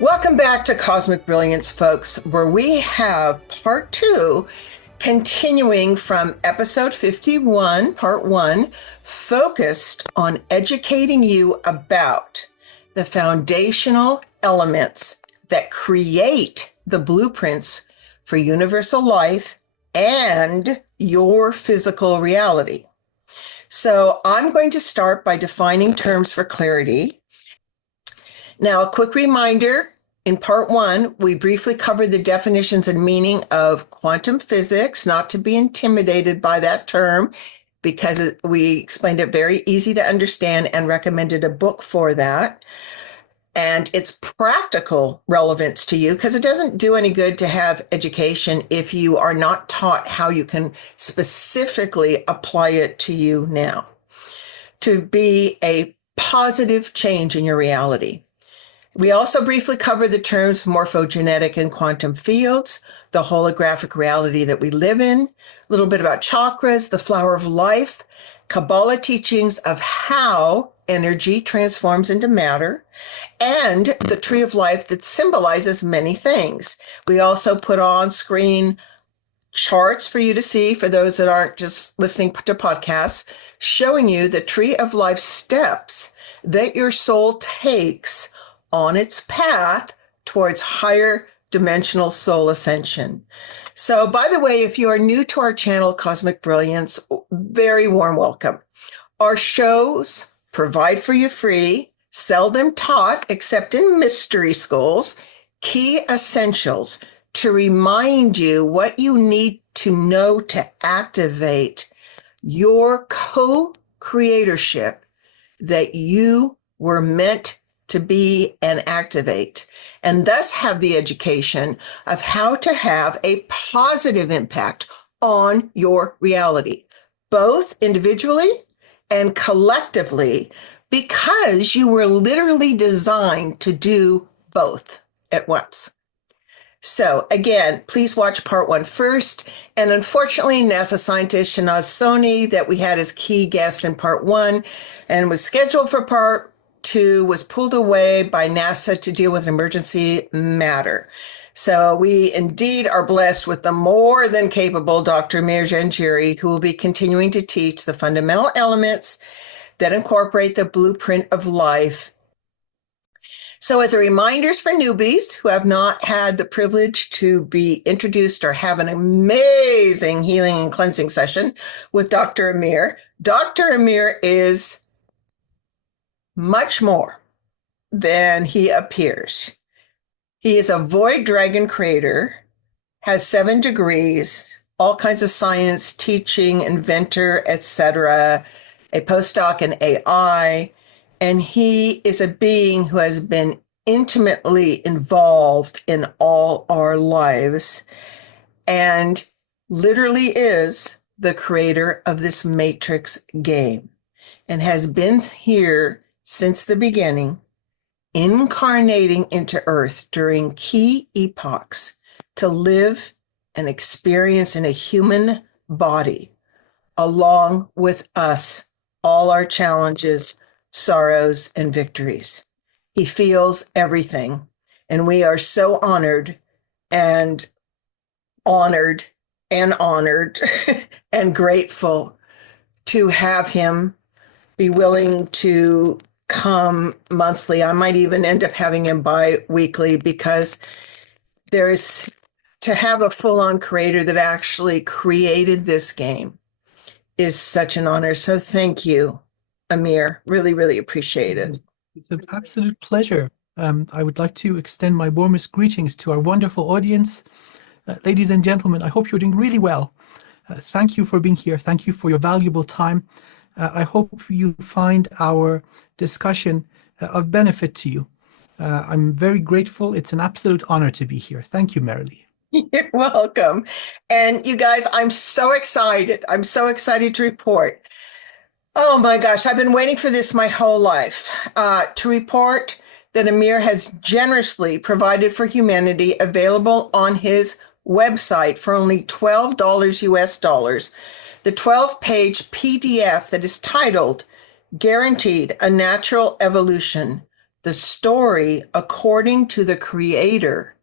Welcome back to Cosmic Brilliance, folks, where we have part two, continuing from episode 51, part one, focused on educating you about the foundational elements that create the blueprints for universal life and your physical reality. So I'm going to start by defining terms for clarity. Now, a quick reminder, in part one, we briefly covered the definitions and meaning of quantum physics, not to be intimidated by that term, because we explained it very easy to understand and recommended a book for that. And its practical relevance to you, because it doesn't do any good to have education if you are not taught how you can specifically apply it to you now, to be a positive change in your reality. We also briefly covered the terms morphogenetic and quantum fields, the holographic reality that we live in, a little bit about chakras, the flower of life, Kabbalah teachings of how energy transforms into matter, and the tree of life that symbolizes many things. We also put on screen charts for you to see, for those that aren't just listening to podcasts, showing you the tree of life steps that your soul takes on its path towards higher dimensional soul ascension. So, by the way, if you are new to our channel, Cosmic Brilliance, very warm welcome. Our shows provide for you free, seldom taught except in mystery schools, key essentials to remind you what you need to know to activate your co-creatorship that you were meant to be and activate, and thus have the education of how to have a positive impact on your reality, both individually and collectively, because you were literally designed to do both at once. So again, please watch part one first. And unfortunately, NASA scientist Shanaz Soni, that we had as key guest in part one and was scheduled for part two, was pulled away by NASA to deal with an emergency matter. So we indeed are blessed with the more than capable Dr. Amir Jahangiri, who will be continuing to teach the fundamental elements that incorporate the blueprint of life. So as a reminders for newbies who have not had the privilege to be introduced or have an amazing healing and cleansing session with Dr. Amir is much more than he appears. He is a void dragon creator, has 7 degrees, all kinds of science, teaching, inventor, etc., a postdoc in AI, and he is a being who has been intimately involved in all our lives and literally is the creator of this matrix game and has been here since the beginning, incarnating into Earth during key epochs to live and experience in a human body, along with us, all our challenges, sorrows, and victories. He feels everything, and we are so honored and honored and honored and grateful to have him be willing to come monthly. I might even end up having him bi-weekly, because there's to have a full-on creator that actually created this game is such an honor. So thank you, Amir. Really, really appreciate it. It's an absolute pleasure. I would like to extend my warmest greetings to our wonderful audience. Ladies and gentlemen, I hope you're doing really well. Thank you for being here. Thank you for your valuable time. I hope you find our discussion of benefit to you. I'm very grateful. It's an absolute honor to be here. Thank you, Merrily. You're welcome. And you guys, I'm so excited. I'm so excited to report. Oh my gosh, I've been waiting for this my whole life, to report that Amir has generously provided for humanity, available on his website for only $12 US dollars, the 12-page PDF that is titled Guaranteed a Natural Evolution, the story according to the creator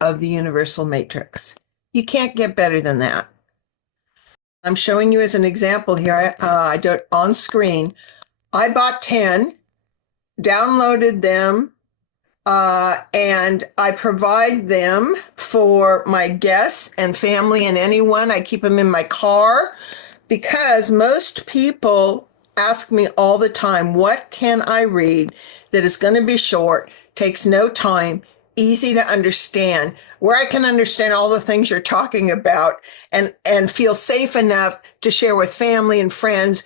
of the universal matrix. You can't get better than that. I'm showing you as an example here. I don't on screen. I bought 10, downloaded them, and I provide them for my guests and family and anyone. I keep them in my car because most people ask me all the time, what can I read that is going to be short, takes no time, easy to understand, where I can understand all the things you're talking about and feel safe enough to share with family and friends.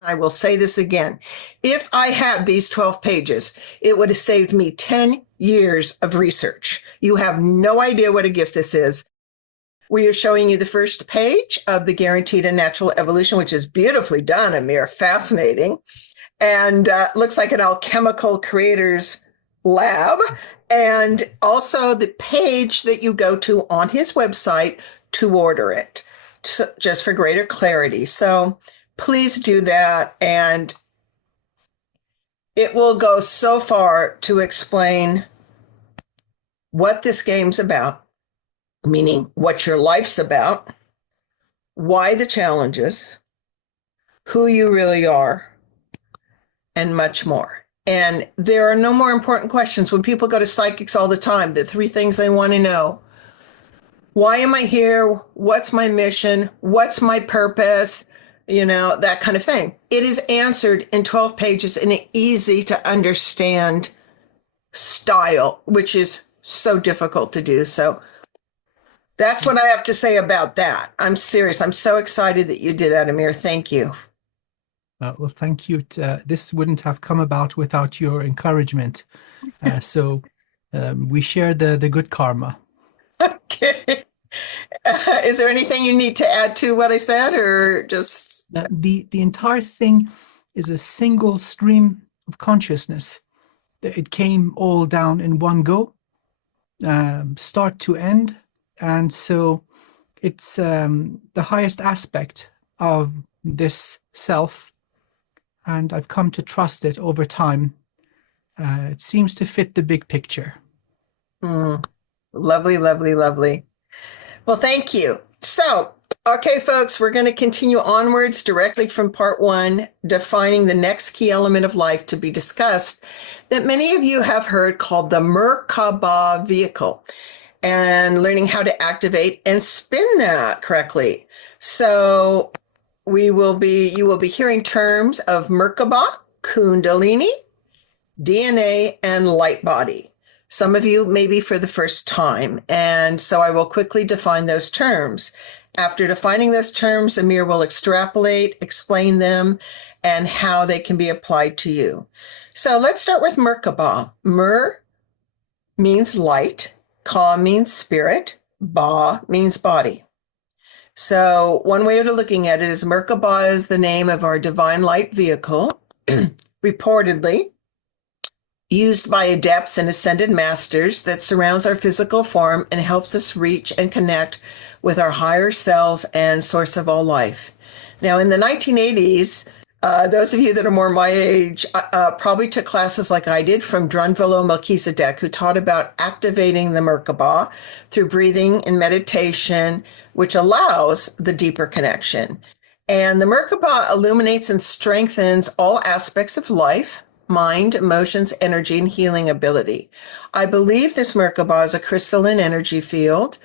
I will say this again. If I had these 12 pages, it would have saved me 10 years of research. You have no idea what a gift this is. We are showing you the first page of the Guaranteed and Natural Evolution, which is beautifully done, Amir, fascinating, and looks like an alchemical creator's lab. And also the page that you go to on his website to order it, so, just for greater clarity. So please do that, and it will go so far to explain what this game's about, meaning what your life's about, why the challenges, who you really are, and much more. And there are no more important questions. When people go to psychics all the time, the 3 things they want to know: why am I here? What's my mission? What's my purpose? That kind of thing. It is answered in 12 pages in an easy to understand style, which is so difficult to do. So that's what I have to say about that. I'm serious. I'm so excited that you did that, Amir. Thank you. Well, thank you. This wouldn't have come about without your encouragement. So we share the good karma. Okay. Is there anything you need to add to what I said, or just... The entire thing is a single stream of consciousness. It came all down in one go, start to end. And so it's the highest aspect of this self. And I've come to trust it over time. It seems to fit the big picture. Lovely, lovely, lovely. Well, thank you. So, okay, folks, we're going to continue onwards directly from part 1, defining the next key element of life to be discussed that many of you have heard, called the Merkaba vehicle, and learning how to activate and spin that correctly. So you will be hearing terms of Merkaba, Kundalini, DNA, and light body. Some of you maybe for the first time, and so I will quickly define those terms. After defining those terms, Amir will extrapolate, explain them, and how they can be applied to you. So let's start with Merkaba. Mer means light, Ka means spirit, Ba means body. So one way of looking at it is Merkaba is the name of our divine light vehicle, reportedly used by adepts and ascended masters, that surrounds our physical form and helps us reach and connect with our higher selves and source of all life. Now, in the 1980s, those of you that are more my age probably took classes like I did from Drunvalo Melchizedek, who taught about activating the Merkaba through breathing and meditation, which allows the deeper connection. And the Merkaba illuminates and strengthens all aspects of life: mind, emotions, energy, and healing ability. I believe this Merkaba is a crystalline energy field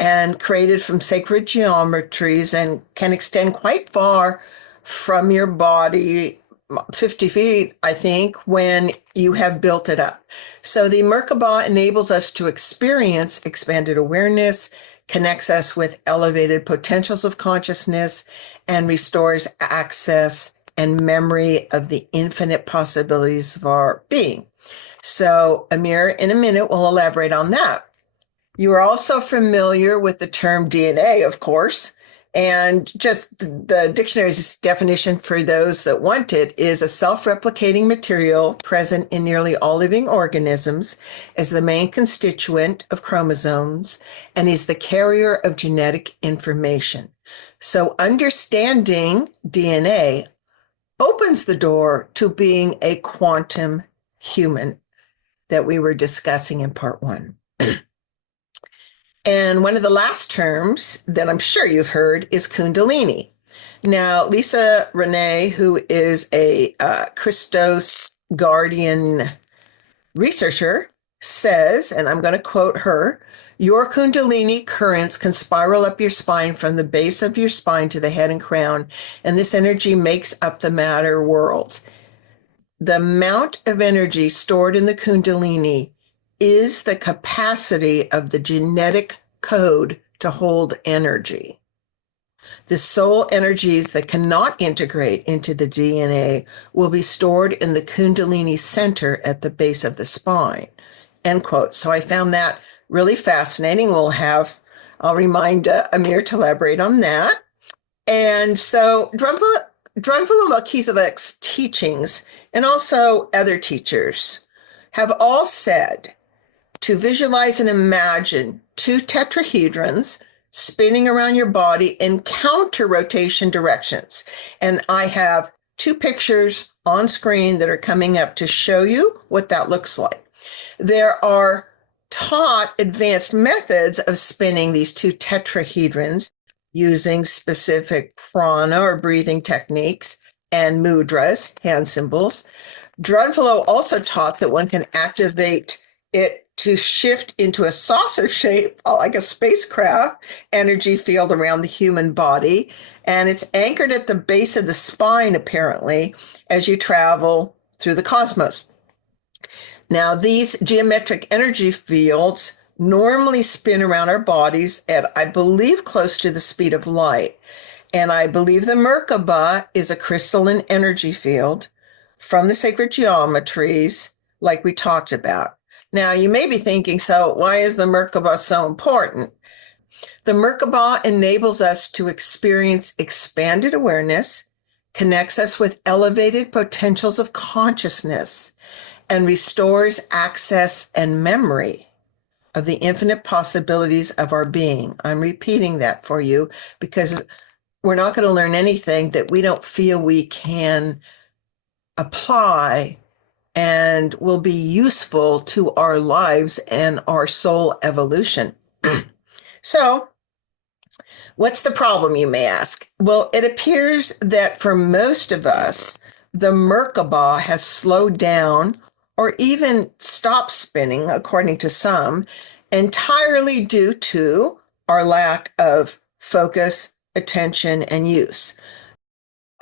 and created from sacred geometries and can extend quite far from your body, 50 feet, I think, when you have built it up. So the Merkaba enables us to experience expanded awareness, connects us with elevated potentials of consciousness, and restores access and memory of the infinite possibilities of our being. So Amir, in a minute, will elaborate on that. You are also familiar with the term DNA, of course, and just the dictionary's definition for those that want it is a self-replicating material present in nearly all living organisms as the main constituent of chromosomes and is the carrier of genetic information. So understanding DNA opens the door to being a quantum human. that we were discussing in part one. And one of the last terms that I'm sure you've heard is Kundalini. Now, Lisa Renee, who is a Christos Guardian researcher, says, and I'm going to quote her, your Kundalini currents can spiral up your spine from the base of your spine to the head and crown, and this energy makes up the matter worlds. The amount of energy stored in the Kundalini is the capacity of the genetic code to hold energy. The soul energies that cannot integrate into the DNA will be stored in the Kundalini center at the base of the spine. End quote. So I found that really fascinating. I'll remind Amir to elaborate on that. And so Drunvalo Melchizedek's teachings and also other teachers have all said to visualize and imagine two tetrahedrons spinning around your body in counter rotation directions. And I have two pictures on screen that are coming up to show you what that looks like. There are taught advanced methods of spinning these two tetrahedrons using specific prana or breathing techniques and mudras, hand symbols. Drunvalo also taught that one can activate it to shift into a saucer shape, like a spacecraft energy field around the human body. And it's anchored at the base of the spine, apparently, as you travel through the cosmos. Now, these geometric energy fields normally spin around our bodies at, I believe, close to the speed of light. And I believe the Merkaba is a crystalline energy field from the sacred geometries, like we talked about. Now, you may be thinking, so why is the Merkaba so important? The Merkaba enables us to experience expanded awareness, connects us with elevated potentials of consciousness, and restores access and memory of the infinite possibilities of our being. I'm repeating that for you because we're not going to learn anything that we don't feel we can apply and will be useful to our lives and our soul evolution. So, what's the problem, you may ask? Well, it appears that for most of us, the Merkaba has slowed down or even stopped spinning, according to some, entirely due to our lack of focus, attention, and use.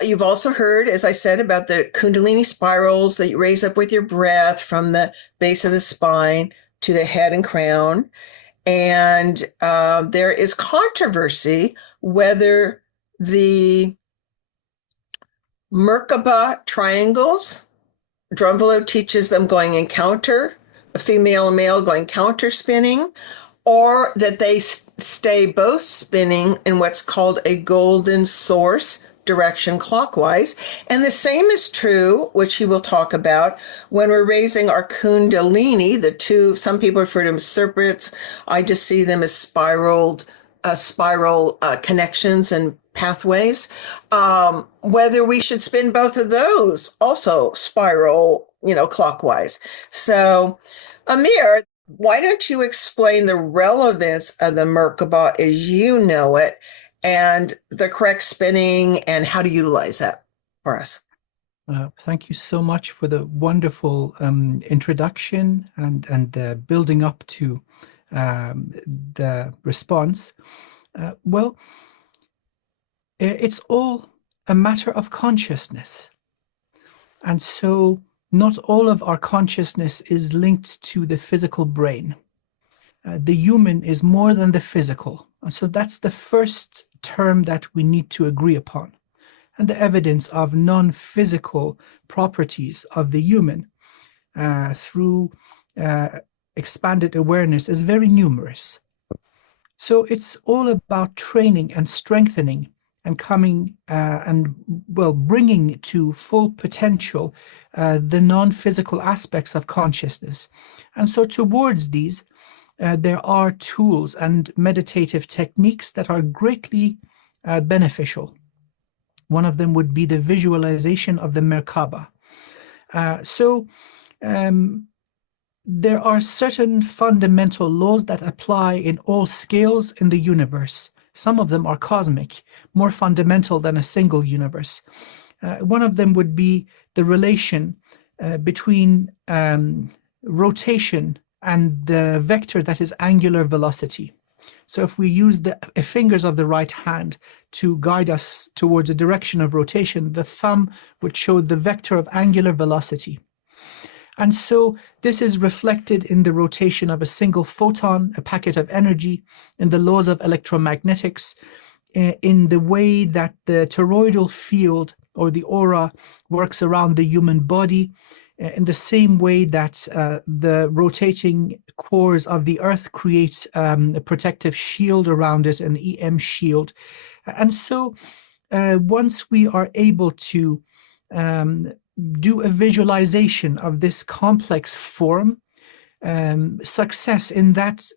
You've also heard, as I said, about the Kundalini spirals that you raise up with your breath from the base of the spine to the head and crown. And there is controversy whether the Merkaba triangles, Drunvalo teaches them going in counter, a female and male going counter spinning, or that they stay both spinning in what's called a golden source direction clockwise. And the same is true, which he will talk about, when we're raising our Kundalini, the two, some people refer to them as serpents. I just see them as spiral connections and pathways. Whether we should spin both of those, also spiral, clockwise. So, Amir, why don't you explain the relevance of the Merkaba as you know it, and the correct spinning and how to utilize that for us? Thank you so much for the wonderful introduction and building up to the response. Well, it's all a matter of consciousness. And so not all of our consciousness is linked to the physical brain. The human is more than the physical. And so that's the first term that we need to agree upon. And the evidence of non-physical properties of the human through expanded awareness is very numerous. So it's all about training and strengthening and bringing to full potential the non-physical aspects of consciousness. And so towards these, there are tools and meditative techniques that are greatly beneficial. One of them would be the visualization of the Merkaba. there are certain fundamental laws that apply in all scales in the universe. Some of them are cosmic, more fundamental than a single universe. One of them would be the relation between rotation and the vector that is angular velocity. So if we use the fingers of the right hand to guide us towards a direction of rotation, the thumb would show the vector of angular velocity. And so this is reflected in the rotation of a single photon, a packet of energy, in the laws of electromagnetics, in the way that the toroidal field or the aura works around the human body, in the same way that the rotating cores of the Earth create a protective shield around it, an EM shield. And so once we are able to do a visualization of this complex form, success in that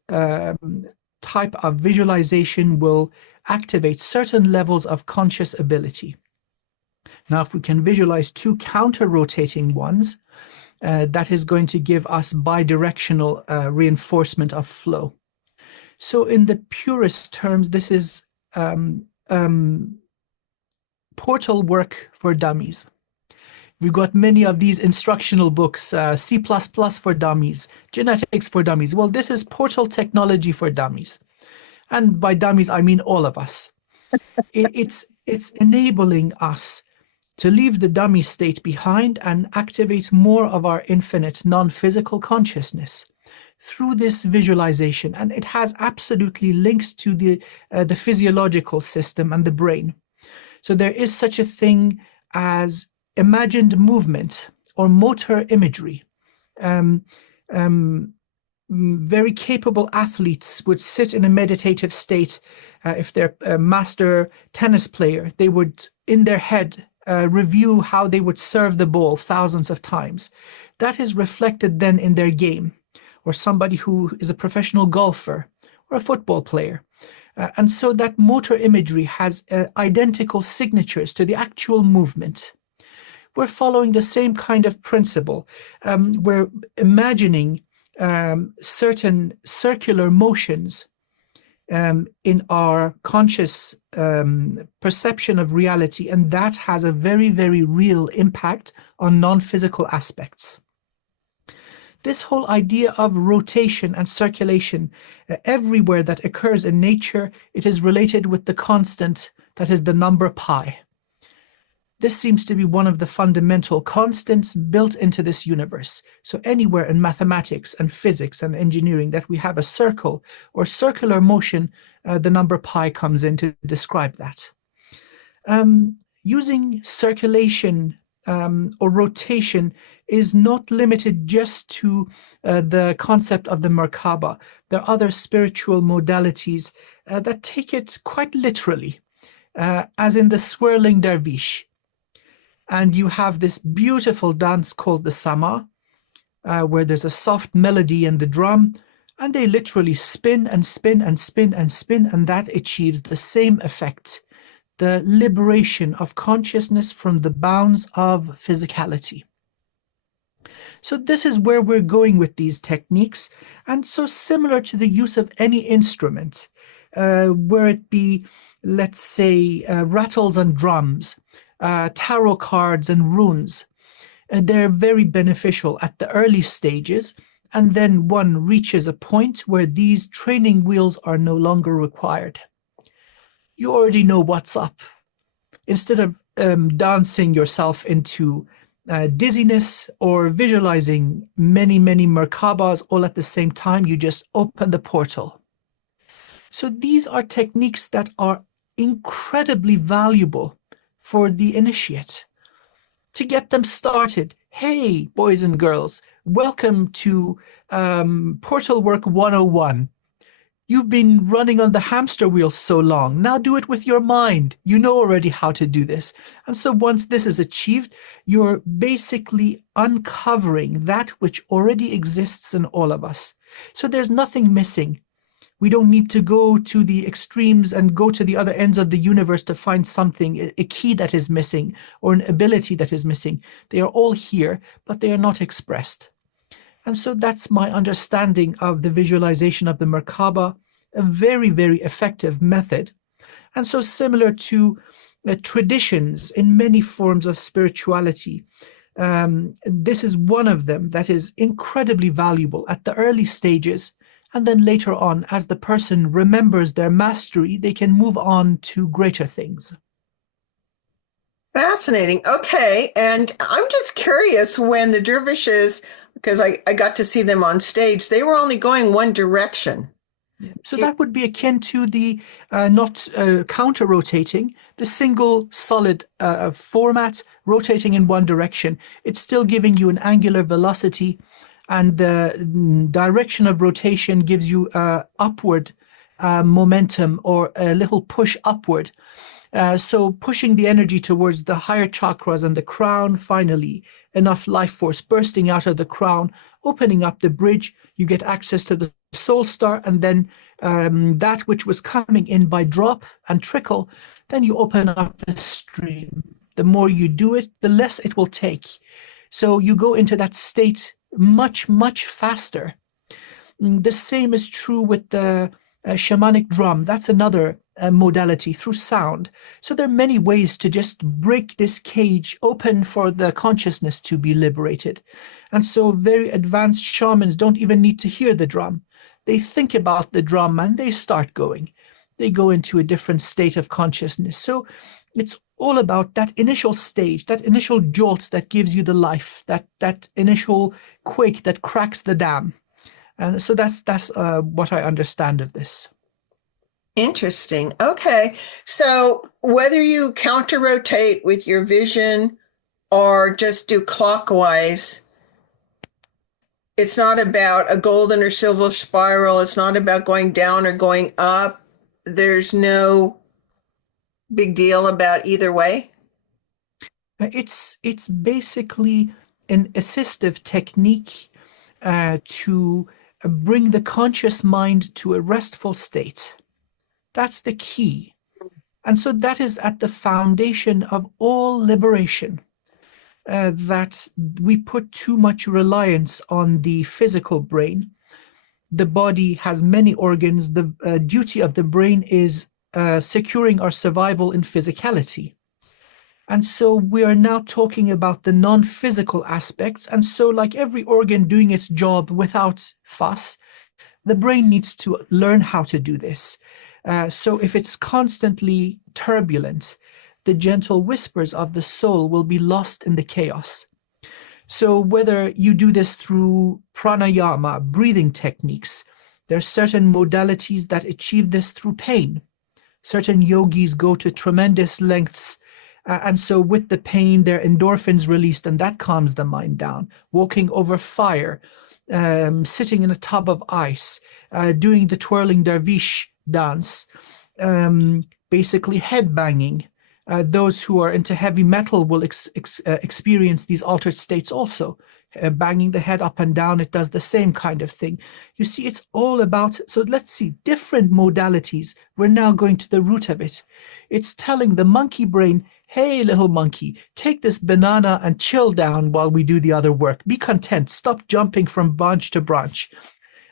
type of visualization will activate certain levels of conscious ability. Now, if we can visualize two counter-rotating ones, that is going to give us bidirectional reinforcement of flow. So in the purest terms, this is portal work for dummies. We've got many of these instructional books, C++ for dummies, genetics for dummies. Well, this is portal technology for dummies. And by dummies, I mean all of us. It's enabling us to leave the dummy state behind and activate more of our infinite non-physical consciousness through this visualization. And it has absolutely links to the physiological system and the brain. So there is such a thing as imagined movement or motor imagery. Very capable athletes would sit in a meditative state. If they're a master tennis player, they would, in their head, review how they would serve the ball thousands of times. That is reflected then in their game. Or somebody who is a professional golfer or a football player. And so that motor imagery has identical signatures to the actual movement. We're following the same kind of principle. We're imagining certain circular motions in our conscious perception of reality, and that has a very, very real impact on non-physical aspects. This whole idea of rotation and circulation, everywhere that occurs in nature, it is related with the constant that is the number pi. This seems to be one of the fundamental constants built into this universe. So anywhere in mathematics and physics and engineering that we have a circle or circular motion, the number pi comes in to describe that. Using circulation or rotation is not limited just to the concept of the Merkaba. There are other spiritual modalities that take it quite literally, as in the swirling dervish. And you have this beautiful dance called the sama, where there's a soft melody in the drum, and they literally spin and spin and spin and spin, and that achieves the same effect, the liberation of consciousness from the bounds of physicality. So this is where we're going with these techniques, and so similar to the use of any instrument, where it be, let's say, rattles and drums, tarot cards and runes. They're very beneficial at the early stages, and then one reaches a point where these training wheels are no longer required. You already know what's up. Instead of dancing yourself into dizziness or visualizing many, many Merkabas all at the same time, you just open the portal. So these are techniques that are incredibly valuable for the initiate to get them started. Hey, boys and girls, welcome to Portal Work 101. You've been running on the hamster wheel so long. Now do it with your mind. You know already how to do this. And so once this is achieved, you're basically uncovering that which already exists in all of us. So there's nothing missing. We don't need to go to the extremes and go to the other ends of the universe to find something, a key that is missing or an ability that is missing. They are all here, but they are not expressed. And so that's my understanding of the visualization of the Merkaba, a very, very effective method. And so similar to traditions in many forms of spirituality, this is one of them that is incredibly valuable at the early stages. And then later on, as the person remembers their mastery, they can move on to greater things. Fascinating. Okay. And I'm just curious when the dervishes, because I got to see them on stage, they were only going one direction. So that would be akin to the not counter-rotating, the single solid format rotating in one direction. It's still giving you an angular velocity, and the direction of rotation gives you upward momentum or a little push upward. So pushing the energy towards the higher chakras and the crown, finally, enough life force bursting out of the crown, opening up the bridge, you get access to the soul star, and then that which was coming in by drop and trickle, then you open up the stream. The more you do it, the less it will take. So you go into that state much, much faster. The same is true with the shamanic drum. That's another modality through sound. So there are many ways to just break this cage open for the consciousness to be liberated. And so very advanced shamans don't even need to hear the drum. They think about the drum and they start going. They go into a different state of consciousness. So it's all about that initial stage, that initial jolt that gives you the life, that initial quake that cracks the dam. And so that's what I understand of this. Interesting. Okay. So whether you counter rotate with your vision or just do clockwise, it's not about a golden or silver spiral. It's not about going down or going up. There's no big deal about either way. It's basically an assistive technique to bring the conscious mind to a restful state. That's the key. And so that is at the foundation of all liberation, that we put too much reliance on the physical brain. The body has many organs. The duty of the brain is securing our survival in physicality. And so we are now talking about the non-physical aspects. And so like every organ doing its job without fuss, the brain needs to learn how to do this. So if it's constantly turbulent, the gentle whispers of the soul will be lost in the chaos. So whether you do this through pranayama, breathing techniques, there are certain modalities that achieve this through pain. Certain yogis go to tremendous lengths. And so with the pain, there are endorphins released, and that calms the mind down. Walking over fire, sitting in a tub of ice, doing the twirling dervish dance, basically head banging. Those who are into heavy metal will experience these altered states also. Banging the head up and down, it does the same kind of thing. You see, it's all about, so let's see, different modalities. We're now going to the root of it. It's telling the monkey brain, hey, little monkey, take this banana and chill down while we do the other work. Be content. Stop jumping from branch to branch.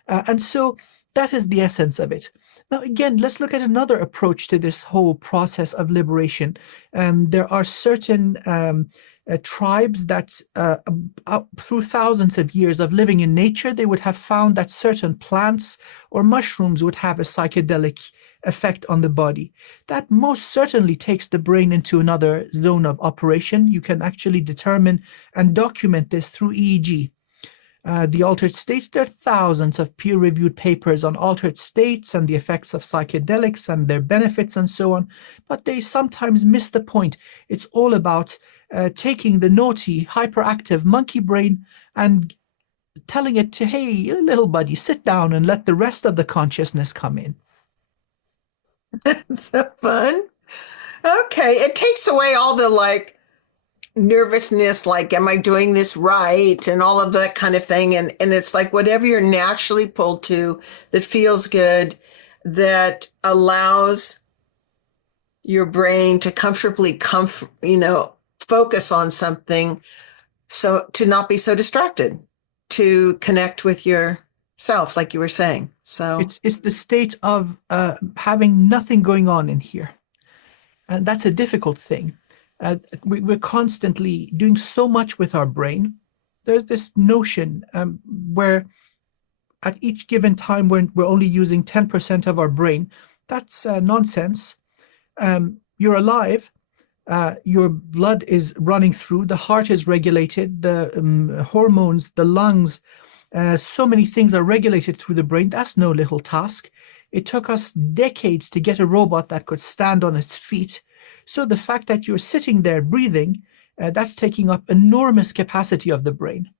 And so that is the essence of it. Now, again, let's look at another approach to this whole process of liberation. There are certain tribes that through thousands of years of living in nature, they would have found that certain plants or mushrooms would have a psychedelic effect on the body. That most certainly takes the brain into another zone of operation. You can actually determine and document this through EEG. The altered states, there are thousands of peer-reviewed papers on altered states and the effects of psychedelics and their benefits and so on, but they sometimes miss the point. It's all about taking the naughty, hyperactive monkey brain and telling it to, hey, little buddy, sit down and let the rest of the consciousness come in. So fun. Okay. It takes away all the nervousness, like, am I doing this right? And all of that kind of thing. And it's like whatever you're naturally pulled to that feels good, that allows your brain to comfortably focus on something so to not be so distracted. to connect with yourself, like you were saying. So, It's the state of having nothing going on in here. And that's a difficult thing. We're constantly doing so much with our brain. There's this notion where at each given time when we're only using 10% of our brain. That's nonsense. You're alive. Your blood is running through. The heart is regulated. The hormones, the lungs, so many things are regulated through the brain. That's no little task. It took us decades to get a robot that could stand on its feet. So the fact that you're sitting there breathing, that's taking up enormous capacity of the brain.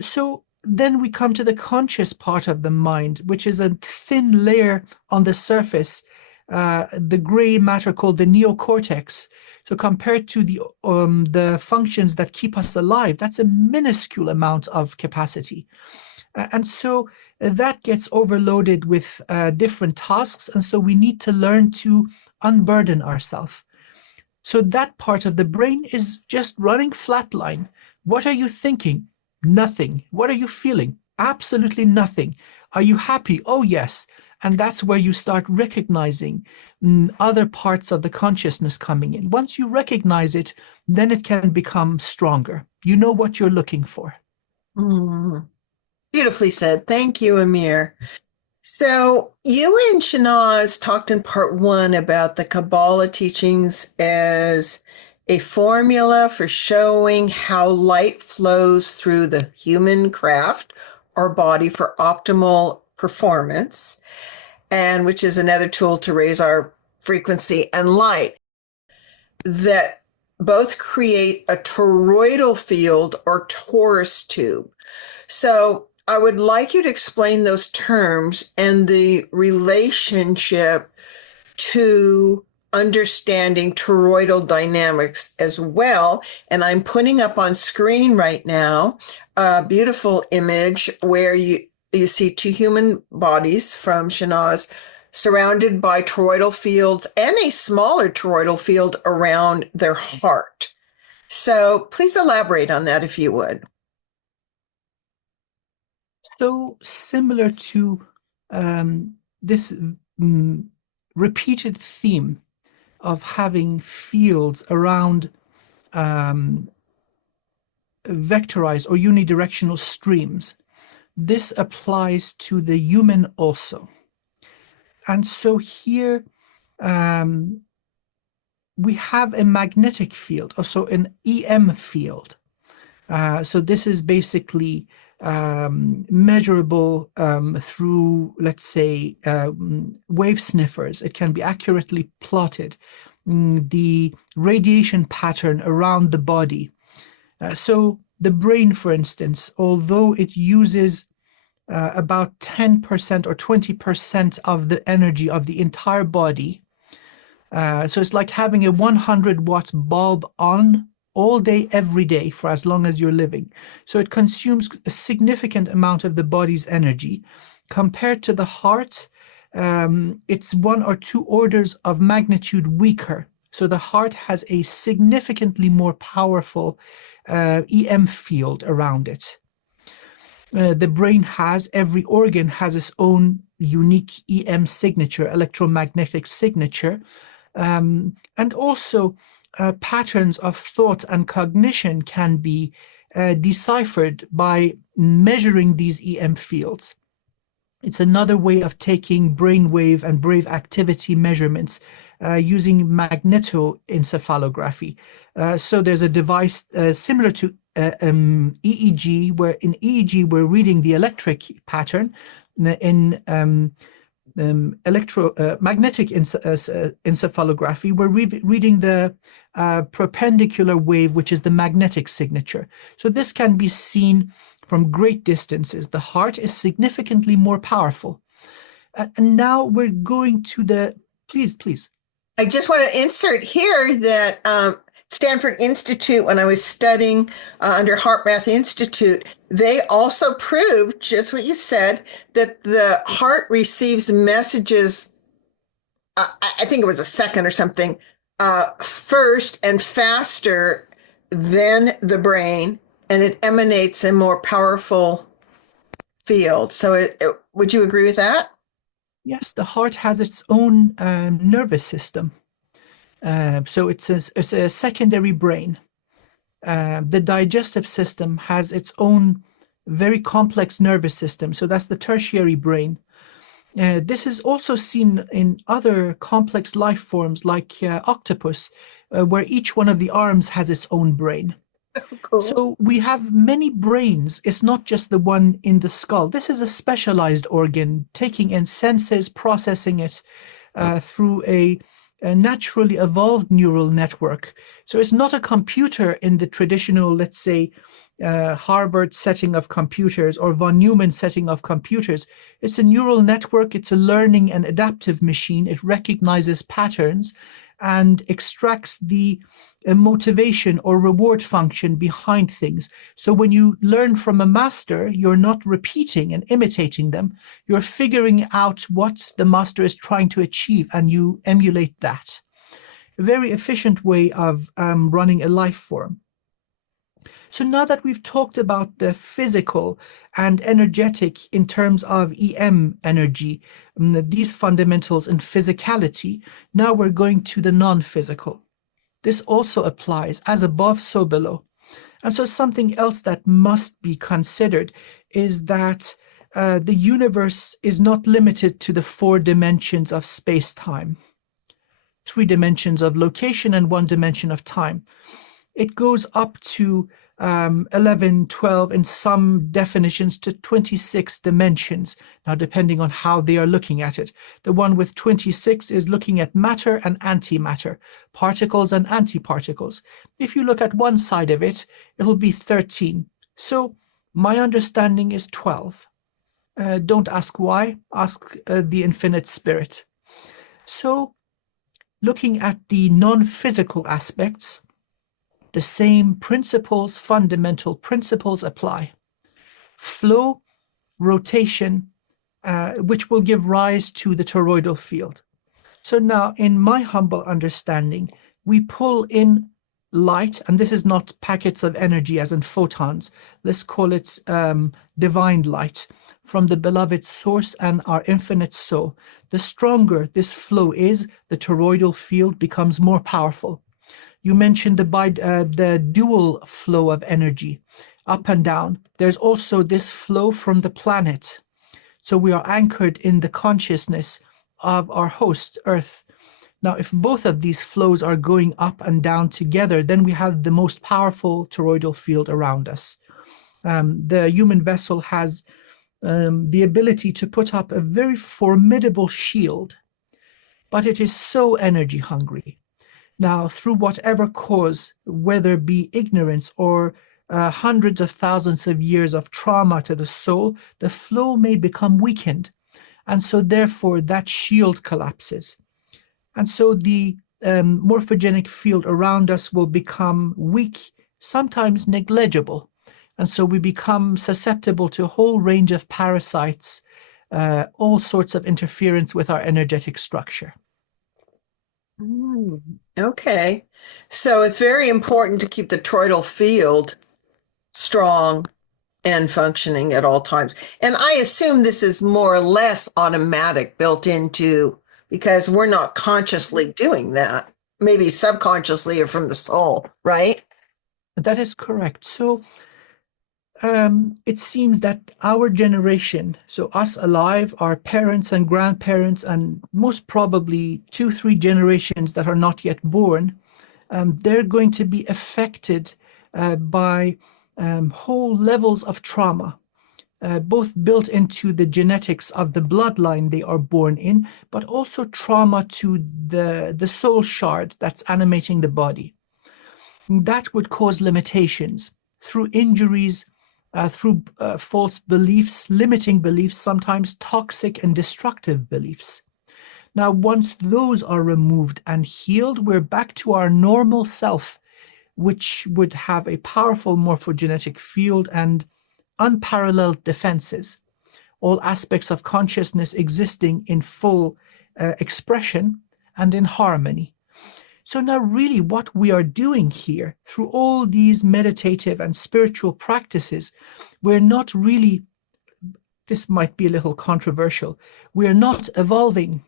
So then we come to the conscious part of the mind, which is a thin layer on the surface, the gray matter called the neocortex. So compared to the functions that keep us alive, that's a minuscule amount of capacity. And so that gets overloaded with different tasks. And so we need to learn to unburden ourselves. So that part of the brain is just running flatline. What are you thinking? Nothing. What are you feeling? Absolutely nothing. Are you happy? Oh, yes. And that's where you start recognizing other parts of the consciousness coming in. Once you recognize it, then it can become stronger. You know what you're looking for. beautifully said. Thank you, Amir. So, you and Shanaz talked in part one about the Kabbalah teachings as a formula for showing how light flows through the human craft or body for optimal performance, and which is another tool to raise our frequency and light, that both create a toroidal field or torus tube. So, I would like you to explain those terms and the relationship to understanding toroidal dynamics as well. And I'm putting up on screen right now a beautiful image where you see two human bodies from Shanaz surrounded by toroidal fields and a smaller toroidal field around their heart. So please elaborate on that if you would. So similar to this repeated theme of having fields around vectorized or unidirectional streams, this applies to the human also. And so here we have a magnetic field, also an EM field. So this is basically measurable through, let's say, wave sniffers. It can be accurately plotted. The radiation pattern around the body. So the brain, for instance, although it uses about 10% or 20% of the energy of the entire body, so it's like having a 100 watts bulb on all day, every day, for as long as you're living. So it consumes a significant amount of the body's energy. Compared to the heart, it's 1 or 2 orders of magnitude weaker. So the heart has a significantly more powerful EM field around it. The brain has, every organ has its own unique EM signature, electromagnetic signature. And also, patterns of thought and cognition can be deciphered by measuring these EM fields. It's another way of taking brainwave and brave activity measurements using magnetoencephalography. So there's a device similar to EEG, where in EEG we're reading the electric pattern. In magnetic encephalography, we're reading the perpendicular wave, which is the magnetic signature. So this can be seen from great distances. The heart is significantly more powerful. And now we're going to the, please. I just want to insert here that Stanford Institute, when I was studying under HeartMath Institute, they also proved just what you said, that the heart receives messages, I think it was a second or something, first and faster than the brain. and it emanates a more powerful field. So would you agree with that? Yes, the heart has its own nervous system. So it's a secondary brain. The digestive system has its own very complex nervous system. So that's the tertiary brain. This is also seen in other complex life forms like octopus, where each one of the arms has its own brain. Cool. So we have many brains. It's not just the one in the skull. This is a specialized organ, taking in senses, processing it through a naturally evolved neural network. So it's not a computer in the traditional, let's say, Harvard setting of computers or von Neumann setting of computers. It's a neural network. It's a learning and adaptive machine. It recognizes patterns and extracts the motivation or reward function behind things. So when you learn from a master, you're not repeating and imitating them. You're figuring out what the master is trying to achieve, and you emulate that. A very efficient way of running a life form. So now that we've talked about the physical and energetic in terms of EM energy, these fundamentals in physicality, now we're going to the non-physical. This also applies as above, so below. And so something else that must be considered is that the universe is not limited to the 4 dimensions of space-time, 3 dimensions of location and 1 dimension of time. It goes up to 11, 12, in some definitions to 26 dimensions. Now, depending on how they are looking at it. The one with 26 is looking at matter and antimatter, particles and antiparticles. If you look at one side of it, it'll be 13. So my understanding is 12. Don't ask why, ask the infinite spirit. So looking at the non-physical aspects, the same principles, fundamental principles apply. Flow, rotation, which will give rise to the toroidal field. So now, in my humble understanding, we pull in light, and this is not packets of energy as in photons. Let's call it divine light from the beloved source and our infinite soul. The stronger this flow is, the toroidal field becomes more powerful. You mentioned the dual flow of energy, up and down. There's also this flow from the planet. So we are anchored in the consciousness of our host, Earth. Now, if both of these flows are going up and down together, then we have the most powerful toroidal field around us. The human vessel has the ability to put up a very formidable shield, but it is so energy hungry. Now, through whatever cause, whether it be ignorance or hundreds of thousands of years of trauma to the soul, the flow may become weakened. And so therefore that shield collapses. And so the morphogenic field around us will become weak, sometimes negligible. And so we become susceptible to a whole range of parasites, all sorts of interference with our energetic structure. Okay. So it's very important to keep the toroidal field strong and functioning at all times. And I assume this is more or less automatic, built into, because we're not consciously doing that, maybe subconsciously or from the soul, right? That is correct. So it seems that our generation, so us alive, our parents and grandparents, and most probably 2, 3 generations that are not yet born, they're going to be affected by whole levels of trauma, both built into the genetics of the bloodline they are born in, but also trauma to the soul shard that's animating the body. That would cause limitations through injuries, through false beliefs, limiting beliefs, sometimes toxic and destructive beliefs. Now, once those are removed and healed, we're back to our normal self, which would have a powerful morphogenetic field and unparalleled defenses, all aspects of consciousness existing in full expression and in harmony. So now really what we are doing here through all these meditative and spiritual practices, we're not really, this might be a little controversial, we're not evolving.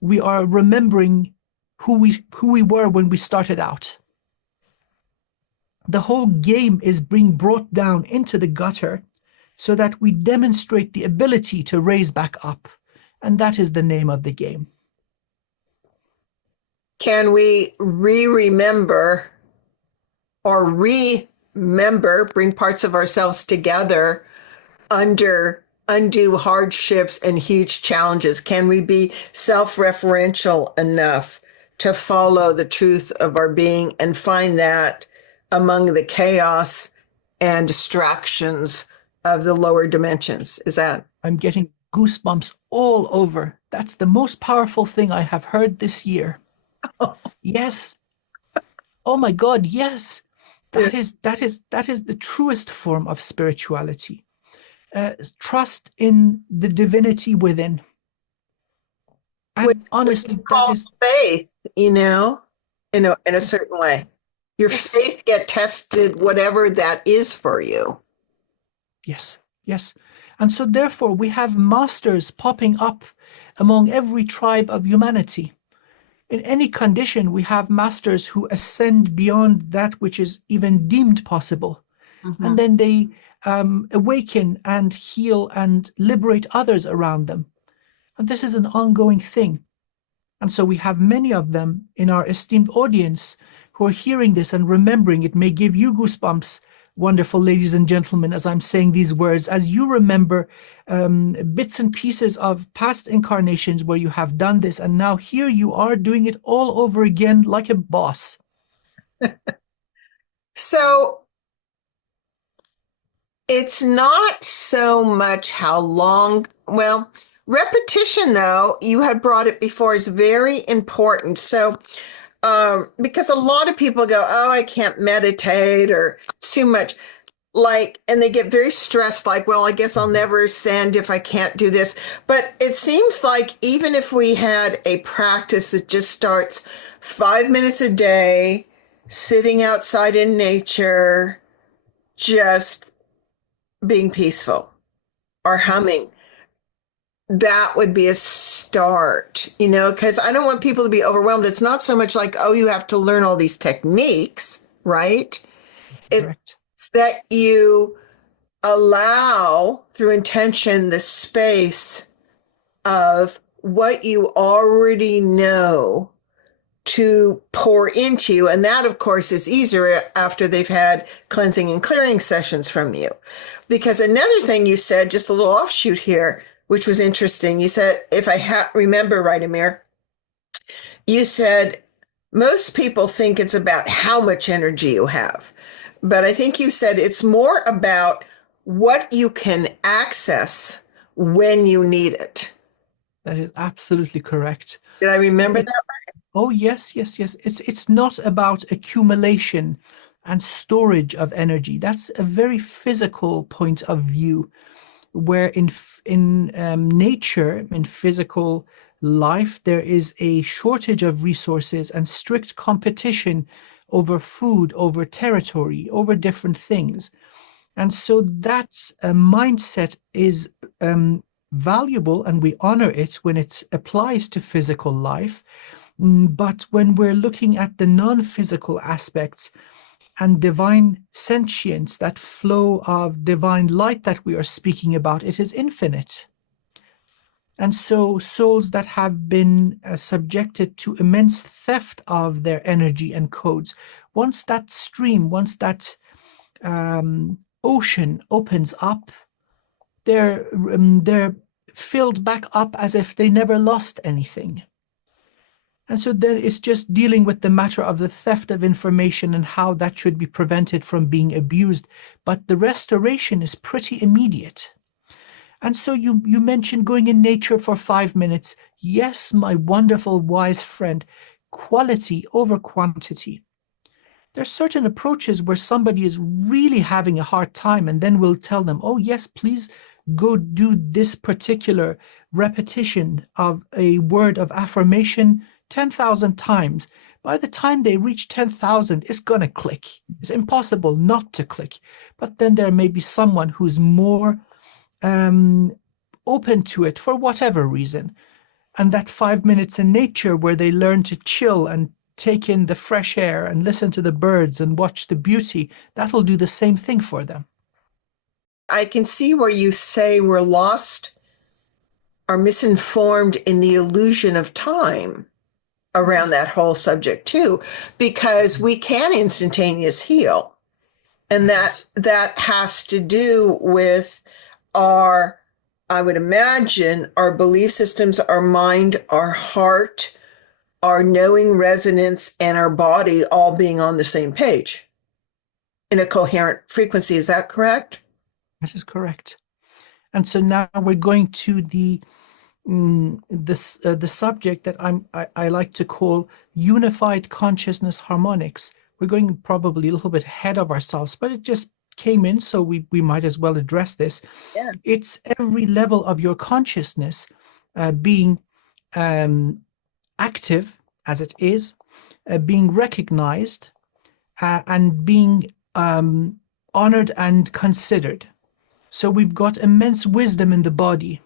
We are remembering who we were when we started out. The whole game is being brought down into the gutter so that we demonstrate the ability to raise back up. And that is the name of the game. Can we remember or remember, bring parts of ourselves together under undue hardships and huge challenges? Can we be self-referential enough to follow the truth of our being and find that among the chaos and distractions of the lower dimensions? Is that? I'm getting goosebumps all over. That's the most powerful thing I have heard this year. Yes. Oh my God, yes. That is the truest form of spirituality. Trust in the divinity within. And Which honestly, that is faith, in a certain way. Your yes. faith get tested, whatever that is for you. Yes, yes. And so therefore we have masters popping up among every tribe of humanity. In any condition, we have masters who ascend beyond that which is even deemed possible. Mm-hmm. And then they awaken and heal and liberate others around them. And this is an ongoing thing. And so we have many of them in our esteemed audience who are hearing this and remembering. It may give you goosebumps, wonderful ladies and gentlemen, as I'm saying these words, as you remember bits and pieces of past incarnations where you have done this. And now here you are doing it all over again like a boss. So it's not so much how long, well, repetition, though, you had brought it before, is very important. So, because a lot of people go, oh, I can't meditate, or it's too much. Like, and they get very stressed, like, well, I guess I'll never ascend if I can't do this. But it seems like even if we had a practice that just starts 5 minutes a day, sitting outside in nature, just being peaceful or humming, that would be a start, because I don't want people to be overwhelmed. It's not so much like, oh, you have to learn all these techniques, right? Correct. It's that you allow through intention the space of what you already know to pour into you. And that, of course, is easier after they've had cleansing and clearing sessions from you. Because another thing you said, just a little offshoot here, which was interesting. You said, if I remember right, Amir, you said most people think it's about how much energy you have. But I think you said it's more about what you can access when you need it. That is absolutely correct. Did I remember that right? Oh, yes, yes, yes. It's not about accumulation and storage of energy. That's a very physical point of view, where in nature, in physical life, there is a shortage of resources and strict competition over food, over territory, over different things. And so that mindset is valuable, and we honor it when it applies to physical life. But when we're looking at the non-physical aspects and divine sentience, that flow of divine light that we are speaking about, it is infinite. And so souls that have been subjected to immense theft of their energy and codes, once that stream, once that ocean opens up, they're filled back up as if they never lost anything. And so then it's just dealing with the matter of the theft of information and how that should be prevented from being abused. But the restoration is pretty immediate. And so you mentioned going in nature for 5 minutes. Yes, my wonderful, wise friend, quality over quantity. There's certain approaches where somebody is really having a hard time, and then we'll tell them, oh, yes, please go do this particular repetition of a word of affirmation 10,000 times, By the time they reach 10,000, it's going to click. It's impossible not to click. But then there may be someone who's more open to it for whatever reason. And that 5 minutes in nature where they learn to chill and take in the fresh air and listen to the birds and watch the beauty, that'll do the same thing for them. I can see where you say we're lost or misinformed in the illusion of time around that whole subject too, because we can instantaneous heal. And that has to do with our, I would imagine, our belief systems, our mind, our heart, our knowing resonance, and our body all being on the same page in a coherent frequency. Is that correct? That is correct. And so now we're going to the subject that I like to call unified consciousness harmonics. We're going probably a little bit ahead of ourselves, but it just came in, so we might as well address this. Yes. It's every level of your consciousness being active as it is, being recognized, and being honored and considered. So we've got immense wisdom in the body.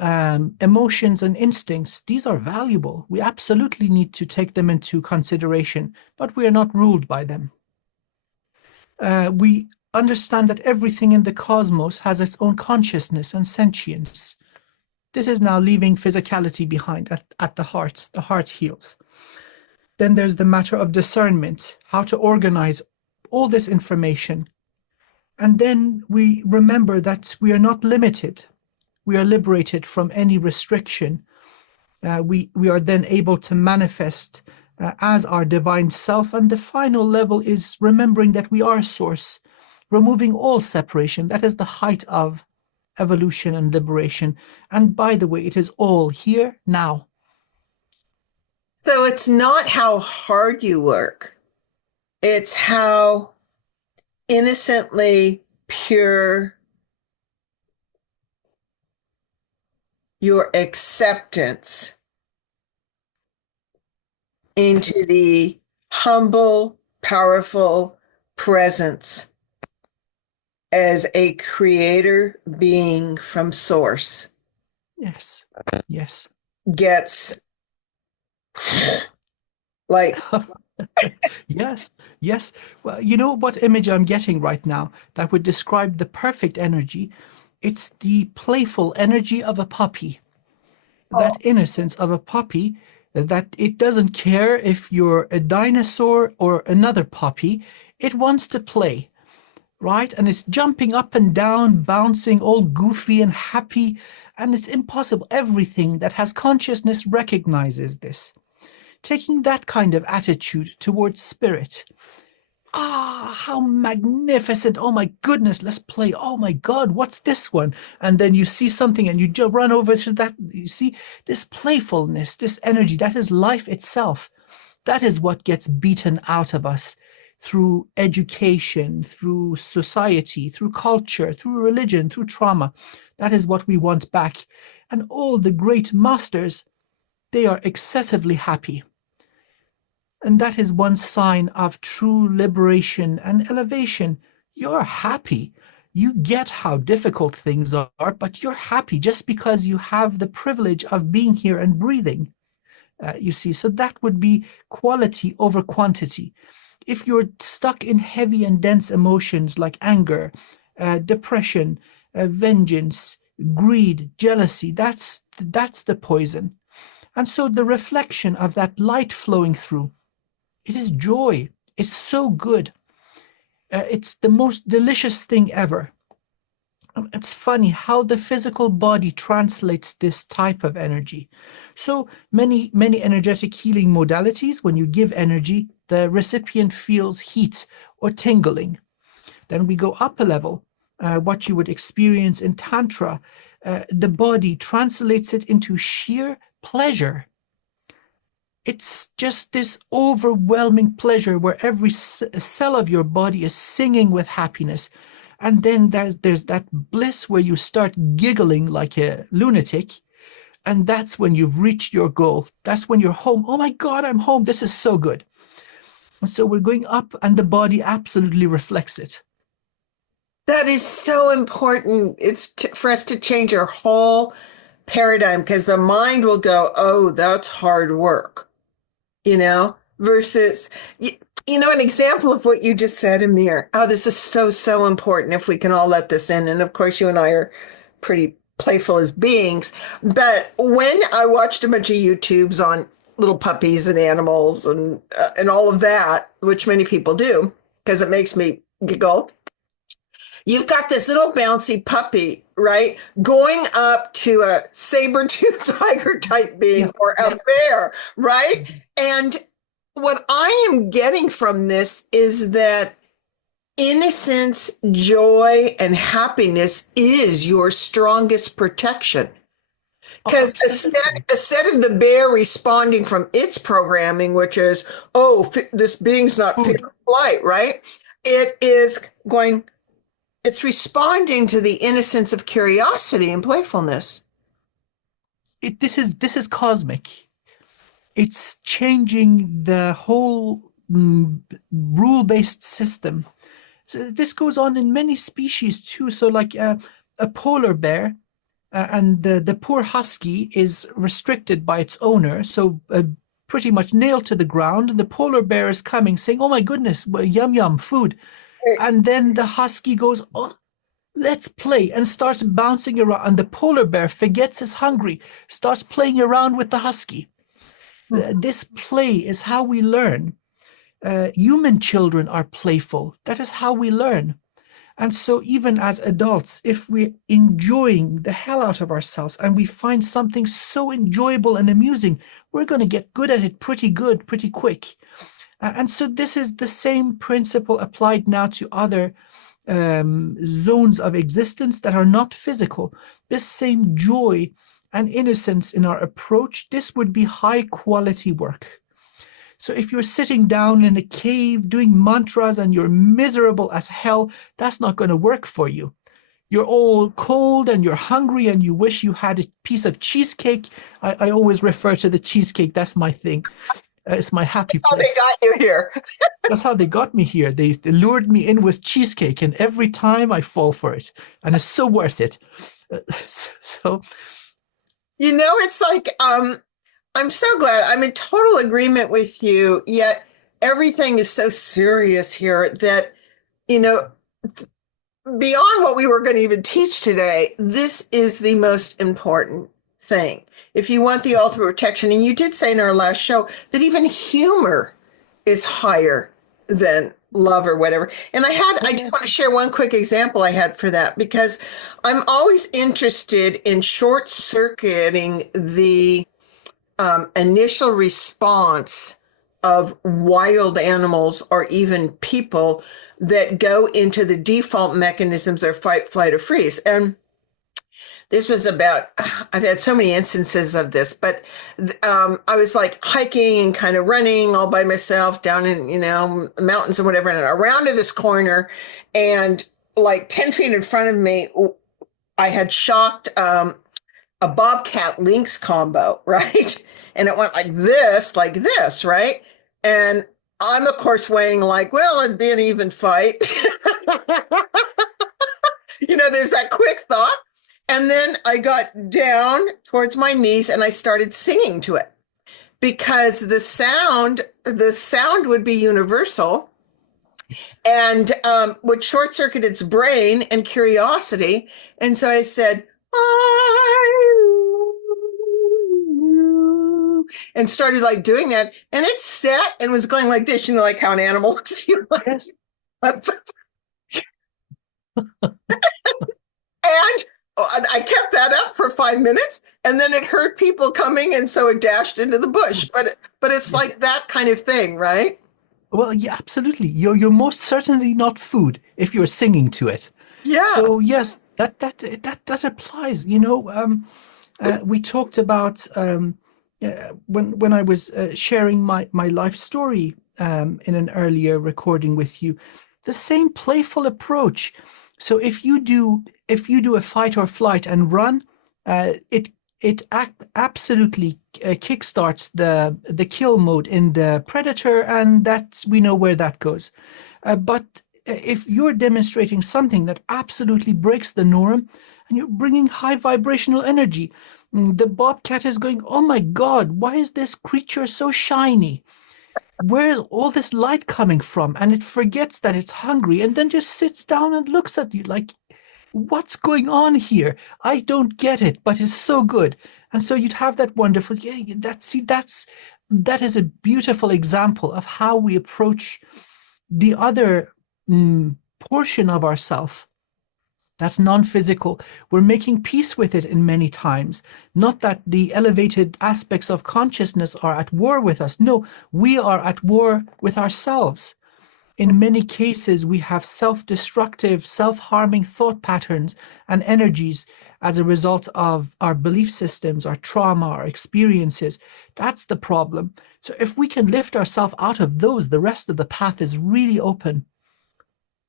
Emotions and instincts, these are valuable. We absolutely need to take them into consideration, but we are not ruled by them. We understand that everything in the cosmos has its own consciousness and sentience. This is now leaving physicality behind at the heart. The heart heals. Then there's the matter of discernment, how to organize all this information. And then we remember that we are not limited. We are liberated from any restriction. We are then able to manifest as our divine self. And the final level is remembering that we are source, removing all separation. That is the height of evolution and liberation. And by the way, it is all here now. So it's not how hard you work. It's how innocently pure your acceptance into the humble, powerful presence as a creator being from source. Yes, yes. Gets like Yes, yes. Well, you know what image I'm getting right now that would describe the perfect energy? It's the playful energy of a puppy, that innocence of a puppy, that it doesn't care if you're a dinosaur or another puppy. It wants to play, right? And it's jumping up and down, bouncing all goofy and happy. And it's impossible. Everything that has consciousness recognizes this. Taking that kind of attitude towards spirit. Ah, how magnificent. Oh my goodness, let's play. Oh my God, what's this one? And then you see something and you just run over to that. You see this playfulness, this energy, that is life itself. That is what gets beaten out of us through education, through society, through culture, through religion, through trauma. That is what we want back. And all the great masters, they are excessively happy. And that is one sign of true liberation and elevation. You're happy. You get how difficult things are, but you're happy just because you have the privilege of being here and breathing. You see, so that would be quality over quantity. If you're stuck in heavy and dense emotions like anger, depression, vengeance, greed, jealousy, that's the poison. And so the reflection of that light flowing through, it is joy. It's so good. It's the most delicious thing ever. It's funny how the physical body translates this type of energy. So many energetic healing modalities, when you give energy, the recipient feels heat or tingling. Then we go up a level, what you would experience in Tantra, the body translates it into sheer pleasure. It's just this overwhelming pleasure where every cell of your body is singing with happiness. And then there's that bliss where you start giggling like a lunatic. And that's when you've reached your goal. That's when you're home. Oh my God, I'm home. This is so good. And so we're going up, and the body absolutely reflects it. That is so important. For us to change our whole paradigm because the mind will go, oh, that's hard work, versus, an example of what you just said, Amir. Oh, this is so, so important if we can all let this in. And of course, you and I are pretty playful as beings. But when I watched a bunch of YouTubes on little puppies and animals and all of that, which many people do, because it makes me giggle. You've got this little bouncy puppy, right? Going up to a saber-toothed tiger type being or a bear, right? And what I am getting from this is that innocence, joy, and happiness is your strongest protection. Because instead of the bear responding from its programming, which is, oh, this being's not fit for flight, right? It is going, it's responding to the innocence of curiosity and playfulness. This is cosmic. It's changing the whole rule-based system. So this goes on in many species too. So like a polar bear and the poor husky is restricted by its owner. So pretty much nailed to the ground. And the polar bear is coming saying, oh my goodness, yum, yum, food. And then the husky goes, oh, let's play, and starts bouncing around. And the polar bear forgets he's hungry, starts playing around with the husky. This play is how we learn. Human children are playful. That is how we learn. And so even as adults, if we're enjoying the hell out of ourselves and we find something so enjoyable and amusing, we're going to get good at it pretty quick. And so this is the same principle applied now to other zones of existence that are not physical. This same joy and innocence in our approach, this would be high quality work. So if you're sitting down in a cave doing mantras and you're miserable as hell, that's not going to work for you. You're all cold and you're hungry and you wish you had a piece of cheesecake. I always refer to the cheesecake. That's my thing. It's my happy place. That's how they got you here. That's how they got me here. They lured me in with cheesecake, and every time I fall for it. And it's so worth it. So, it's like, I'm so glad. I'm in total agreement with you, yet everything is so serious here that, beyond what we were going to even teach today, this is the most important thing. If you want the ultimate protection, and you did say in our last show that even humor is higher than love or whatever. And I just want to share one quick example I had for that, because I'm always interested in short circuiting the initial response of wild animals or even people that go into the default mechanisms of fight, flight, or freeze. And this was I've had so many instances of this, but I was like hiking and kind of running all by myself down in, mountains and whatever, and around to this corner, and like 10 feet in front of me, I had shocked a bobcat lynx combo, right? And it went like this, right? And I'm, of course, weighing like, well, it'd be an even fight. There's that quick thought. And then I got down towards my knees and I started singing to it, because the sound would be universal and would short circuit its brain and curiosity. And so I said, and started like doing that. And it sat and was going like this, like how an animal looks. yes. And I kept that up for 5 minutes, and then it heard people coming, and so it dashed into the bush. But it's like that kind of thing, right? Well, yeah, absolutely. You're most certainly not food if you're singing to it. Yeah. So yes, that applies. We talked about when I was sharing my life story in an earlier recording with you, the same playful approach. So if you do a fight or flight and run, it absolutely kickstarts the kill mode in the predator, and that's we know where that goes. But if you're demonstrating something that absolutely breaks the norm, and you're bringing high vibrational energy, the bobcat is going, "Oh my God, why is this creature so shiny? Where's all this light coming from?" And it forgets that it's hungry and then just sits down and looks at you like, "What's going on here? I don't get it, but it's so good." And so you'd have that wonderful, yeah, that is a beautiful example of how we approach the other portion of ourself that's non-physical. We're making peace with it in many times. Not that the elevated aspects of consciousness are at war with us. No, we are at war with ourselves. In many cases, we have self-destructive, self-harming thought patterns and energies as a result of our belief systems, our trauma, our experiences. That's the problem. So if we can lift ourselves out of those, the rest of the path is really open.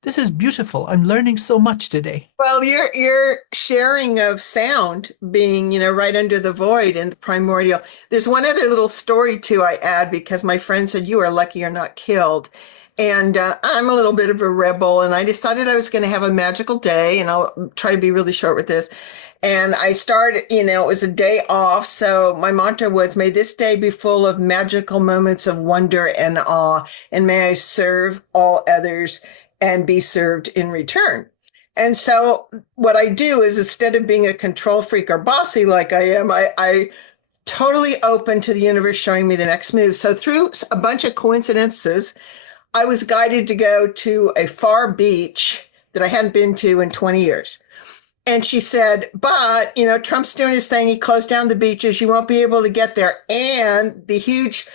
This is beautiful. I'm learning so much today. Well, your sharing of sound being, right under the void and primordial. There's one other little story too I add because my friend said you are lucky you're not killed. And I'm a little bit of a rebel, and I decided I was going to have a magical day, and I'll try to be really short with this. And I started, it was a day off. So my mantra was, may this day be full of magical moments of wonder and awe, and may I serve all others and be served in return. And so what I do is instead of being a control freak or bossy like I am, I totally open to the universe showing me the next move. So through a bunch of coincidences, I was guided to go to a far beach that I hadn't been to in 20 years. And she said, but, Trump's doing his thing. He closed down the beaches. You won't be able to get there. And the huge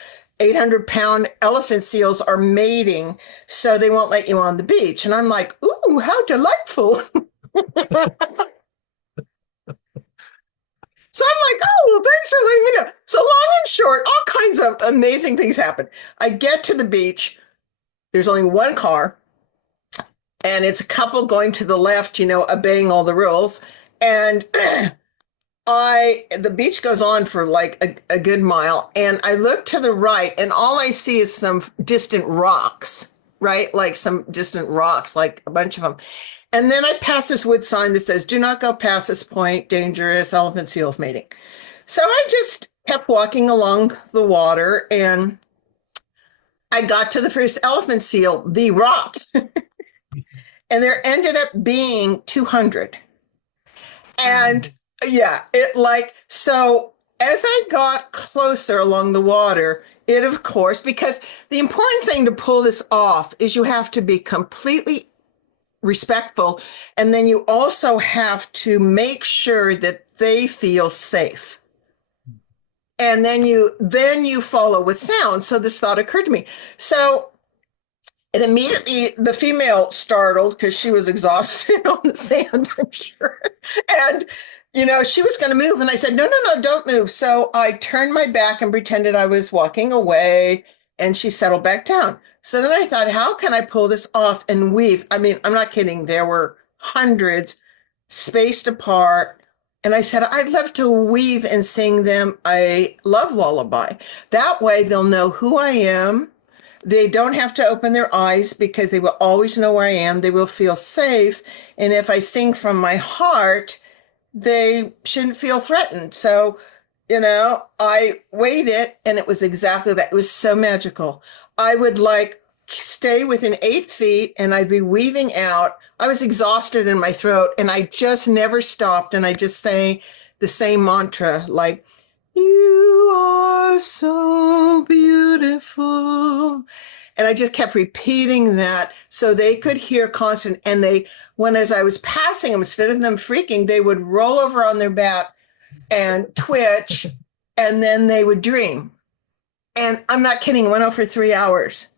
800-pound elephant seals are mating, so they won't let you on the beach. And I'm like, ooh, how delightful. So I'm like, oh, well, thanks for letting me know. So long and short, all kinds of amazing things happen. I get to the beach. There's only one car, and it's a couple going to the left, obeying all the rules. And the beach goes on for like a good mile, and I look to the right, and all I see is some distant rocks, right? Like some distant rocks, like a bunch of them. And then I pass this wood sign that says, do not go past this point, dangerous, elephant seals mating. So I just kept walking along the water, and I got to the first elephant seal, the rocks, and there ended up being 200. And yeah, so as I got closer along the water, it, of course, because the important thing to pull this off is you have to be completely respectful. And then you also have to make sure that they feel safe. And then you follow with sound. So this thought occurred to me. So it immediately, the female startled because she was exhausted on the sand, I'm sure. And, she was going to move. And I said, no, don't move. So I turned my back and pretended I was walking away, and she settled back down. So then I thought, how can I pull this off and weave? I mean, I'm not kidding. There were hundreds spaced apart. And I said, I'd love to weave and sing them a love lullaby. That way they'll know who I am. They don't have to open their eyes because they will always know where I am. They will feel safe. And if I sing from my heart, they shouldn't feel threatened. So, I waited, and it was exactly that. It was so magical. I would stay within 8 feet, and I'd be weaving out. I was exhausted in my throat, and I just never stopped. And I just sang the same mantra, like, you are so beautiful. And I just kept repeating that so they could hear constant. And as I was passing them, instead of them freaking, they would roll over on their back and twitch, and then they would dream. And I'm not kidding, I went on for 3 hours.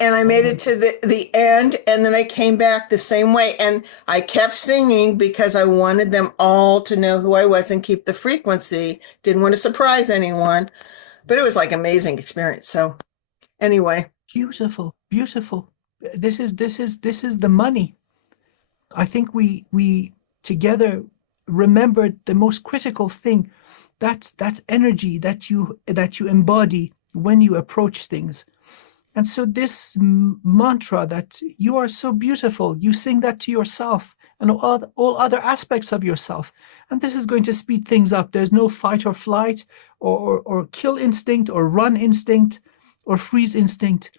And I made it to the end, and then I came back the same way. And I kept singing because I wanted them all to know who I was and keep the frequency. Didn't want to surprise anyone, but it was like amazing experience. So anyway. Beautiful, beautiful. This is the money. I think we together remembered the most critical thing. that energy that you embody when you approach things. And so this mantra that you are so beautiful, you sing that to yourself and all other aspects of yourself. And this is going to speed things up. There's no fight or flight or kill instinct or run instinct or freeze instinct.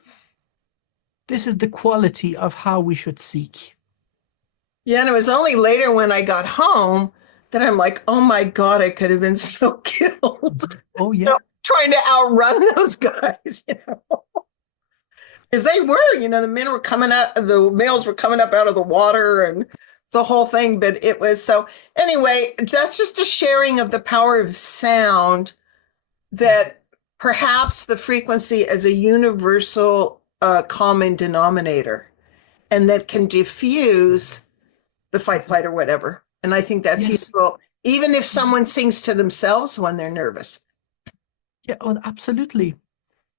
This is the quality of how we should seek. Yeah, and it was only later when I got home that I'm like, oh my God, I could have been so killed. Oh, yeah. Trying to outrun those guys, Because they were, the men were coming out, the males were coming up out of the water and the whole thing. But it was so, anyway, that's just a sharing of the power of sound, that perhaps the frequency as a universal common denominator, and that can diffuse the fight, flight, or whatever. And I think that's Yes. useful, even if someone sings to themselves when they're nervous. Yeah, oh, absolutely.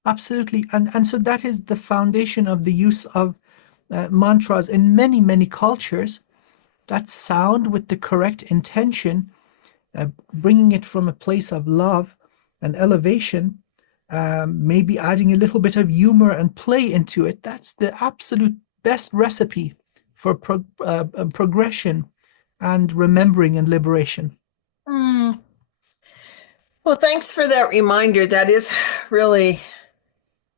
Absolutely. And so that is the foundation of the use of mantras in many, many cultures. That sound with the correct intention, bringing it from a place of love and elevation, maybe adding a little bit of humor and play into it. That's the absolute best recipe for progression and remembering and liberation. Mm. Well, thanks for that reminder. That is really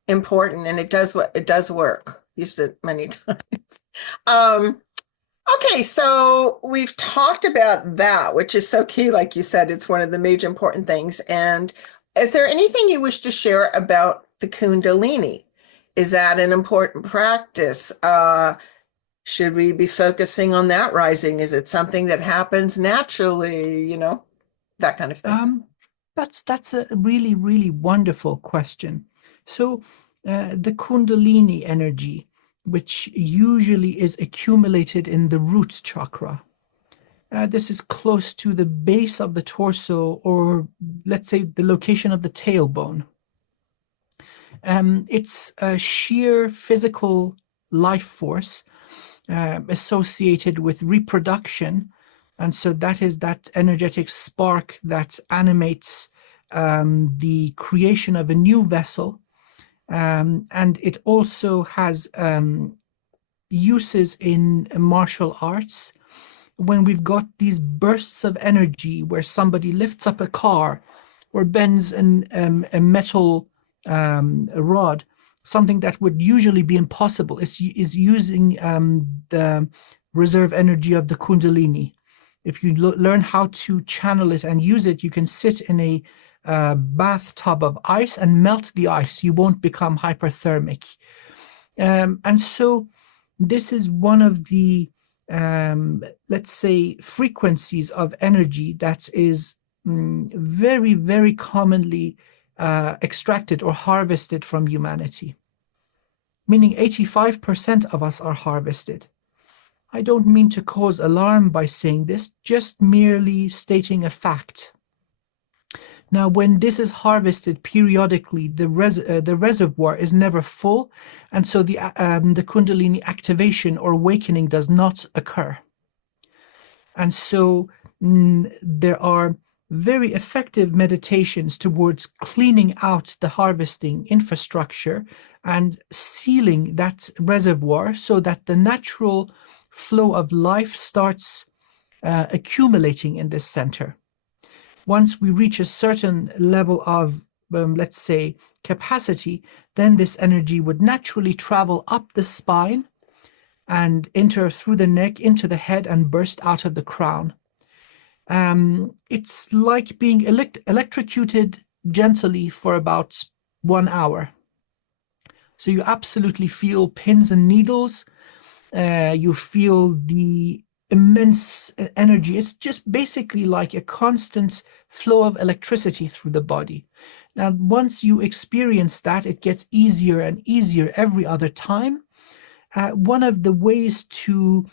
important, and it does work. Used it many times. Um, okay, so we've talked about that, which is so key. Like you said, it's one of the major important things. And is there anything you wish to share about the Kundalini? Is that an important practice? Should we be focusing on that rising? Is it something that happens naturally? That kind of thing. That's a really, really wonderful question. So the Kundalini energy, which usually is accumulated in the root chakra, this is close to the base of the torso, or let's say the location of the tailbone. It's a sheer physical life force associated with reproduction. And so that is that energetic spark that animates the creation of a new vessel. And it also has uses in martial arts. When we've got these bursts of energy where somebody lifts up a car or bends a metal rod, something that would usually be impossible is using the reserve energy of the Kundalini. If you learn how to channel it and use it, you can sit in a bathtub of ice and melt the ice. You won't become hyperthermic. And so this is one of the, let's say, frequencies of energy that is very, very commonly extracted or harvested from humanity, meaning 85% of us are harvested. I don't mean to cause alarm by saying this, just merely stating a fact. Now, when this is harvested periodically, the reservoir is never full, and so the Kundalini activation or awakening does not occur. And so there are very effective meditations towards cleaning out the harvesting infrastructure and sealing that reservoir so that the natural flow of life starts accumulating in this center. Once we reach a certain level of, let's say, capacity, then this energy would naturally travel up the spine and enter through the neck into the head and burst out of the crown. It's like being electrocuted gently for about 1 hour. So you absolutely feel pins and needles. You feel the immense energy. It's just basically like a constant flow of electricity through the body. Now, once you experience that, it gets easier and easier every other time. One of the ways to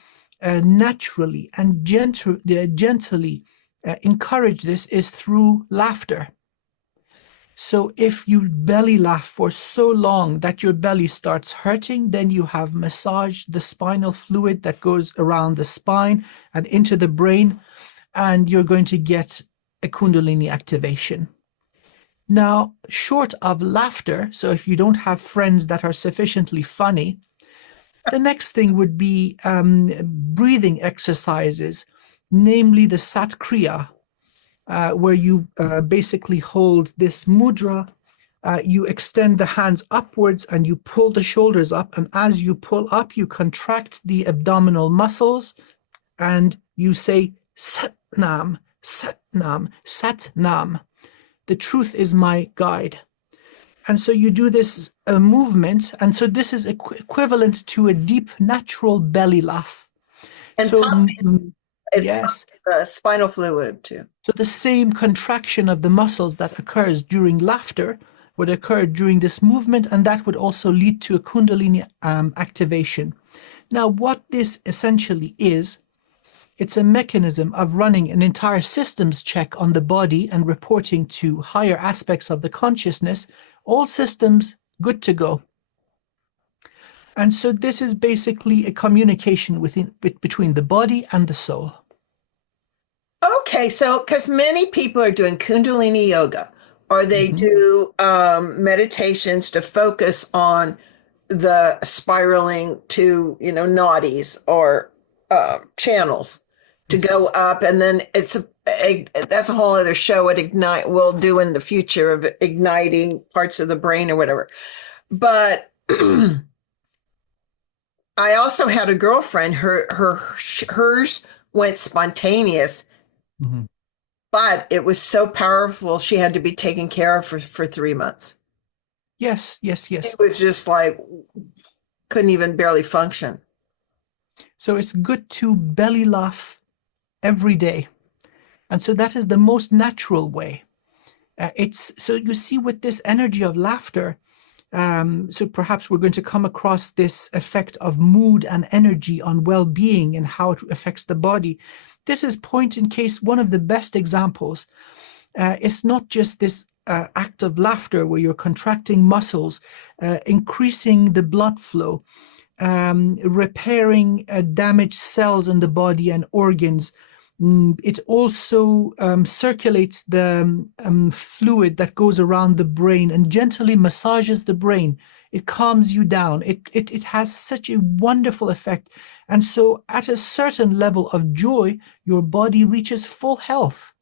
naturally and gently encourage this is through laughter. So if you belly laugh for so long that your belly starts hurting, then you have massaged the spinal fluid that goes around the spine and into the brain, and you're going to get a Kundalini activation. Now, short of laughter, so if you don't have friends that are sufficiently funny, the next thing would be breathing exercises, namely the Sat Kriya, where you basically hold this mudra. You extend the hands upwards and you pull the shoulders up. And as you pull up, you contract the abdominal muscles and you say, Sat Nam, Sat Nam, Sat Nam. The truth is my guide. And so you do this movement. And so this is equivalent to a deep, natural belly laugh. And So, it yes. Spinal fluid too. So the same contraction of the muscles that occurs during laughter would occur during this movement, and that would also lead to a Kundalini activation. Now, what this essentially is, it's a mechanism of running an entire systems check on the body and reporting to higher aspects of the consciousness, all systems good to go. And so this is basically a communication between the body and the soul. Okay, so because many people are doing Kundalini yoga or they do meditations to focus on the spiraling to, nadis or channels to go up. And then that's a whole other show at Ignite we'll do in the future of igniting parts of the brain or whatever. But I also had a girlfriend, hers went spontaneous. But it was so powerful, she had to be taken care of for 3 months. Yes. It was just like, couldn't even barely function. So it's good to belly laugh every day. And so that is the most natural way. So you see with this energy of laughter, so perhaps we're going to come across this effect of mood and energy on well-being and how it affects the body. This is point in case one of the best examples. It's not just this act of laughter where you're contracting muscles, increasing the blood flow, repairing damaged cells in the body and organs. It also circulates the fluid that goes around the brain and gently massages the brain. It calms you down. It has such a wonderful effect. And so at a certain level of joy, your body reaches full health.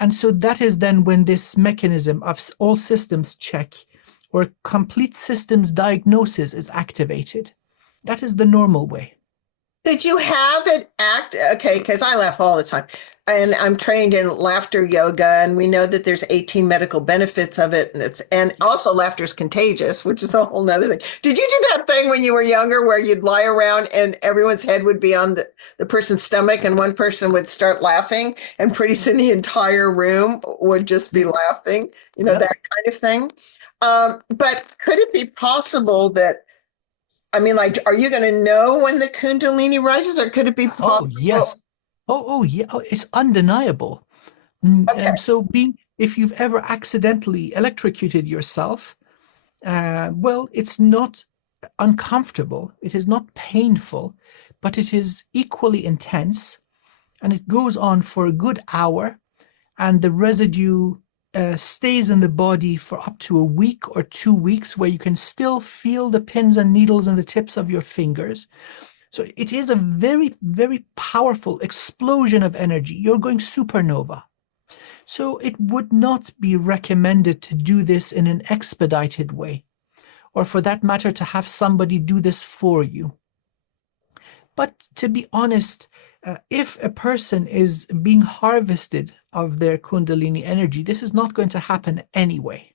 And so that is then when this mechanism of all systems check or complete systems diagnosis is activated. That is the normal way. Did you have it act? Okay, because I laugh all the time. And I'm trained in laughter yoga, and we know that there's 18 medical benefits of it. And also laughter is contagious, which is a whole nother thing. Did you do that thing when you were younger where you'd lie around and everyone's head would be on the person's stomach and one person would start laughing and pretty soon the entire room would just be laughing, that kind of thing? But could it be possible that, are you going to know when the Kundalini rises, or could it be possible? Oh, yes. Oh, yeah. Oh, it's undeniable. Okay. So if you've ever accidentally electrocuted yourself, well, it's not uncomfortable. It is not painful, but it is equally intense. And it goes on for a good hour. And the residue stays in the body for up to a week or 2 weeks, where you can still feel the pins and needles in the tips of your fingers. So it is a very, very powerful explosion of energy. You're going supernova. So it would not be recommended to do this in an expedited way, or for that matter, to have somebody do this for you. But to be honest, if a person is being harvested of their Kundalini energy, this is not going to happen anyway.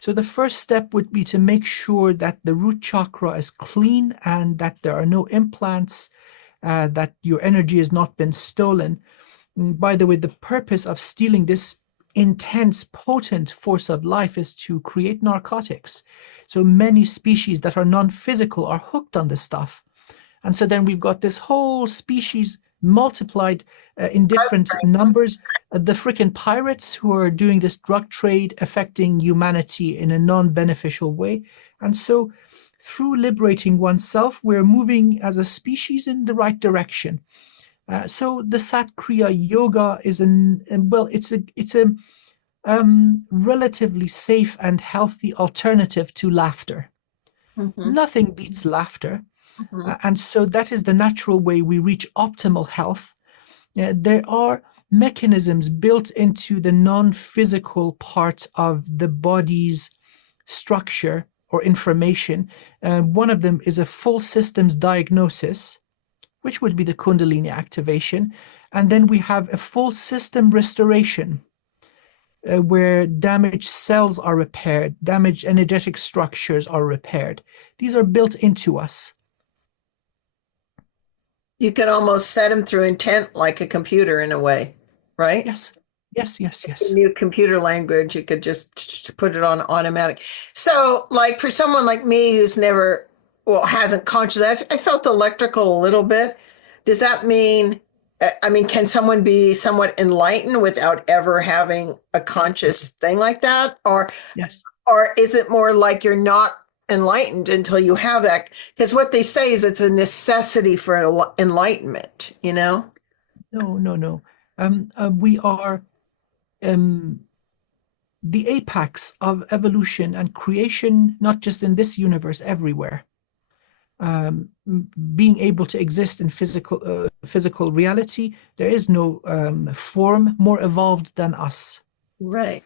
So the first step would be to make sure that the root chakra is clean and that there are no implants, that your energy has not been stolen. By the way, the purpose of stealing this intense, potent force of life is to create narcotics. So many species that are non-physical are hooked on this stuff. And so then we've got this whole species multiplied in different numbers. The freaking pirates who are doing this drug trade affecting humanity in a non-beneficial way. And so through liberating oneself, we're moving as a species in the right direction. So the Sat Kriya Yoga is well, it's a relatively safe and healthy alternative to laughter. Mhm, Nothing beats laughter. mhm. And so that is the natural way we reach optimal health. There are mechanisms built into the non-physical part of the body's structure or information. One of them is a full systems diagnosis, which would be the Kundalini activation. And then we have a full system restoration, where damaged cells are repaired, damaged energetic structures are repaired. These are built into us. You can almost set them through intent like a computer in a way, right? Yes, yes, yes, yes, New computer language, you could just put it on automatic. So, like for someone like me who's never, well, hasn't conscious, I felt electrical a little bit. Does that mean, I mean, can someone be somewhat enlightened without ever having a conscious thing like that? yes. Or is it more like you're not enlightened until you have that? Because what they say is it's a necessity for enlightenment, you know? No, no, no. We are um, the apex of evolution and creation, not just in this universe, everywhere. Um, Being able to exist in physical reality, there is no form more evolved than us. Right.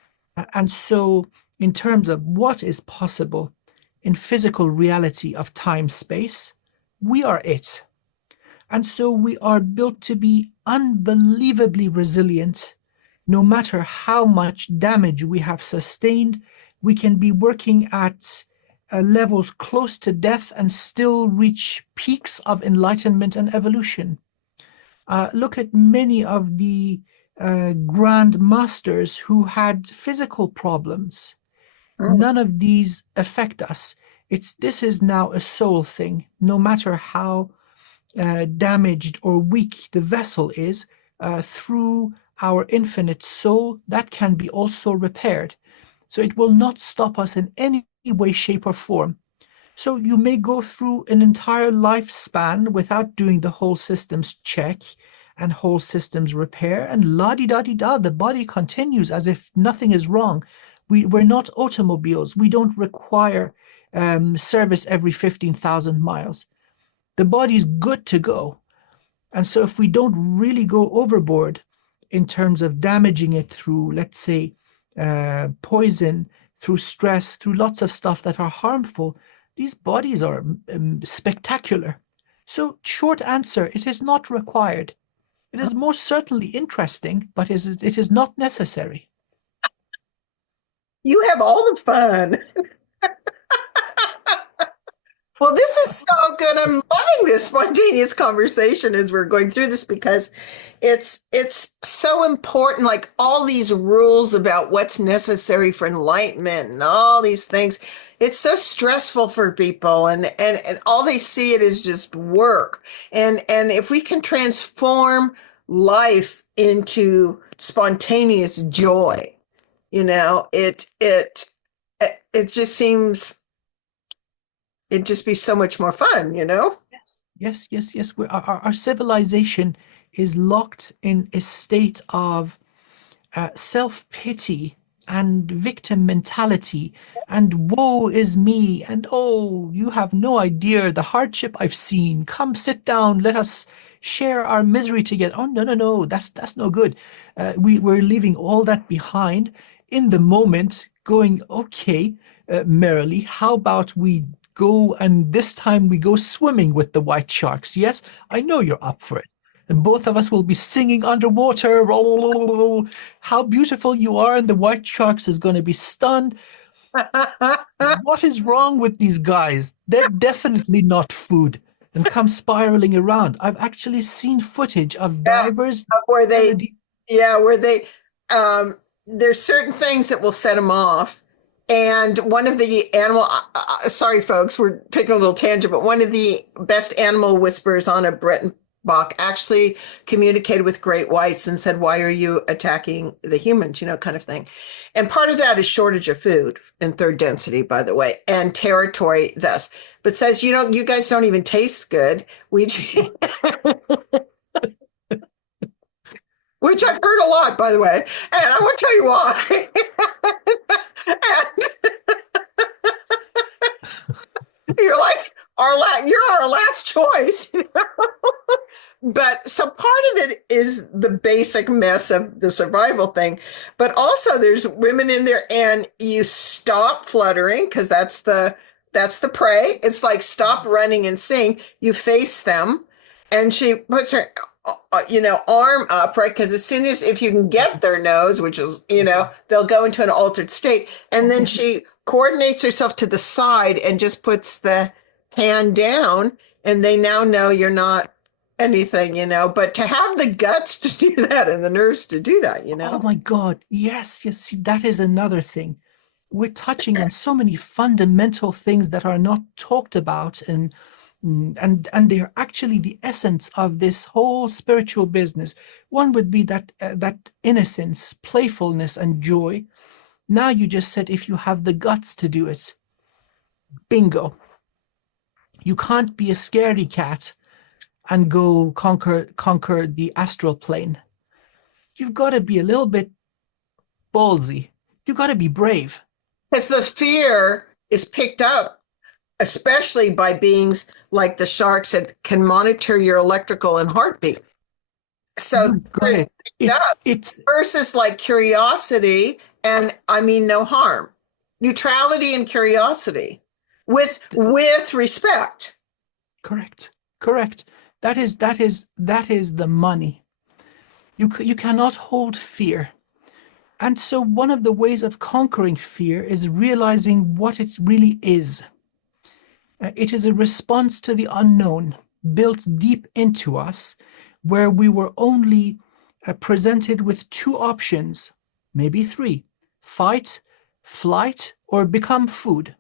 And so, in terms of what is possible in physical reality of time space, we are it. And so we are built to be unbelievably resilient. No matter how much damage we have sustained, we can be working at levels close to death and still reach peaks of enlightenment and evolution. Look at many of the grand masters who had physical problems. Mm. None of these affect us. This is now a soul thing. No matter how damaged or weak the vessel is, through our infinite soul, that can be also repaired. So it will not stop us in any way, shape, or form. So you may go through an entire lifespan without doing the whole systems check and whole systems repair, and la di da di da, the body continues as if nothing is wrong. We're not automobiles. We don't require service every 15,000 miles. The body's good to go. And so if we don't really go overboard in terms of damaging it through, let's say, poison, through stress, through lots of stuff that are harmful, these bodies are spectacular. So, short answer, it is not required. It is most certainly interesting, but it is not necessary. You have all the fun. Well, this is so good. I'm loving this spontaneous conversation as we're going through this because it's so important. Like all these rules about what's necessary for enlightenment and all these things. It's so stressful for people and all they see it is just work. And if we can transform life into spontaneous joy, you know, it just seems it'd just be so much more fun, you know? Yes, yes, yes, yes. Our civilization is locked in a state of self-pity and victim mentality and woe is me and oh, you have no idea the hardship I've seen. Come sit down, let us share our misery together. Oh no, no, no, that's no good. We're leaving all that behind in the moment, going, okay, Merrily, how about we go and this time we go swimming with the white sharks? Yes, I know you're up for it. And both of us will be singing underwater. How beautiful you are, and the white sharks is going to be stunned. What is wrong with these guys? They're definitely not food and come spiraling around. I've actually seen footage of Yeah, divers. where they, Melody. yeah, where they, there's certain things that will set them off. And one of the animal, sorry, folks, we're taking a little tangent, but one of the best animal whisperers on a Breton Bach actually communicated with great whites and said, "Why are you attacking the humans?" You know, kind of thing. And part of that is shortage of food in third density, by the way, and territory thus. But says, you guys don't even taste good. We which I've heard a lot, by the way. And I won't tell you why. And you're like, you're our last choice. But so part of it is the basic mess of the survival thing, but also there's women in there, and you stop fluttering because that's the prey. It's like stop running and sing. You face them, and she puts her arm up, right? Because as soon as if you can get their nose, which is they'll go into an altered state, and then she coordinates herself to the side and just puts the hand down, and they now know you're not anything, but to have the guts to do that and the nerves to do that, Oh my God. Yes, yes. See, that is another thing. We're touching on so many fundamental things that are not talked about, and they are actually the essence of this whole spiritual business. One would be that innocence, playfulness, and joy. Now you just said if you have the guts to do it, bingo. You can't be a scaredy cat and go conquer the astral plane. You've got to be a little bit ballsy. You've got to be brave. Because the fear is picked up, especially by beings like the sharks that can monitor your electrical and heartbeat. So You got it. It's versus like curiosity and I mean no harm, neutrality and curiosity with respect. correct. That is the money. You cannot hold fear. And so one of the ways of conquering fear is realizing what it really is. It is a response to the unknown, built deep into us, where we were only presented with two options, maybe three: fight, flight, or become food.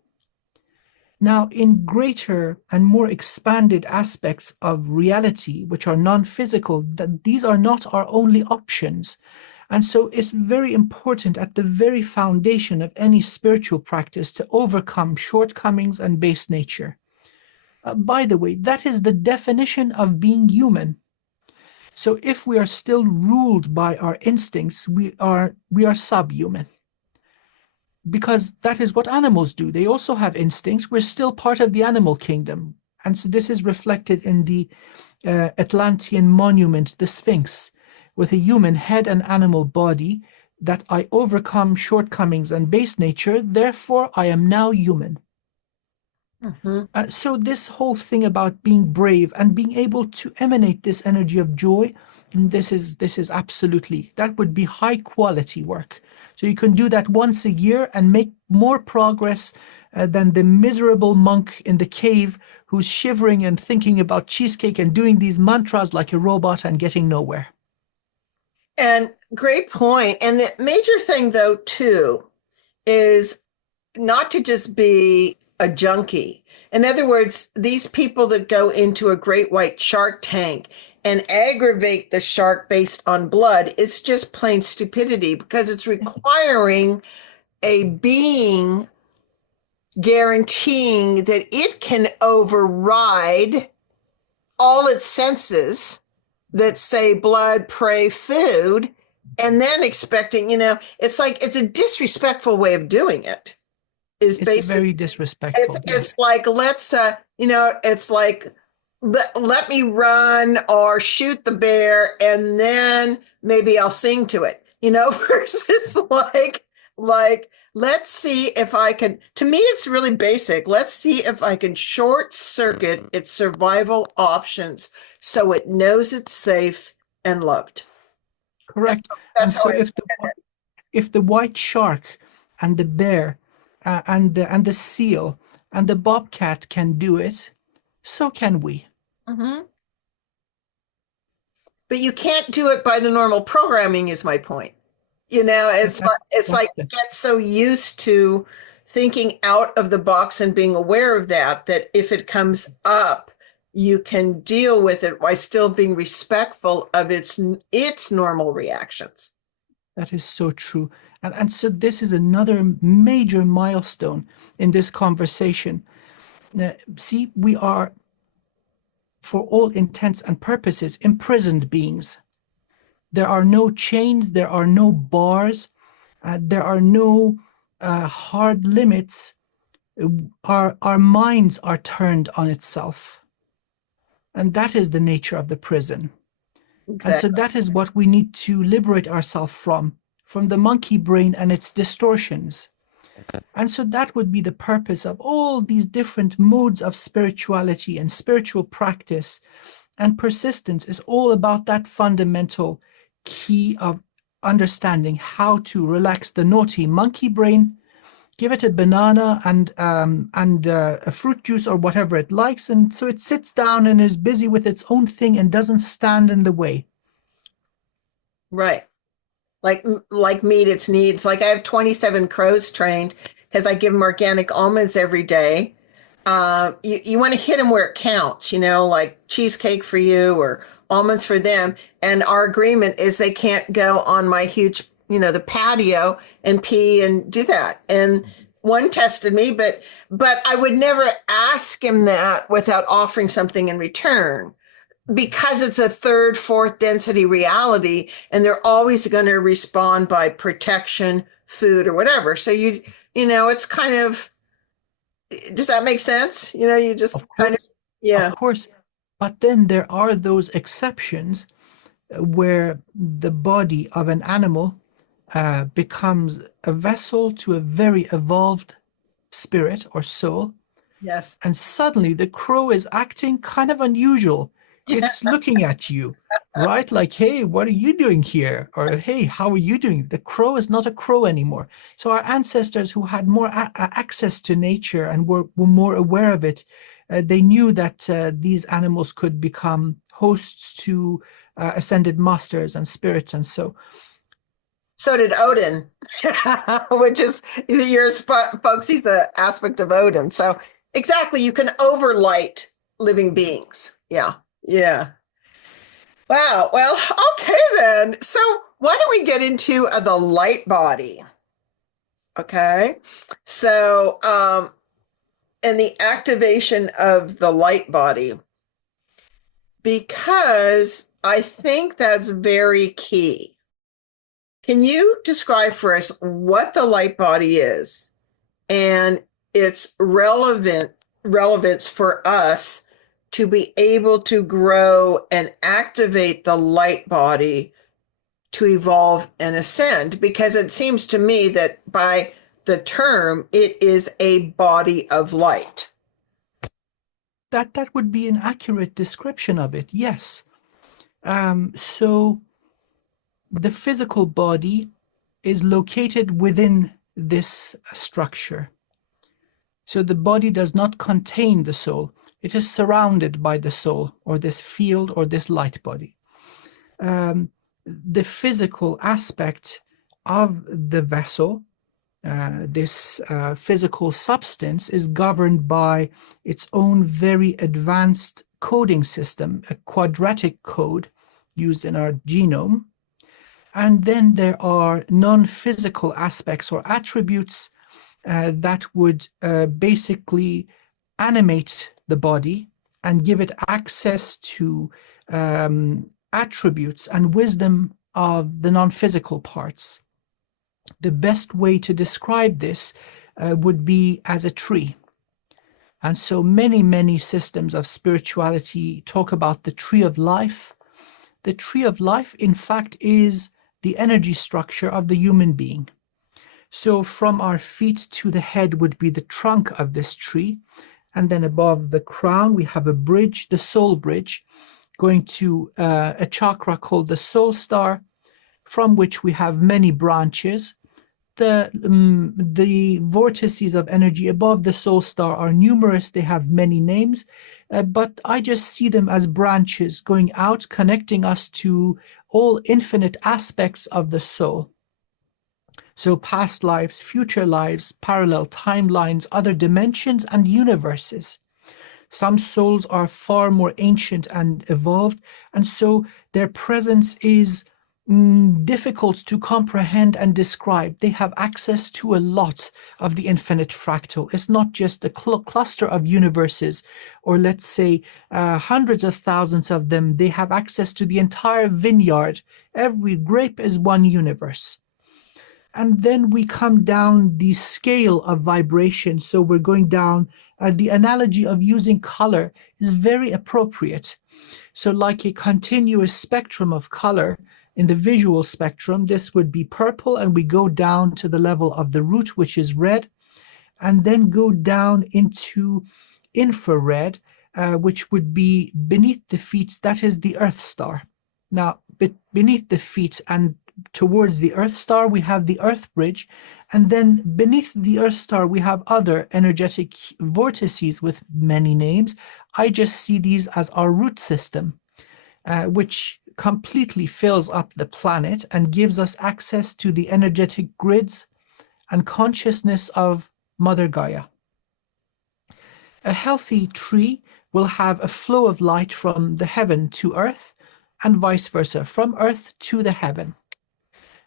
Now, in greater and more expanded aspects of reality, which are non-physical, that these are not our only options. And so it's very important at the very foundation of any spiritual practice to overcome shortcomings and base nature. By the way, that is the definition of being human. So if we are still ruled by our instincts, we are subhuman. Because that is what animals do. They also have instincts. We're still part of the animal kingdom. And so this is reflected in the Atlantean monument, the Sphinx, with a human head and animal body, that I overcome shortcomings and base nature, therefore I am now human. So this whole thing about being brave and being able to emanate this energy of joy, this is absolutely, that would be high quality work. So you can do that once a year and make more progress than the miserable monk in the cave who's shivering and thinking about cheesecake and doing these mantras like a robot and getting nowhere. And great point. And the major thing, though, too, is not to just be a junkie. In other words, these people that go into a great white shark tank and aggravate the shark based on blood, it's just plain stupidity because it's requiring a being guaranteeing that it can override all its senses that say blood, prey, food, and then expecting, it's like it's a disrespectful way of doing it. It's very disrespectful. It's like it's like let me run or shoot the bear and then maybe I'll sing to it, versus like let's see if I can. To me, it's really basic. Let's see if I can short circuit its survival options so it knows it's safe and loved. Correct. That's and so if the white shark and the bear and the seal and the bobcat can do it, so can we. Mm-hmm. But you can't do it by the normal programming, is my point. It's like you get so used to thinking out of the box and being aware of that if it comes up, you can deal with it while still being respectful of its normal reactions. That is so true. And so this is another major milestone in this conversation. See, we are, for all intents and purposes, imprisoned beings. There are no chains, there are no bars, there are no hard limits. Our minds are turned on itself. And that is the nature of the prison. And so Exactly. that is what we need to liberate ourselves from the monkey brain and its distortions. And so that would be the purpose of all these different modes of spirituality and spiritual practice and persistence is all about that fundamental key of understanding how to relax the naughty monkey brain, give it a banana and a fruit juice or whatever it likes, and so it sits down and is busy with its own thing and doesn't stand in the way. Right. Like meet its needs. Like I have 27 crows trained because I give them organic almonds every day. You want to hit them where it counts, like cheesecake for you or almonds for them. And our agreement is they can't go on my huge, the patio and pee and do that. And one tested me, but I would never ask him that without offering something in return because it's a third, fourth density reality, and they're always going to respond by protection, food, or whatever. So it's kind of, does that make sense? You just Of kind of, course, yeah, of course. But then there are those exceptions where the body of an animal becomes a vessel to a very evolved spirit or soul. yes, And suddenly the crow is acting kind of unusual. yeah. It's looking at you, right? Like, hey, what are you doing here? Or, hey, how are you doing? The crow is not a crow anymore. So our ancestors who had more access to nature and were more aware of it, they knew that these animals could become hosts to ascended masters and spirits. And so So did Odin, which is yours, folks. He's an aspect of Odin. So exactly, you can overlight living beings. Yeah, yeah. Wow. Well, okay then. So why don't we get into the light body? Okay. So, and the activation of the light body, because I think that's very key. Can you describe for us what the light body is and its relevance for us to be able to grow and activate the light body to evolve and ascend? Because it seems to me that by the term, it is a body of light. that would be an accurate description of it. Yes. So the physical body is located within this structure. So the body does not contain the soul. It is surrounded by the soul or this field or this light body. The physical aspect of the vessel, this physical substance, is governed by its own very advanced coding system, a quadratic code used in our genome. And then there are non-physical aspects or attributes that would basically animate the body and give it access to attributes and wisdom of the non-physical parts. The best way to describe this would be as a tree. And so many systems of spirituality talk about the tree of life. The tree of life, in fact, is the energy structure of the human being. So from our feet to the head would be the trunk of this tree. And then above the crown, we have a bridge, the soul bridge, going to a chakra called the soul star, from which we have many branches. The vortices of energy above the soul star are numerous. They have many names, but I just see them as branches going out, connecting us to all infinite aspects of the soul. So past lives, future lives, parallel timelines, other dimensions, and universes. Some souls are far more ancient and evolved, and so their presence is difficult to comprehend and describe. They have access to a lot of the infinite fractal. It's not just a cluster of universes, or let's say hundreds of thousands of them. They have access to the entire vineyard. Every grape is one universe. And then we come down the scale of vibration. So we're going down, the analogy of using color is very appropriate. So like a continuous spectrum of color in the visual spectrum, this would be purple, and we go down to the level of the root, which is red, and then go down into infrared, which would be beneath the feet. That is the Earth star. Now, beneath the feet and towards the Earth star, we have the Earth bridge. And then beneath the Earth star, we have other energetic vortices with many names. I just see these as our root system, which completely fills up the planet and gives us access to the energetic grids and consciousness of Mother Gaia. A healthy tree will have a flow of light from the heaven to earth, and vice versa, from earth to the heaven.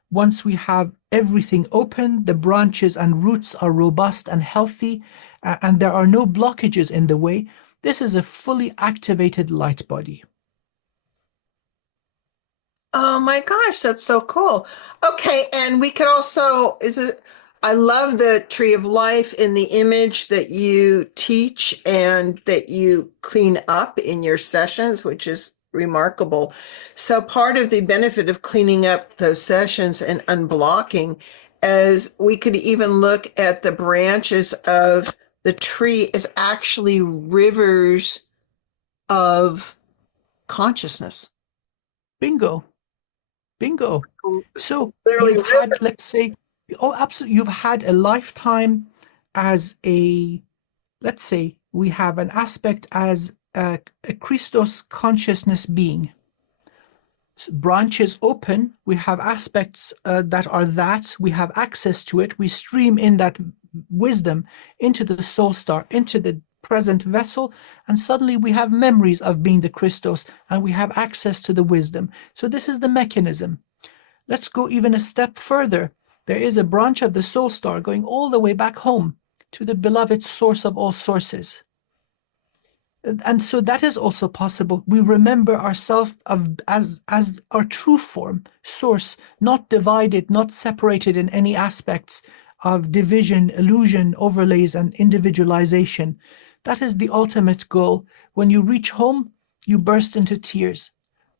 Once we have everything open, the branches and roots are robust and healthy, and there are no blockages in the way. This is a fully activated light body. Oh my gosh, that's so cool. Okay, and we could also, I love the tree of life in the image that you teach and that you clean up in your sessions, which is remarkable. So part of the benefit of cleaning up those sessions and unblocking, as we could even look at the branches of the tree as actually rivers of consciousness. Bingo. Bingo. So Literally you've had, let's say, oh, absolutely, you've had a lifetime as a, let's say, we have an aspect as a Christos consciousness being. So branches open, we have aspects that are that, we have access to it, we stream in that wisdom into the soul star, into the present vessel, and suddenly we have memories of being the Christos, and we have access to the wisdom. So this is the mechanism. Let's go even a step further. There is a branch of the soul star going all the way back home to the beloved source of all sources. And so that is also possible. We remember ourselves as our true form, source, not divided, not separated in any aspects of division, illusion, overlays, and individualization. That is the ultimate goal. When you reach home, you burst into tears.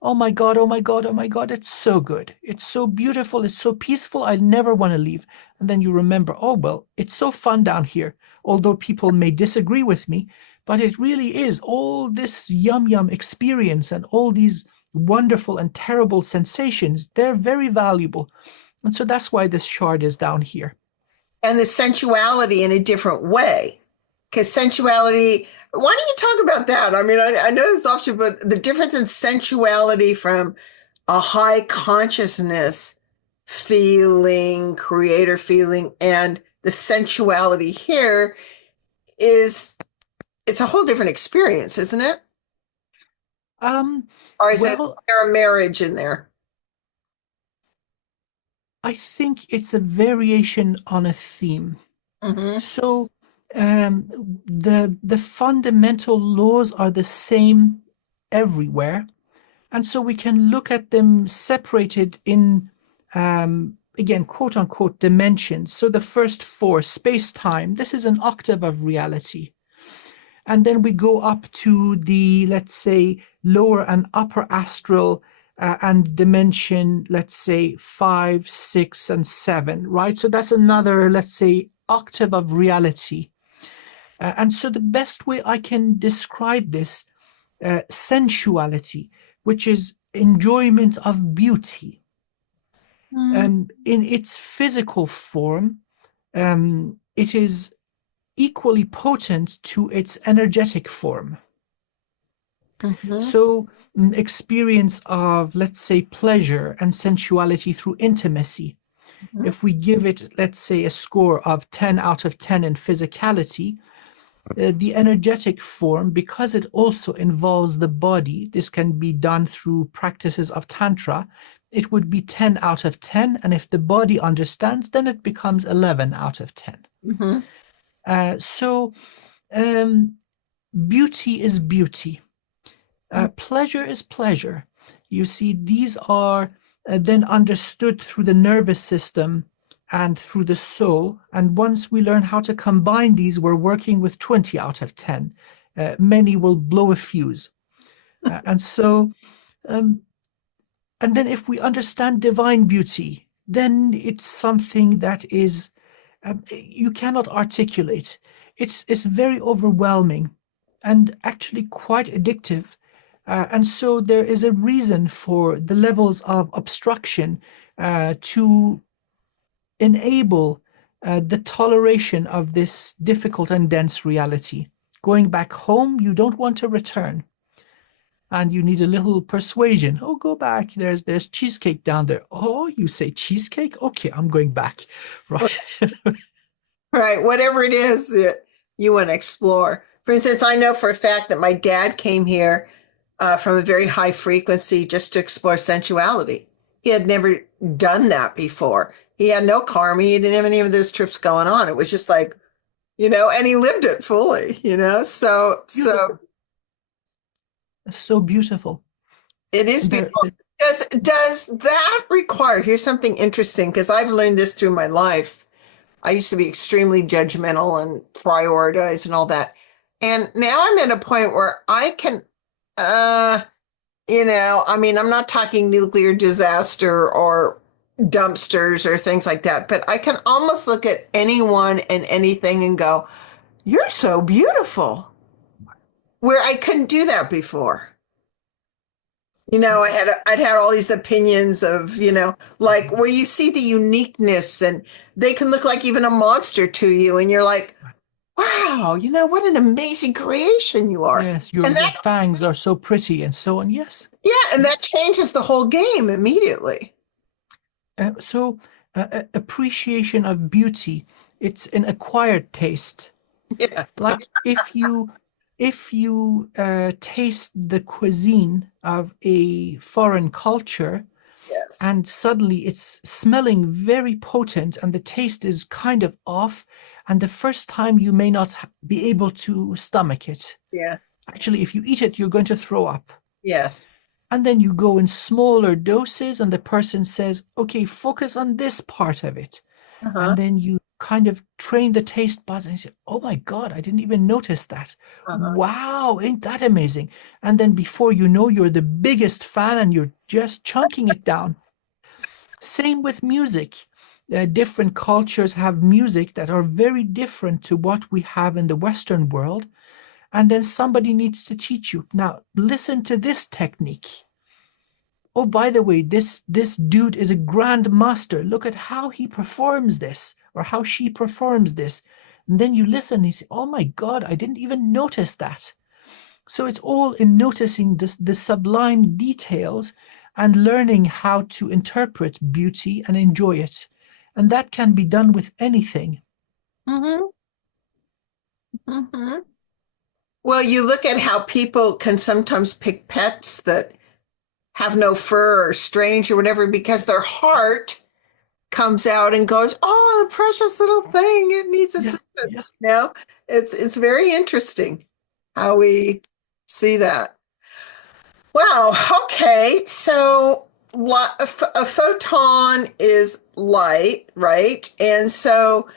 Oh my God, oh my God, oh my God, it's so good. It's so beautiful. It's so peaceful. I never want to leave. And then you remember, oh, well, it's so fun down here. Although people may disagree with me, but it really is all this yum experience and all these wonderful and terrible sensations. They're very valuable. And so that's why this shard is down here. And the sensuality in a different way. Because sensuality, why don't you talk about that? I mean, I know it's often, but the difference in sensuality from a high consciousness feeling, creator feeling, and the sensuality here it's a whole different experience, isn't it? Or is Well, there a marriage in there? I think it's a variation on a theme. Mm-hmm. So the fundamental laws are the same everywhere. And so we can look at them separated in, again, quote unquote, dimensions. So the first four, space-time, this is an octave of reality. And then we go up to the, let's say, lower and upper astral and dimension, let's say 5, 6, and 7, right? So that's another, let's say, octave of reality. And so the best way I can describe this, sensuality, which is enjoyment of beauty, in its physical form, it is equally potent to its energetic form. Mm-hmm. So experience of, let's say, pleasure and sensuality through intimacy. Mm-hmm. If we give it, let's say, a score of 10 out of 10 in physicality, The energetic form, because it also involves the body, this can be done through practices of Tantra, it would be 10 out of 10. And if the body understands, then it becomes 11 out of 10. Mm-hmm. So beauty is beauty. Pleasure is pleasure. You see, these are then understood through the nervous system and through the soul. And once we learn how to combine these, we're working with 20 out of 10. Many will blow a fuse. And so, and then if we understand divine beauty, then it's something that is, you cannot articulate. It's very overwhelming and actually quite addictive. And so there is a reason for the levels of obstruction to enable the toleration of this difficult and dense reality. Going back home, you don't want to return. And you need a little persuasion. Oh, go back. There's cheesecake down there. Oh, you say cheesecake? Okay, I'm going back. Right. Right. Whatever it is that you want to explore. For instance, I know for a fact that my dad came here from a very high frequency just to explore sensuality. He had never done that before. He had no karma. He didn't have any of those trips going on. It was just like, and he lived it fully, so So beautiful. it is There, beautiful. Does that require, here's something interesting, because I've learned this through my life. I used to be extremely judgmental and prioritize and all that. And now I'm at a point where I can, I'm not talking nuclear disaster or dumpsters or things like that, but I can almost look at anyone and anything and go, you're so beautiful, where I couldn't do that before. I'd had all these opinions of, like where you see the uniqueness and they can look like even a monster to you. And you're like, wow, what an amazing creation you are. yes, And your fangs are so pretty and so on. Yes. yeah, and that Yes. changes the whole game immediately. So appreciation of beauty, it's an acquired taste. Yeah. Like if you taste the cuisine of a foreign culture Yes. and suddenly it's smelling very potent and the taste is kind of off, and the first time you may not be able to stomach it. Yeah. Actually, if you eat it, you're going to throw up. Yes. And then you go in smaller doses, and the person says, okay, focus on this part of it. Uh-huh. And then you kind of train the taste buds and you say, oh my God, I didn't even notice that. Uh-huh. Wow, ain't that amazing? And then before you know, you're the biggest fan and you're just chunking it down. Same with music. Different cultures have music that are very different to what we have in the Western world. And then somebody needs to teach you. Now, listen to this technique. Oh, by the way, this dude is a grand master. Look at how he performs this or how she performs this. And then you listen and you say, oh my God, I didn't even notice that. So it's all in noticing the sublime details and learning how to interpret beauty and enjoy it. And that can be done with anything. Mm-hmm. Mm-hmm. Well, you look at how people can sometimes pick pets that have no fur or strange or whatever because their heart comes out and goes, "Oh, the precious little thing, it needs Yeah, yeah. assistance." It's very interesting how we see that. Wow. Okay. So a photon is light, right? And so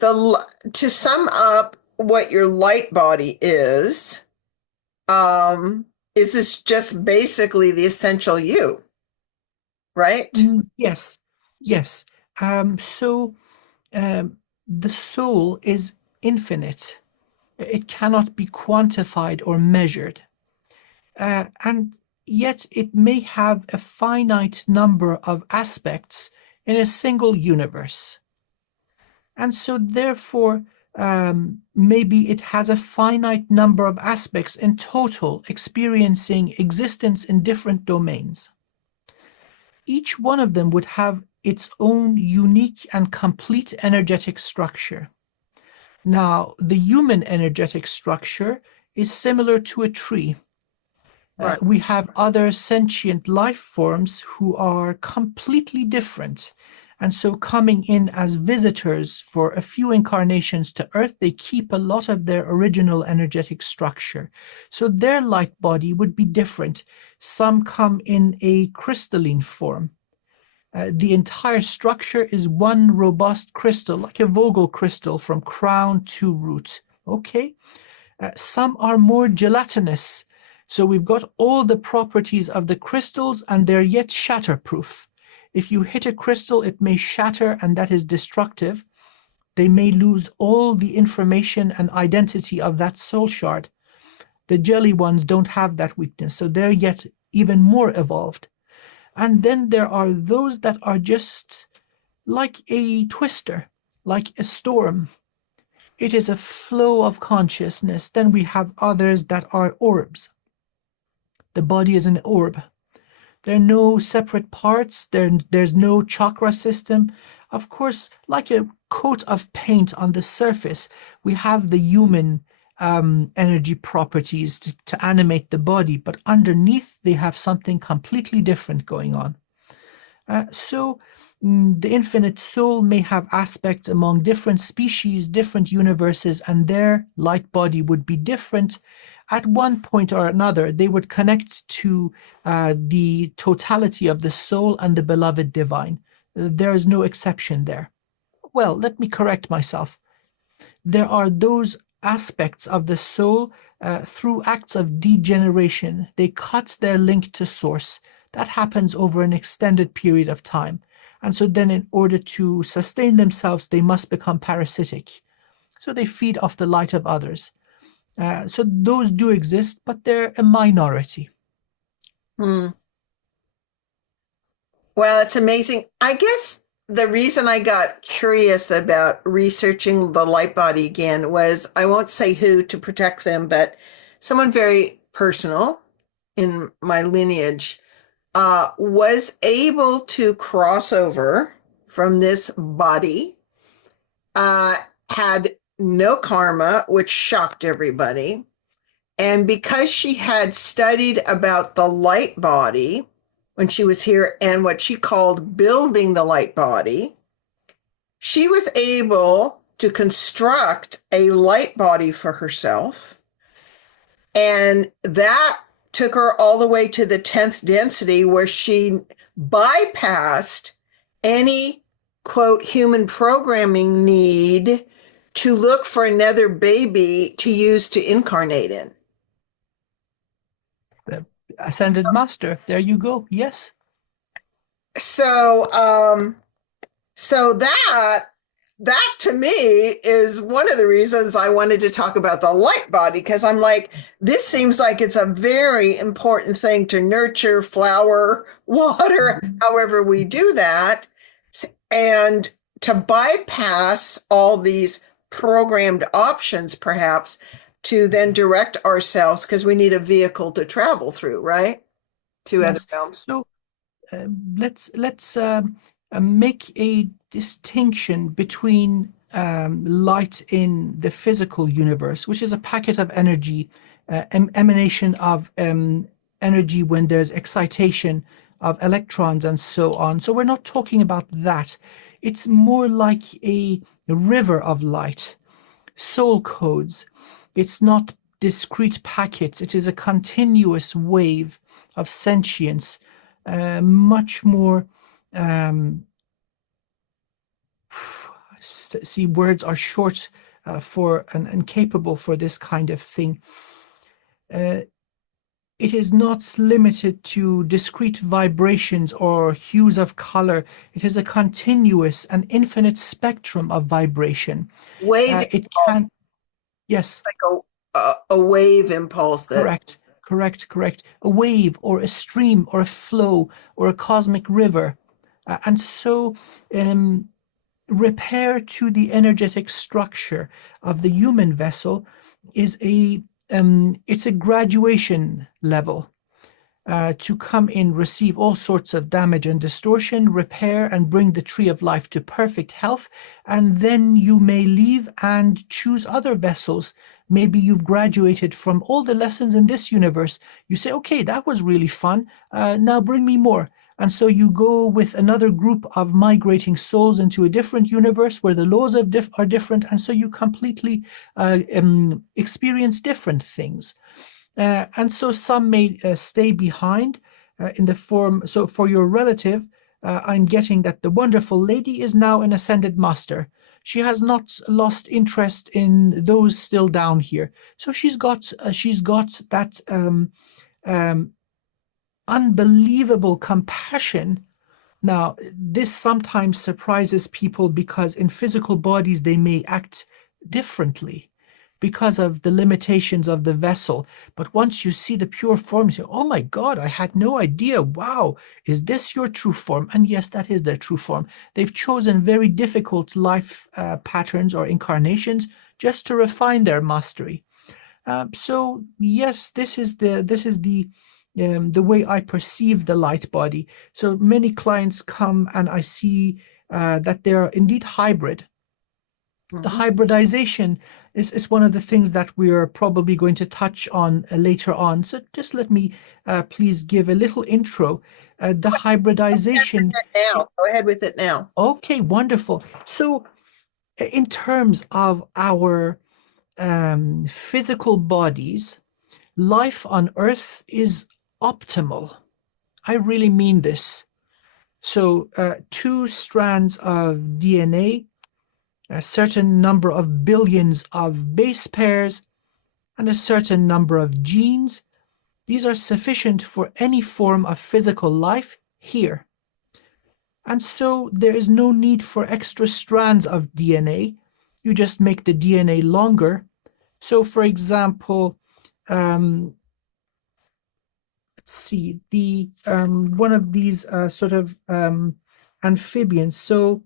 to sum up what your light body is this just basically the essential you, right? Yes, yes. So the soul is infinite. It cannot be quantified or measured. And yet it may have a finite number of aspects in a single universe. And so, therefore, maybe it has a finite number of aspects in total, experiencing existence in different domains. Each one of them would have its own unique and complete energetic structure. Now, the human energetic structure is similar to a tree. Right. We have other sentient life forms who are completely different. And so, coming in as visitors for a few incarnations to Earth, they keep a lot of their original energetic structure. So, their light body would be different. Some come in a crystalline form. The entire structure is one robust crystal, like a Vogel crystal from crown to root. Okay. Some are more gelatinous. So we've got all the properties of the crystals and they're yet shatterproof. If you hit a crystal, it may shatter and that is destructive. They may lose all the information and identity of that soul shard. The jelly ones don't have that weakness, so they're yet even more evolved. And then there are those that are just like a twister, like a storm. It is a flow of consciousness. Then we have others that are orbs. The body is an orb. There are no separate parts. There's no chakra system. Of course, like a coat of paint on the surface, we have the human energy properties to animate the body, but underneath they have something completely different going on. The infinite soul may have aspects among different species, different universes, and their light body would be different. At one point or another, they would connect to the totality of the soul and the beloved divine. There is no exception there. Well, let me correct myself. There are those aspects of the soul through acts of degeneration. They cut their link to source. That happens over an extended period of time. And so then in order to sustain themselves, they must become parasitic. So they feed off the light of others. So those do exist, but they're a minority. Hmm. Well, it's amazing. I guess the reason I got curious about researching the light body again was I won't say who to protect them, but someone very personal in my lineage was able to cross over from this body, had no karma, which shocked everybody. And because she had studied about the light body when she was here and what she called building the light body, she was able to construct a light body for herself. And that took her all the way to the 10th density where she bypassed any quote human programming need to look for another baby to use to incarnate in. The ascended master, there you go. Yes. So that to me is one of the reasons I wanted to talk about the light body, because I'm like, this seems like it's a very important thing to nurture, flower, water, however we do that, and to bypass all these programmed options, perhaps, to then direct ourselves, because we need a vehicle to travel through, right? To other Yes. realms. So let's make a distinction between light in the physical universe, which is a packet of energy, emanation of energy when there's excitation of electrons and so on. So we're not talking about that. It's more like a river of light, soul codes. It's not discrete packets. It is a continuous wave of sentience, much more see, words are short for and incapable for this kind of thing. It is not limited to discrete vibrations or hues of color. It is a continuous and infinite spectrum of vibration. Wave It impulse, can, yes, like a wave impulse that correct. A wave or a stream or a flow or a cosmic river. And so repair to the energetic structure of the human vessel is it's a graduation level. to come in, receive all sorts of damage and distortion, repair, and bring the tree of life to perfect health. And then you may leave and choose other vessels. Maybe you've graduated from all the lessons in this universe. You say, okay, that was really fun. Now bring me more. And so you go with another group of migrating souls into a different universe where the laws are different. And so you completely experience different things. And so some may stay behind in the form. So for your relative, I'm getting that the wonderful lady is now an ascended master. She has not lost interest in those still down here. So she's got that unbelievable compassion. Now, this sometimes surprises people because in physical bodies they may act differently because of the limitations of the vessel. But once you see the pure form, you say, oh my God, I had no idea. Wow, is this your true form? And yes, that is their true form. They've chosen very difficult life patterns or incarnations just to refine their mastery. So yes, this is the way I perceive the light body. So many clients come and I see that they are indeed hybrid. The hybridization is one of the things that we are probably going to touch on later on. So just let me please give a little intro. The hybridization. Now, go ahead with it now. Okay, wonderful. So in terms of our physical bodies, life on Earth is optimal. I really mean this. So 2 strands of DNA, a certain number of billions of base pairs, and a certain number of genes. These are sufficient for any form of physical life here. And so there is no need for extra strands of DNA. You just make the DNA longer. So for example, let's see, the one of these sort of amphibians. So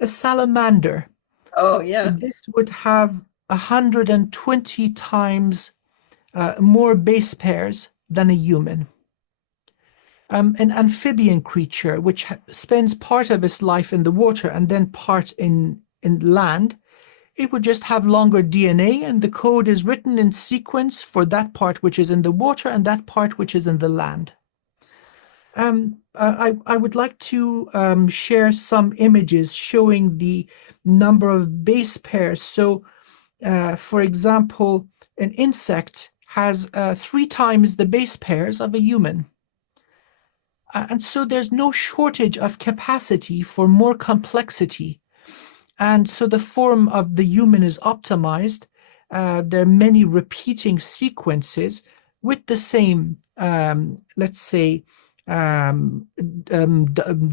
a salamander. Oh, yeah. This would have 120 times more base pairs than a human. An amphibian creature which spends part of its life in the water and then part in land, it would just have longer DNA, and the code is written in sequence for that part which is in the water and that part which is in the land. I would like to share some images showing the number of base pairs. So, for example, an insect has 3 times the base pairs of a human. And so there's no shortage of capacity for more complexity. And so the form of the human is optimized. There are many repeating sequences with the same, let's say,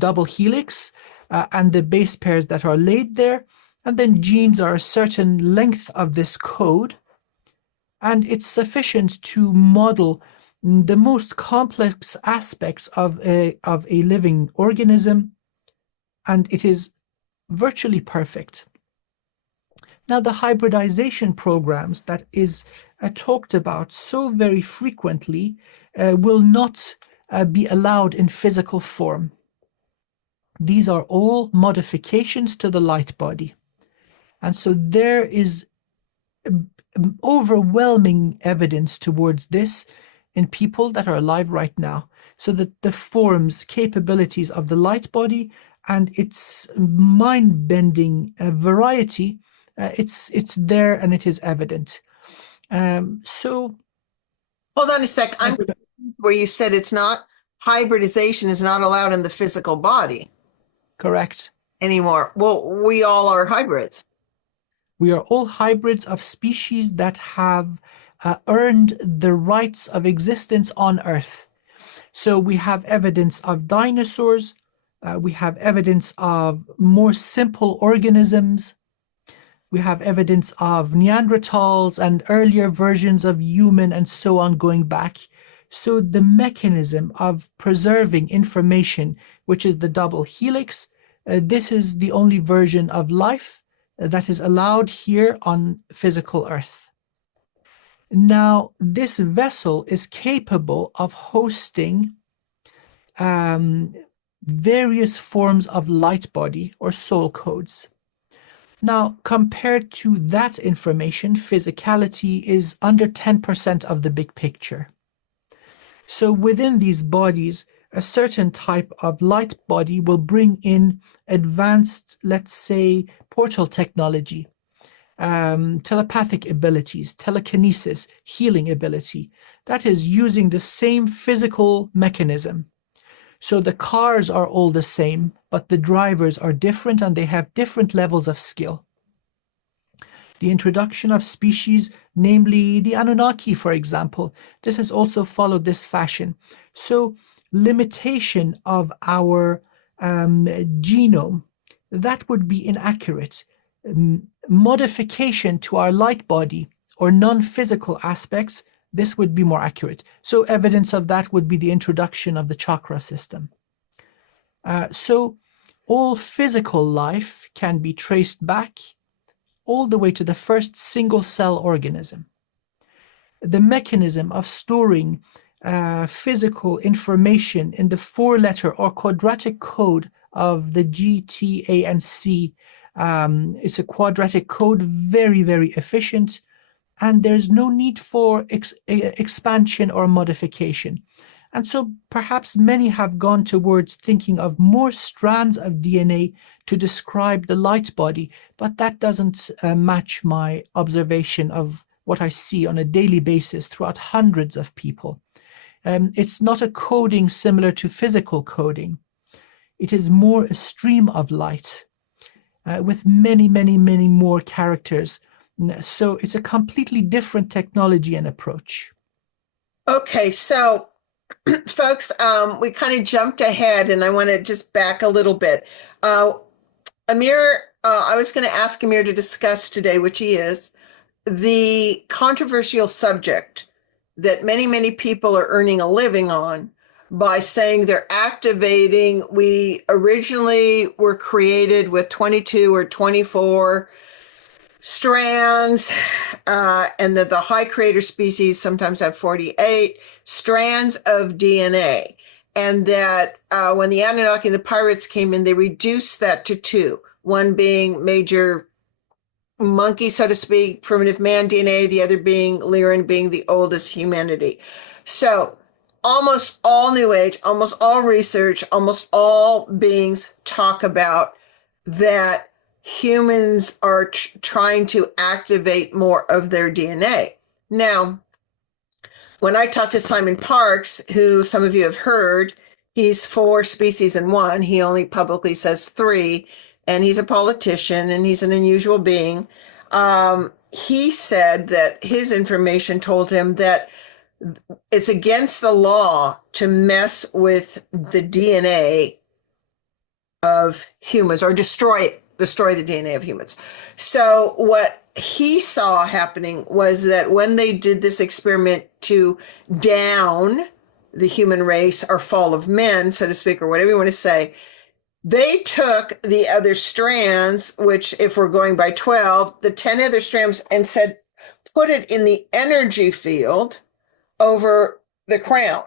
double helix and the base pairs that are laid there. And then genes are a certain length of this code. And it's sufficient to model the most complex aspects of a living organism. And it is virtually perfect. Now, the hybridization programs that is talked about so very frequently will not be allowed in physical form. These are all modifications to the light body. And so there is overwhelming evidence towards this in people that are alive right now. So that the forms, capabilities of the light body and its mind-bending variety, it's there and it is evident. So hold on a sec. I'm where you said it's not hybridization is not allowed in the physical body. Correct. Anymore. Well, we all are hybrids. We are all hybrids of species that have earned the rights of existence on Earth. So we have evidence of dinosaurs. We have evidence of more simple organisms. We have evidence of Neanderthals and earlier versions of human and so on going back. So the mechanism of preserving information, which is the double helix, this is the only version of life that is allowed here on physical Earth. Now, this vessel is capable of hosting various forms of light body or soul codes. Now, compared to that information, physicality is under 10% of the big picture. So within these bodies, a certain type of light body will bring in advanced, let's say, portal technology, telepathic abilities, telekinesis, healing ability. That is using the same physical mechanism. So the cars are all the same, but the drivers are different and they have different levels of skill. The introduction of species, namely the Anunnaki, for example, this has also followed this fashion. So limitation of our genome, that would be inaccurate. Modification to our light body or non-physical aspects, this would be more accurate. So evidence of that would be the introduction of the chakra system. So all physical life can be traced back all the way to the first single-cell organism. The mechanism of storing physical information in the four-letter or quadratic code of the G, T, A, and C. It's a quadratic code, very, very efficient, and there's no need for expansion or modification. And so perhaps many have gone towards thinking of more strands of DNA to describe the light body, but that doesn't match my observation of what I see on a daily basis throughout hundreds of people. It's not a coding similar to physical coding. It is more a stream of light with many, many, many more characters. So it's a completely different technology and approach. Okay, so folks, we kind of jumped ahead and I want to just back a little bit. Amir, I was going to ask Amir to discuss today, which he is, the controversial subject that many, many people are earning a living on by saying they're activating. We originally were created with 22 or 24 strands, and that the high creator species sometimes have 48 strands of DNA. And that when the Anunnaki and the pirates came in, they reduced that to two, one being major monkey, so to speak, primitive man DNA, the other being Lyran, being the oldest humanity. So almost all New Age, almost all research, almost all beings talk about that humans are trying to activate more of their DNA. Now, when I talked to Simon Parkes, who some of you have heard, he's 4 species in one. He only publicly says 3, and he's a politician and he's an unusual being. He said that his information told him that it's against the law to mess with the DNA of humans or destroy the DNA of humans. So what he saw happening was that when they did this experiment to down the human race or fall of men, so to speak, or whatever you want to say, they took the other strands, which if we're going by 12, the 10 other strands, and said, put it in the energy field over the crown.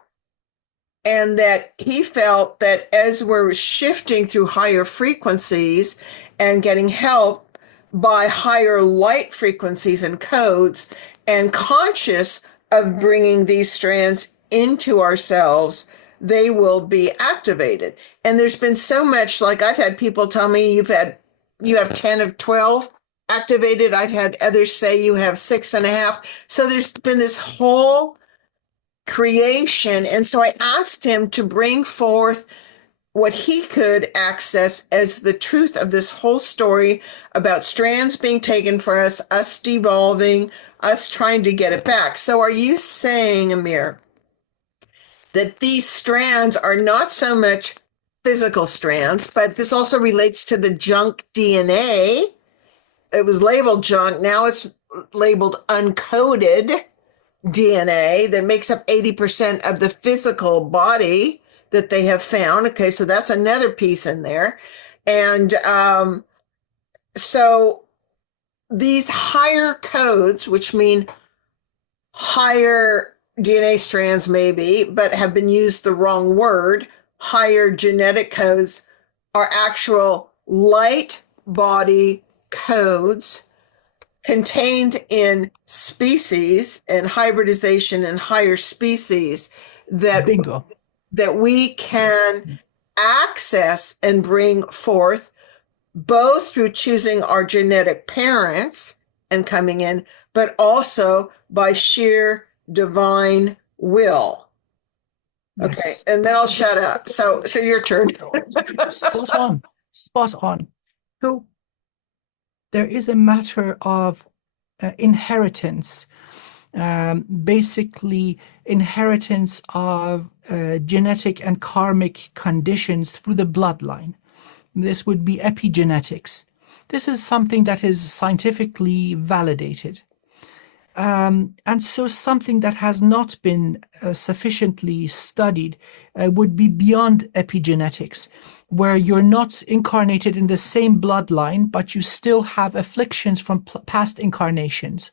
And that he felt that as we're shifting through higher frequencies and getting help by higher light frequencies and codes and conscious of bringing these strands into ourselves, they will be activated. And there's been so much, like I've had people tell me you have 10 of 12 activated. I've had others say you have 6.5. So there's been this whole creation. And so I asked him to bring forth what he could access as the truth of this whole story about strands being taken for us devolving, us trying to get it back. So are you saying, Amir, that these strands are not so much physical strands, but this also relates to the junk DNA? It was labeled junk. Now it's labeled uncoded DNA that makes up 80% of the physical body that they have found. Okay, so that's another piece in there. And so these higher codes, which mean higher DNA strands, maybe, but have been used the wrong word. Higher genetic codes are actual light body codes contained in species and hybridization in higher species that Bingo. that we can access and bring forth both through choosing our genetic parents and coming in, but also by sheer divine will. Okay, Yes. and then I'll shut up. So your turn. Spot on. Spot on. So there is a matter of inheritance, basically inheritance of genetic and karmic conditions through the bloodline. This would be epigenetics. This is something that is scientifically validated. And so something that has not been sufficiently studied would be beyond epigenetics, where you're not incarnated in the same bloodline, but you still have afflictions from past incarnations.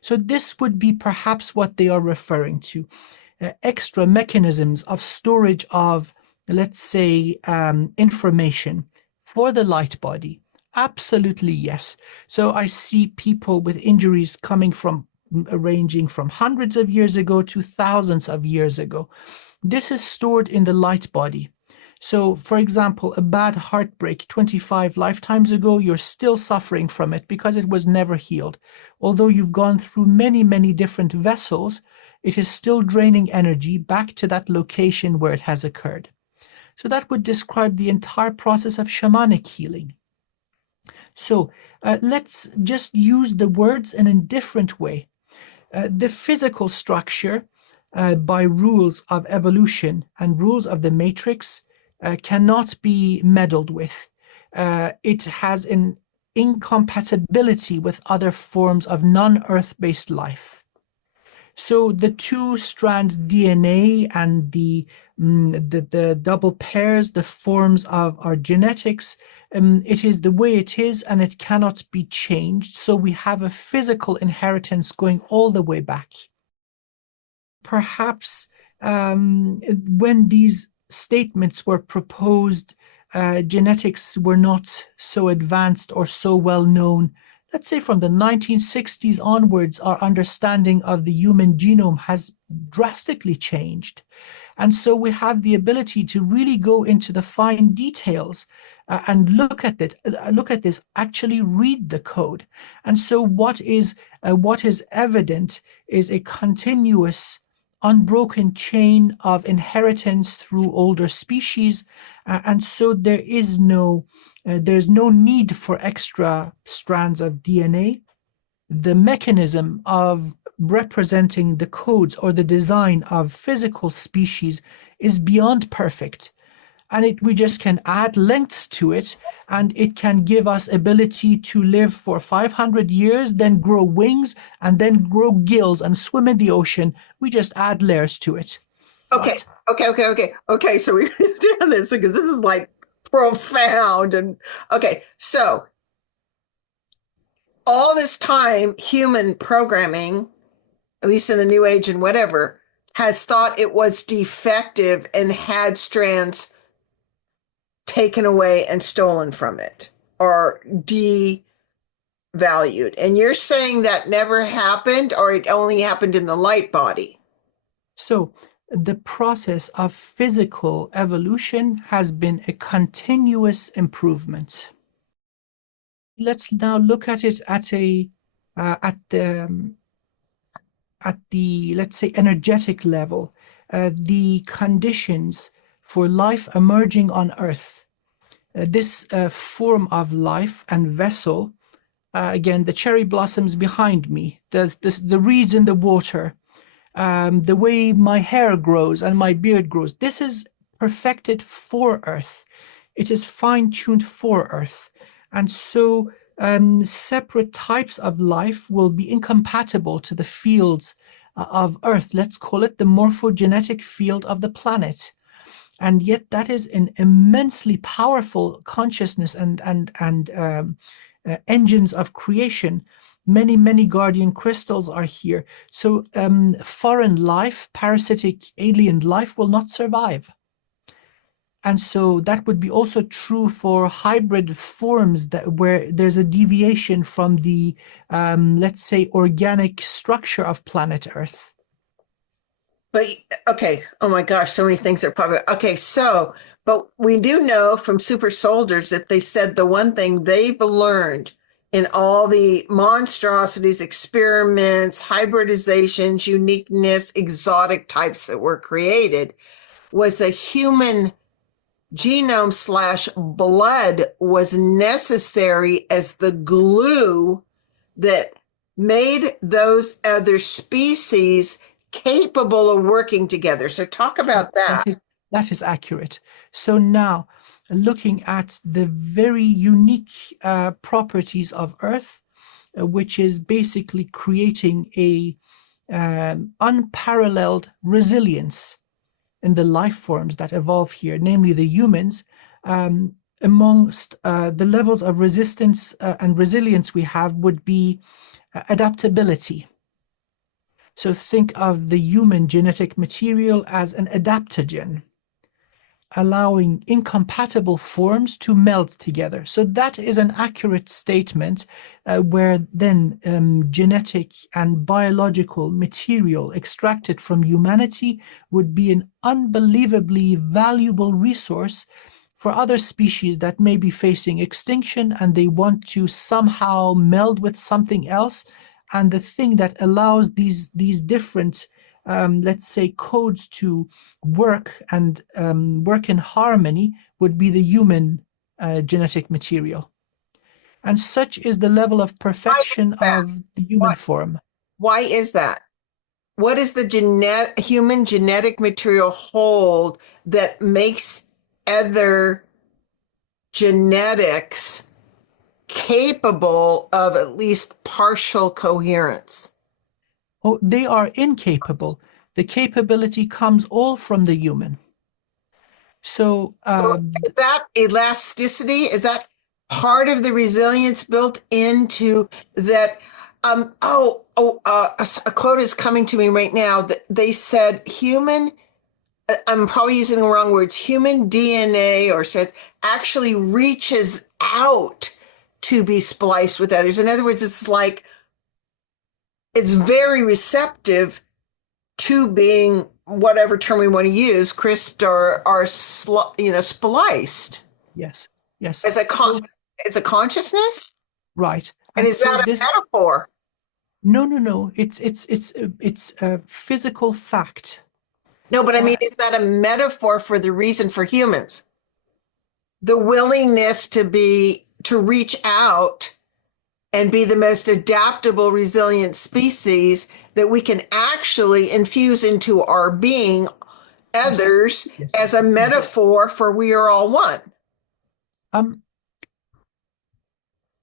So this would be perhaps what they are referring to, extra mechanisms of storage of, let's say, information for the light body. Absolutely, yes. So I see people with injuries coming from ranging from hundreds of years ago to thousands of years ago. This is stored in the light body. So, for example, a bad heartbreak 25 lifetimes ago, you're still suffering from it because it was never healed. Although you've gone through many, many different vessels, it is still draining energy back to that location where it has occurred. So that would describe the entire process of shamanic healing. So let's just use the words in a different way. The physical structure, by rules of evolution and rules of the matrix, cannot be meddled with. It has an incompatibility with other forms of non-Earth-based life. So the two-strand DNA and the double pairs, the forms of our genetics, it is the way it is and it cannot be changed. So we have a physical inheritance going all the way back. Perhaps when these statements were proposed, genetics were not so advanced or so well known. Let's say from the 1960s onwards, our understanding of the human genome has drastically changed. And so we have the ability to really go into the fine details and look at this, actually read the code. And so what is evident is a continuous, unbroken chain of inheritance through older species. And so there's no need for extra strands of DNA. The mechanism of representing the codes or the design of physical species is beyond perfect. And we just can add lengths to it, and it can give us ability to live for 500 years, then grow wings, and then grow gills and swim in the ocean. We just add layers to it. Okay, okay. So we understand this because this is like profound. And okay, so all this time, human programming, at least in the New Age and whatever, has thought it was defective and had strands taken away and stolen from it or devalued. And you're saying that never happened, or it only happened in the light body? So the process of physical evolution has been a continuous improvement. Let's now look at it at the let's say energetic level, the conditions for life emerging on Earth. This form of life and vessel, again, the cherry blossoms behind me, the reeds in the water, the way my hair grows and my beard grows. This is perfected for Earth. It is fine-tuned for Earth. And so separate types of life will be incompatible to the fields of Earth. Let's call it the morphogenetic field of the planet. And yet that is an immensely powerful consciousness and engines of creation Many, many guardian crystals are here. So foreign life, parasitic alien life will not survive. And so that would be also true for hybrid forms that where there's a deviation from the, let's say, organic structure of planet Earth. But okay, oh my gosh, so many things are probably okay. So, but we do know from super soldiers that they said the one thing they've learned in all the monstrosities, experiments, hybridizations, uniqueness, exotic types that were created was a human genome slash blood was necessary as the glue that made those other species capable of working together. So talk about that. That is accurate. So now, looking at the very unique properties of Earth, which is basically creating a unparalleled resilience in the life forms that evolve here, namely the humans. Amongst the levels of resistance and resilience we have would be adaptability. So think of the human genetic material as an adaptogen, allowing incompatible forms to meld together. So that is an accurate statement where then genetic and biological material extracted from humanity would be an unbelievably valuable resource for other species that may be facing extinction and they want to somehow meld with something else. And the thing that allows these different let's say codes to work and work in harmony would be the human genetic material. And such is the level of perfection of the human form. Why is that? What is the human genetic material hold that makes other genetics capable of at least partial coherence? Oh, they are incapable. The capability comes all from the human. So is that elasticity? Is that part of the resilience built into that? A quote is coming to me right now that they said human, I'm probably using the wrong words, human DNA or says actually reaches out to be spliced with others. In other words, it's like it's very receptive to being whatever term we want to use, crisped or spliced. yes, yes. As it's a consciousness, Right. and And is so that a this metaphor? no. It's a physical fact. No, but I mean, is that a metaphor for the reason for humans? The willingness to reach out and be the most adaptable, resilient species that we can actually infuse into our being others Yes. as a metaphor for we are all one. Um,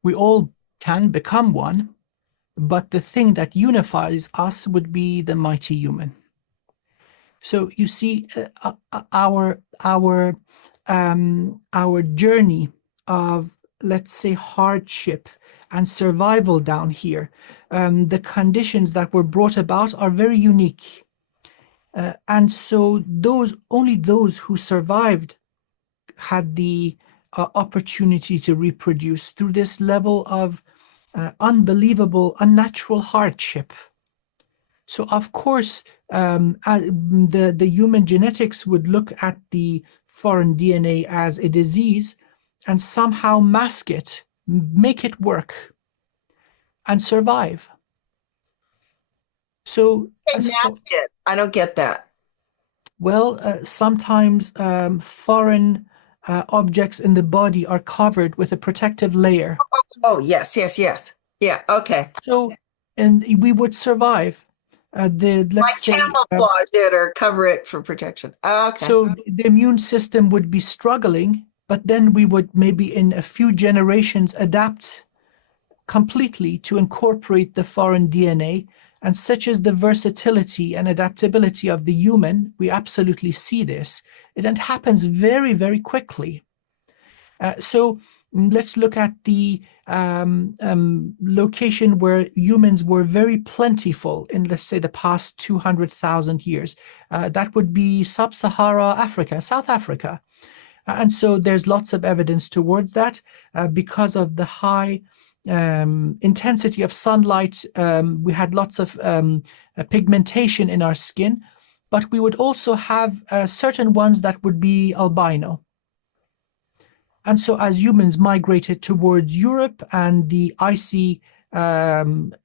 we all can become one, but the thing that unifies us would be the mighty human. So you see, our journey of, let's say, hardship and survival down here, the conditions that were brought about are very unique. And so only those who survived had the opportunity to reproduce through this level of unbelievable, unnatural hardship. So of course, the human genetics would look at the foreign DNA as a disease and somehow mask it, make it work, and survive. So as for, Mask it. I don't get that. well, sometimes foreign objects in the body are covered with a protective layer. Oh, yes. Yeah, okay. So, and we would survive. Like Let's say, camouflage it or cover it for protection. Oh, okay. so the immune system would be struggling, but then we would maybe in a few generations adapt completely to incorporate the foreign DNA. And such is the versatility and adaptability of the human, we absolutely see this. It happens very, very quickly. So Let's look at the location where humans were very plentiful in, let's say, the past 200,000 years. That would be sub-Sahara Africa, South Africa. And so there's lots of evidence towards that because of the high intensity of sunlight. We had lots of pigmentation in our skin, but we would also have certain ones that would be albino. And so as humans migrated towards Europe and the icy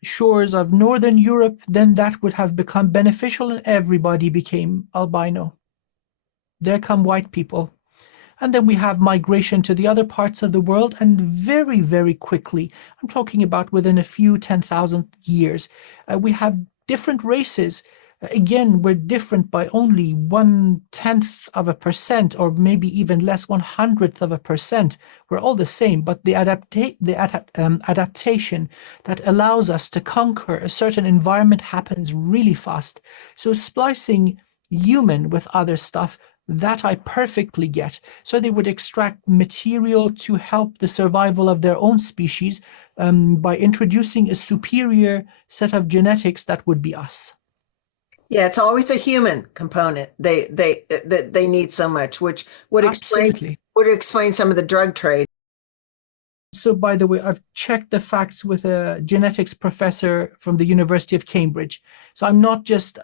shores of Northern Europe, then that would have become beneficial and everybody became albino. There come white people. And then we have migration to the other parts of the world, and very, very quickly, I'm talking about within a few 10,000 years, we have different races. Again, we're different by only 1/10%, or maybe even less, 1/100%. We're all the same, but the adaptation that allows us to conquer a certain environment happens really fast. So splicing human with other stuff, that I perfectly get. So they would extract material to help the survival of their own species by introducing a superior set of genetics that would be us. Yeah, it's always a human component they need so much, which would Absolutely. explain some of the drug trade. So, by the way, I've checked the facts with a genetics professor from the University of Cambridge. So I'm not just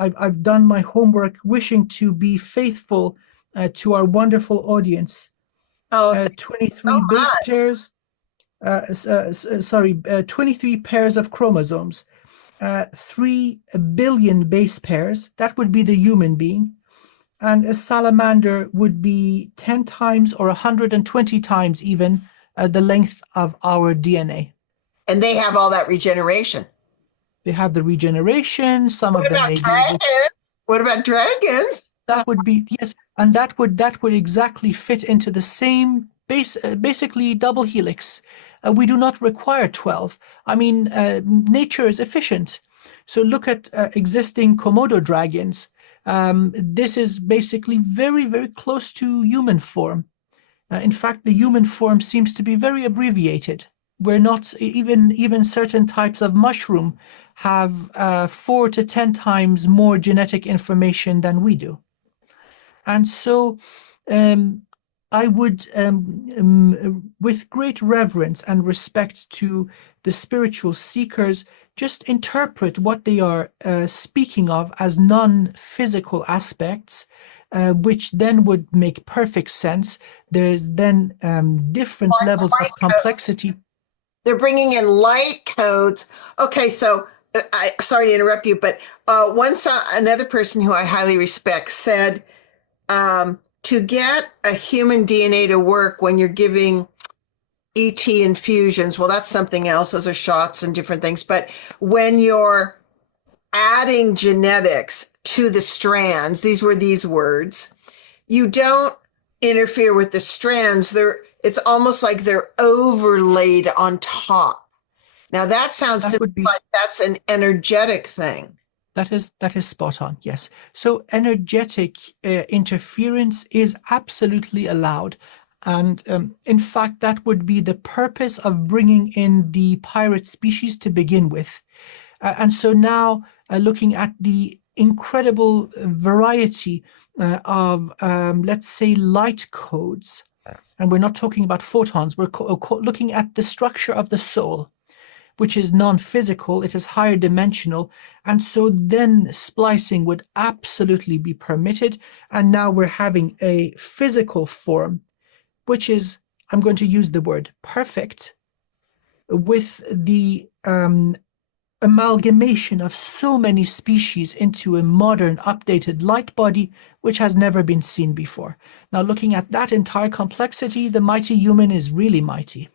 I've done my homework, wishing to be faithful to our wonderful audience. Oh, 23 base my. pairs, 23 pairs of chromosomes, 3 billion base pairs. That would be the human being. And a salamander would be 10 times or 120 times even the length of our DNA. And they have all that regeneration. They have the regeneration. Some What of them about maybe dragons? What about dragons? that would be, yes, and that would exactly fit into the same basically double helix. We do not require 12. I mean, nature is efficient. So look at existing Komodo dragons. This is basically very, very close to human form. In fact, the human form seems to be very abbreviated. We're not even certain types of mushroom have 4 to 10 times more genetic information than we do. And so I would, with great reverence and respect to the spiritual seekers, just interpret what they are speaking of as non-physical aspects, which then would make perfect sense. There's then different levels of complexity. They're bringing in light codes. Okay, so sorry to interrupt you, but another person who I highly respect said to get a human DNA to work when you're giving ET infusions, well, that's something else. Those are shots and different things. But when you're adding genetics to the strands, these were these words, you don't interfere with the strands. It's almost like they're overlaid on top. Now that sounds to me like that's an energetic thing. That is spot on, yes. So energetic interference is absolutely allowed. And in fact, that would be the purpose of bringing in the pirate species to begin with. And so now, looking at the incredible variety of, let's say, light codes, and we're not talking about photons, we're looking at the structure of the soul, which is non-physical, it is higher dimensional, and so then splicing would absolutely be permitted. And now we're having a physical form, which is, I'm going to use the word perfect, with the amalgamation of so many species into a modern, updated light body, which has never been seen before. Now, looking at that entire complexity, the mighty human is really mighty.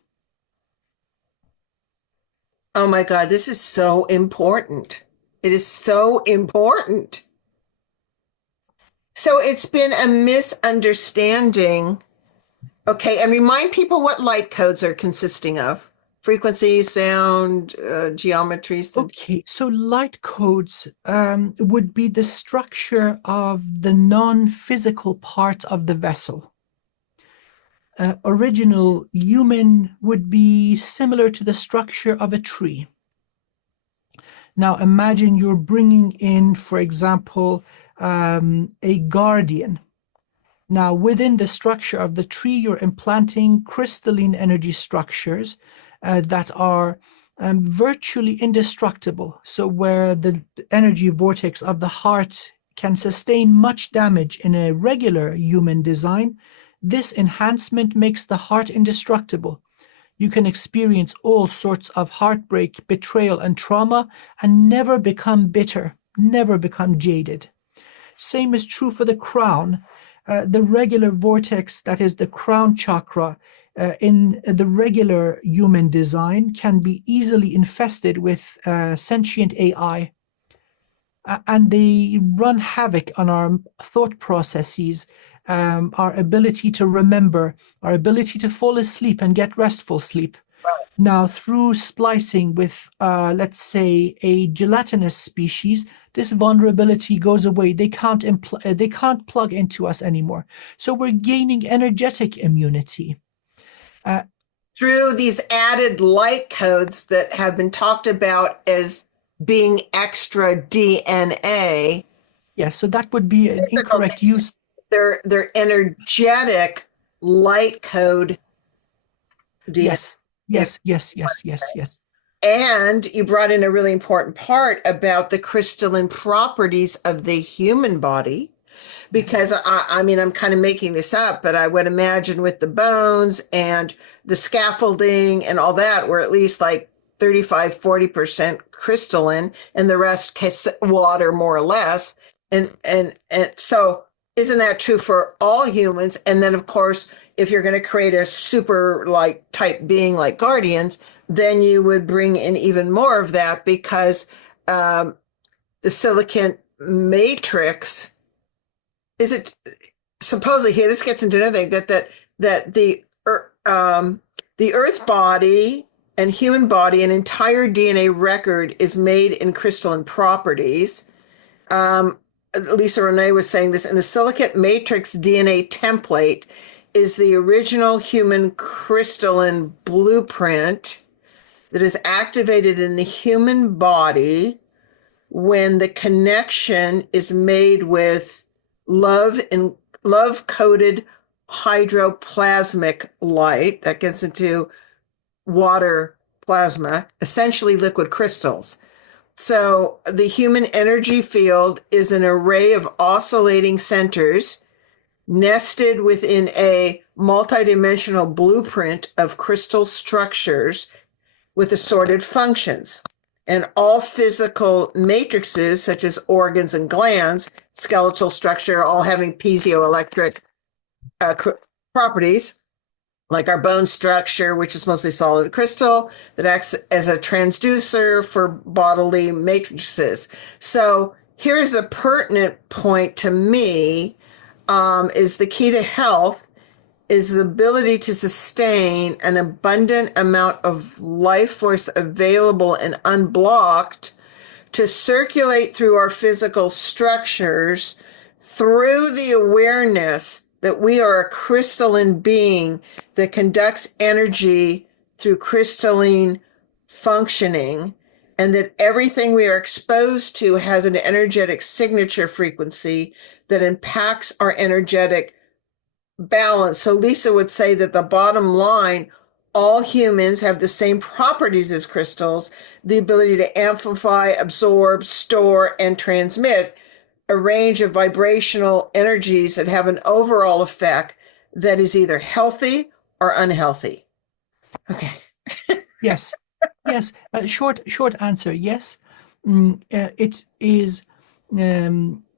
Oh my God, this is so important. It is so important. So it's been a misunderstanding. Okay, and remind people what light codes are consisting of. Frequency, sound, geometries. Okay, so light codes would be the structure of the non-physical part of the vessel. original human would be similar to the structure of a tree. Now imagine you're bringing in, for example, a guardian. Now within the structure of the tree, you're implanting crystalline energy structures that are virtually indestructible. So where the energy vortex of the heart can sustain much damage in a regular human design, this enhancement makes the heart indestructible. You can experience all sorts of heartbreak, betrayal, and trauma and never become bitter, never become jaded. Same is true for the crown. The regular vortex, that is the crown chakra, in the regular human design can be easily infested with sentient AI. And they run havoc on our thought processes, our ability to remember, our ability to fall asleep and get restful sleep. Now, through splicing with, let's say, a gelatinous species, this vulnerability goes away. They can't plug into us anymore. So we're gaining energetic immunity. Through these added light codes that have been talked about as being extra DNA. Yes, so that would be an incorrect use. They're energetic light code DNA. Yes. And you brought in a really important part about the crystalline properties of the human body, because I mean, I'm kind of making this up, but I would imagine with the bones and the scaffolding and all that, we're at least like 35-40% crystalline and the rest water, more or less. And so isn't that true for all humans? And then of course, if you're going to create a super like type being like guardians, then you would bring in even more of that, because the silicon matrix is it supposedly here. This gets into another thing that the earth body and human body, an entire DNA record is made in crystalline properties. Lisa Renee was saying this, and the silicate matrix DNA template is the original human crystalline blueprint that is activated in the human body when the connection is made with love and love-coded hydroplasmic light that gets into water plasma, essentially liquid crystals. So the human energy field is an array of oscillating centers nested within a multidimensional blueprint of crystal structures with assorted functions. And all physical matrices, such as organs and glands, skeletal structure, all having piezoelectric properties, like our bone structure, which is mostly solid crystal, that acts as a transducer for bodily matrices. So here's the pertinent point to me, is the key to health is the ability to sustain an abundant amount of life force available and unblocked to circulate through our physical structures through the awareness that we are a crystalline being that conducts energy through crystalline functioning, and that everything we are exposed to has an energetic signature frequency that impacts our energetic balance. So Lisa would say that the bottom line, all humans have the same properties as crystals, the ability to amplify, absorb, store, and transmit a range of vibrational energies that have an overall effect that is either healthy or unhealthy. Okay. Yes. Short answer, yes. It is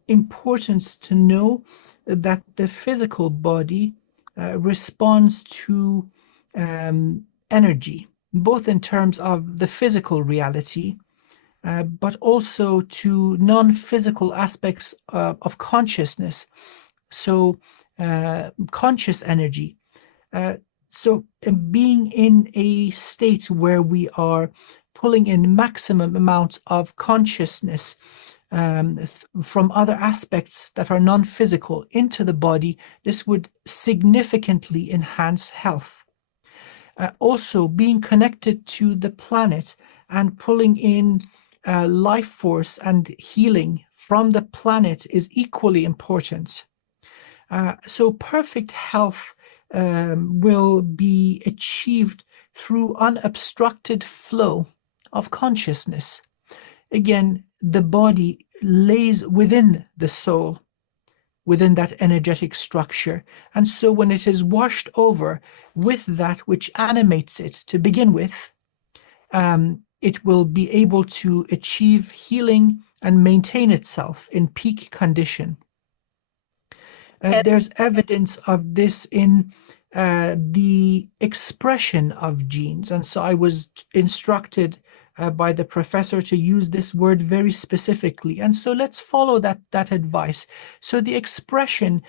important to know that the physical body responds to energy, both in terms of the physical reality, but also to non-physical aspects of consciousness. So conscious energy. So being in a state where we are pulling in maximum amounts of consciousness from other aspects that are non-physical into the body, this would significantly enhance health. Also, being connected to the planet and pulling in life force and healing from the planet is equally important. So perfect health will be achieved through unobstructed flow of consciousness. Again, the body lays within the soul, within that energetic structure. And so when it is washed over with that which animates it to begin with, it will be able to achieve healing and maintain itself in peak condition. And There's evidence of this in the expression of genes. And so I was instructed by the professor to use this word very specifically. And so let's follow that advice. So the expression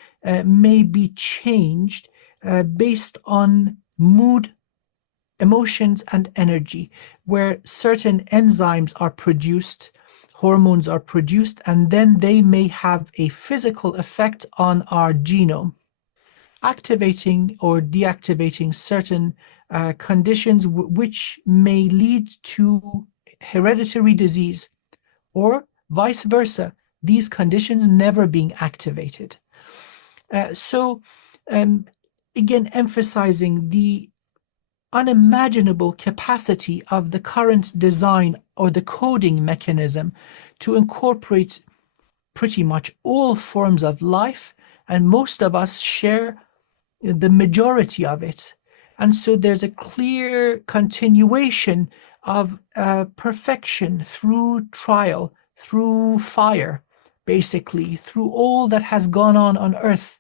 may be changed based on mood, emotions, and energy, where certain enzymes are produced, hormones are produced, and then they may have a physical effect on our genome, activating or deactivating certain conditions which may lead to hereditary disease, or vice versa, these conditions never being activated. So again, emphasizing the unimaginable capacity of the current design or the coding mechanism to incorporate pretty much all forms of life, and most of us share the majority of it. And so there's a clear continuation of perfection through trial, through fire, basically, through all that has gone on Earth.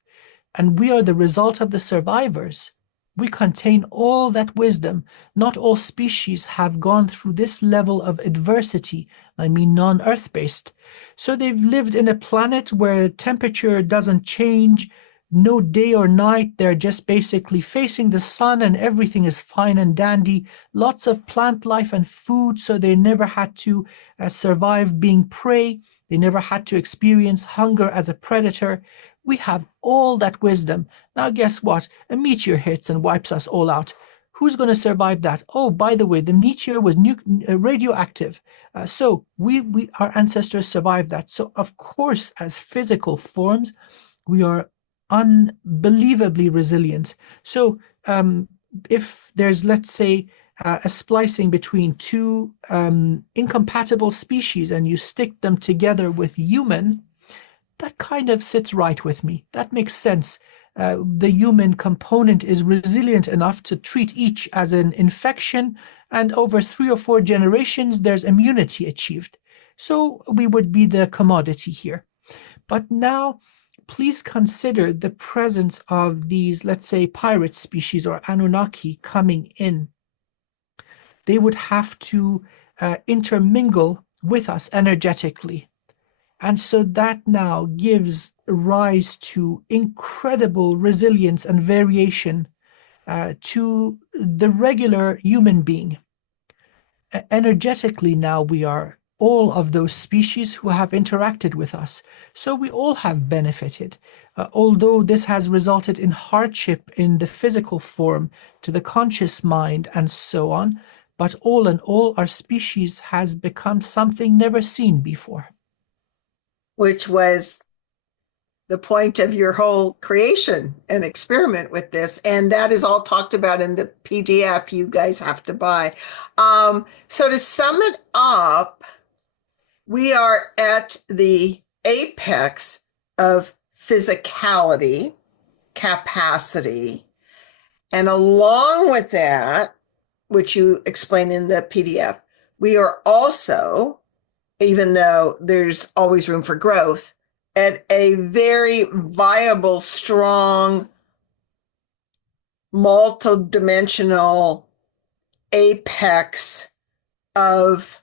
And we are the result of the survivors. We contain all that wisdom. Not all species have gone through this level of adversity, I mean non-Earth based. So they've lived in a planet where temperature doesn't change, no day or night, they're just basically facing the sun and everything is fine and dandy. Lots of plant life and food, so they never had to survive being prey. They never had to experience hunger as a predator. We have all that wisdom. Now, guess what? A meteor hits and wipes us all out. Who's going to survive that? Oh, by the way, the meteor was radioactive. So our ancestors survived that. So, of course, as physical forms, we are unbelievably resilient. So, if there's, let's say, a splicing between two incompatible species and you stick them together with human, that kind of sits right with me. That makes sense. The human component is resilient enough to treat each as an infection, and over 3 or 4 generations, there's immunity achieved. So we would be the commodity here. But now, please consider the presence of these, let's say, pirate species or Anunnaki coming in. They would have to intermingle with us energetically. And so that now gives rise to incredible resilience and variation to the regular human being. Energetically, now we are all of those species who have interacted with us. So we all have benefited, although this has resulted in hardship in the physical form to the conscious mind and so on. But all in all, our species has become something never seen before. which was the point of your whole creation and experiment with this. And that is all talked about in the PDF you guys have to buy. So to sum it up, we are at the apex of physicality, capacity, and along with that, which you explain in the PDF, we are also, even though there's always room for growth, at a very viable, strong, multidimensional apex of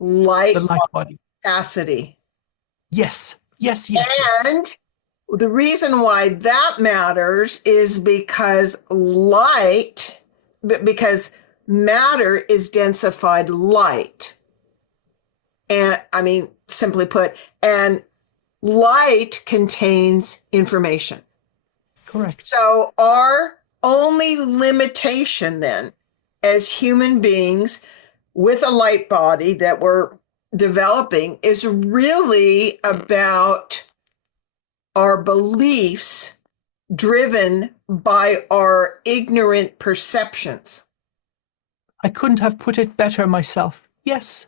light The light body. capacity. Yes. And the reason why that matters is because matter is densified light. And I mean, simply put, and light contains information. Correct. So our only limitation then as human beings with a light body that we're developing is really about our beliefs driven by our ignorant perceptions. I couldn't have put it better myself. Yes,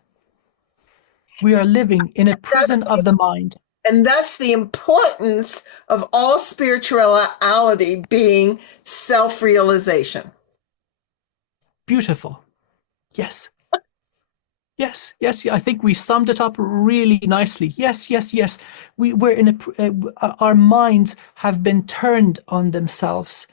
we are living in a That's prison of the mind. And thus the importance of all spirituality being self-realization. Beautiful. Yes. Yes, yes, I think we summed it up really nicely. Yes, yes, yes. We're in our minds have been turned on themselves.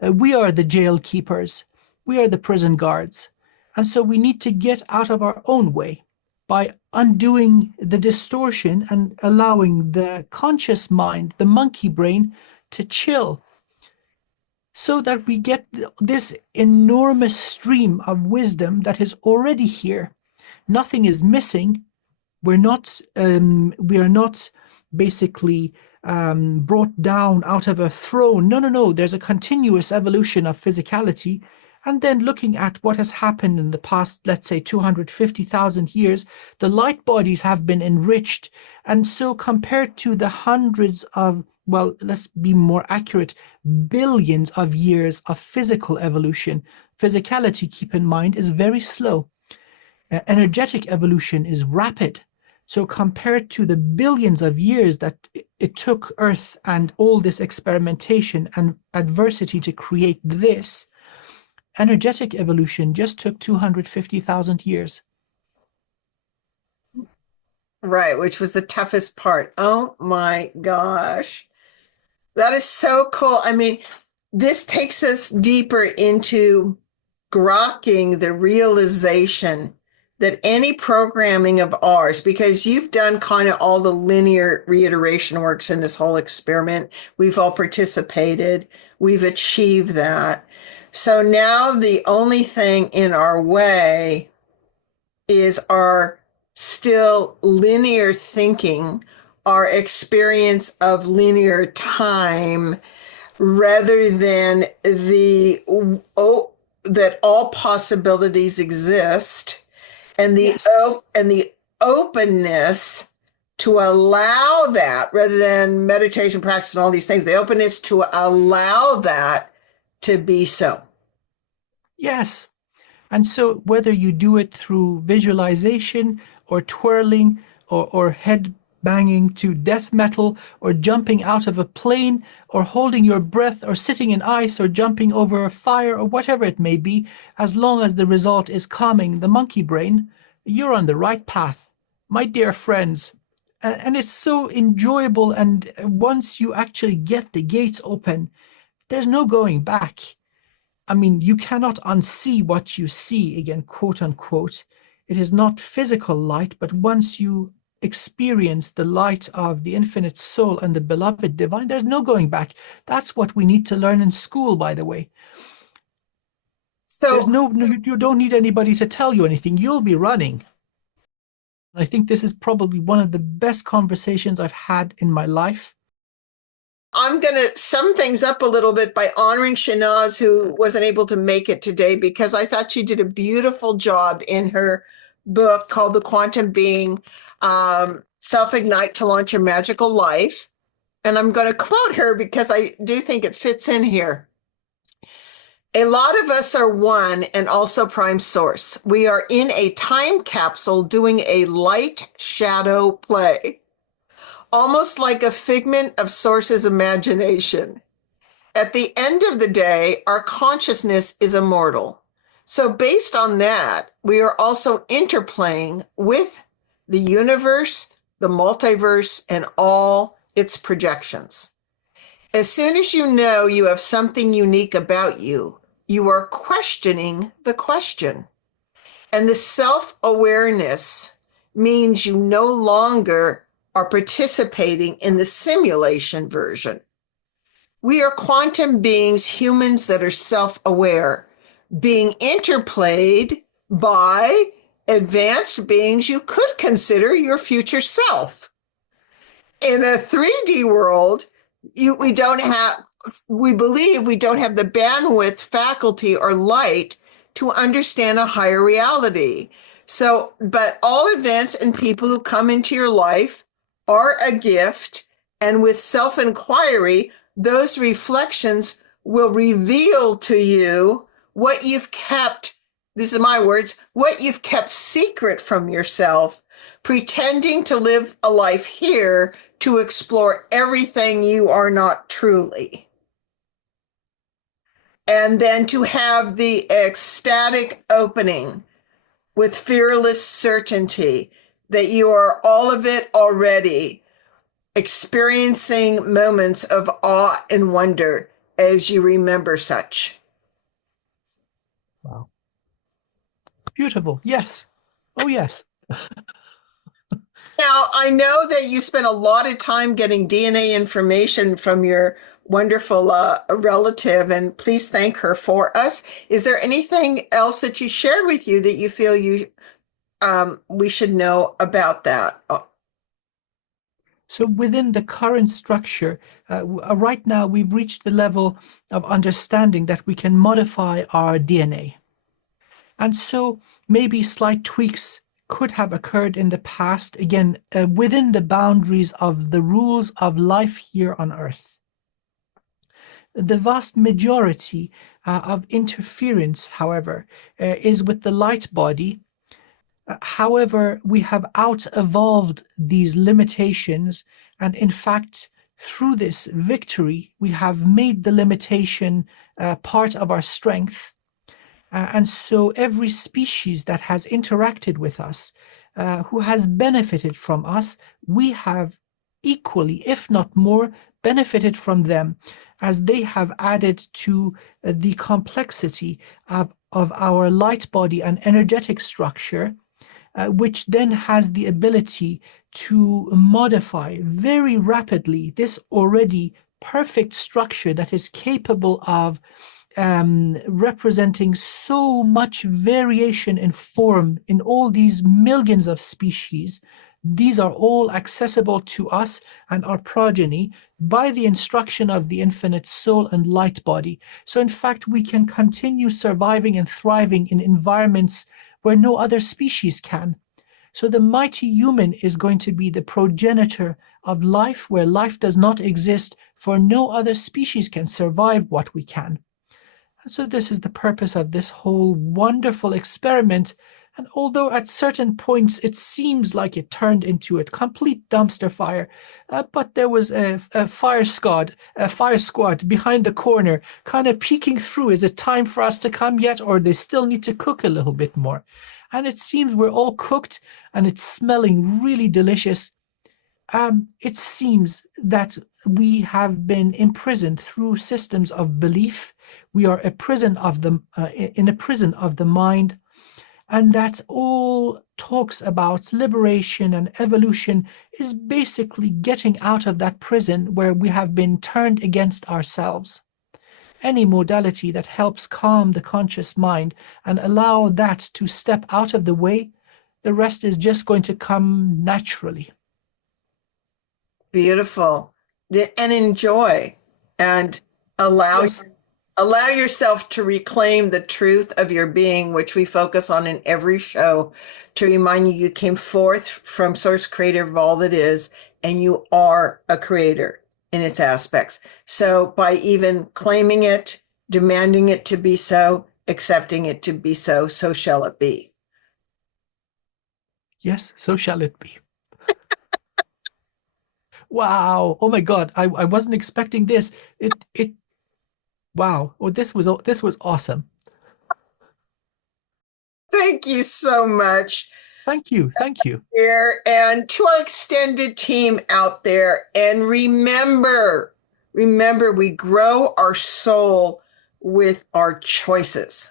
We are the jail keepers. We are the prison guards. And so we need to get out of our own way by undoing the distortion and allowing the conscious mind, the monkey brain, to chill so that we get this enormous stream of wisdom that is already here. Nothing is missing. We are not basically brought down out of a throne. No, no, no. There's a continuous evolution of physicality. And then looking at what has happened in the past, let's say 250,000 years, the light bodies have been enriched. And so compared to the hundreds of, well, let's be more accurate, billions of years of physical evolution, physicality, keep in mind, is very slow. Energetic evolution is rapid. So compared to the billions of years that it took Earth and all this experimentation and adversity to create this, energetic evolution just took 250,000 years. Right, which was the toughest part. Oh my gosh. That is so cool. I mean, this takes us deeper into grokking the realization that any programming of ours, because you've done kind of all the linear reiteration works in this whole experiment, we've all participated, we've achieved that. So now the only thing in our way is our still linear thinking, our experience of linear time, rather than that all possibilities exist, and Yes. the openness to allow that, rather than meditation practice and all these things, the openness to allow that to be so. Yes. And so whether you do it through visualization or twirling or head banging to death metal or jumping out of a plane or holding your breath or sitting in ice or jumping over a fire or whatever it may be, as long as the result is calming the monkey brain, you're on the right path, my dear friends. And it's so enjoyable. And once you actually get the gates open, there's no going back. I mean, you cannot unsee what you see, again, quote unquote. It is not physical light, but once you experience the light of the infinite soul and the beloved divine, there's no going back. That's what we need to learn in school, by the way. There's So you don't need anybody to tell you anything. You'll be running. I think this is probably one of the best conversations I've had in my life. I'm going to sum things up a little bit by honoring Shanaz, who wasn't able to make it today, because I thought she did a beautiful job in her book called The Quantum Being, Self-Ignite to Launch Your Magical Life. And I'm going to quote her because I do think it fits in here. A lot of us are one and also prime source. We are in a time capsule doing a light shadow play, almost like a figment of source's imagination. At the end of the day, our consciousness is immortal. So based on that, we are also interplaying with the universe, the multiverse, and all its projections. As soon as you know you have something unique about you, you are questioning the question. And the self-awareness means you no longer are participating in the simulation version. We are quantum beings, humans that are self-aware, being interplayed by advanced beings you could consider your future self. In a 3D world, we don't have, we believe we don't have the bandwidth, faculty, or light to understand a higher reality. So, but all events and people who come into your life are a gift. And with self inquiry, those reflections will reveal to you what you've kept. This is my words, what you've kept secret from yourself, pretending to live a life here to explore everything you are not truly. And then to have the ecstatic opening with fearless certainty that you are all of it already, experiencing moments of awe and wonder as you remember such. Wow. Beautiful. Yes. Oh, yes. Now, I know that you spent a lot of time getting DNA information from your wonderful relative, and please thank her for us. Is there anything else that she shared with you that you feel we should know about that? Oh, So within the current structure, right now we've reached the level of understanding that we can modify our DNA. And so maybe slight tweaks could have occurred in the past, again, within the boundaries of the rules of life here on Earth. The vast majority of interference, however, is with the light body. However, we have out-evolved these limitations, and in fact, through this victory, we have made the limitation part of our strength. And so every species that has interacted with us, who has benefited from us, we have equally, if not more, benefited from them, as they have added to the complexity of our light body and energetic structure, which then has the ability to modify very rapidly this already perfect structure that is capable of representing so much variation in form in all these millions of species. These are all accessible to us and our progeny by the instruction of the infinite soul and light body. So in fact, we can continue surviving and thriving in environments where no other species can. So the mighty human is going to be the progenitor of life where life does not exist, for no other species can survive what we can. And so this is the purpose of this whole wonderful experiment. And although at certain points it seems like it turned into a complete dumpster fire, but there was a fire squad behind the corner, kind of peeking through. Is it time for us to come yet, or they still need to cook a little bit more? And it seems we're all cooked, and it's smelling really delicious. It seems that we have been imprisoned through systems of belief. We are in a prison of the mind, and that all talks about liberation and evolution is basically getting out of that prison where we have been turned against ourselves. Any modality that helps calm the conscious mind and allow that to step out of the way, the rest is just going to come naturally. beautiful. And enjoy and allow yourself to reclaim the truth of your being, which we focus on in every show, to remind you came forth from source creator of all that is, and you are a creator in its aspects. So by even claiming it, demanding it to be so, accepting it to be so, so shall it be. Yes, so shall it be. Wow. Oh my God. I wasn't expecting this. Wow. Oh, this was awesome. Thank you so much. Thank you. Thank you. There and to our extended team out there. And remember, we grow our soul with our choices.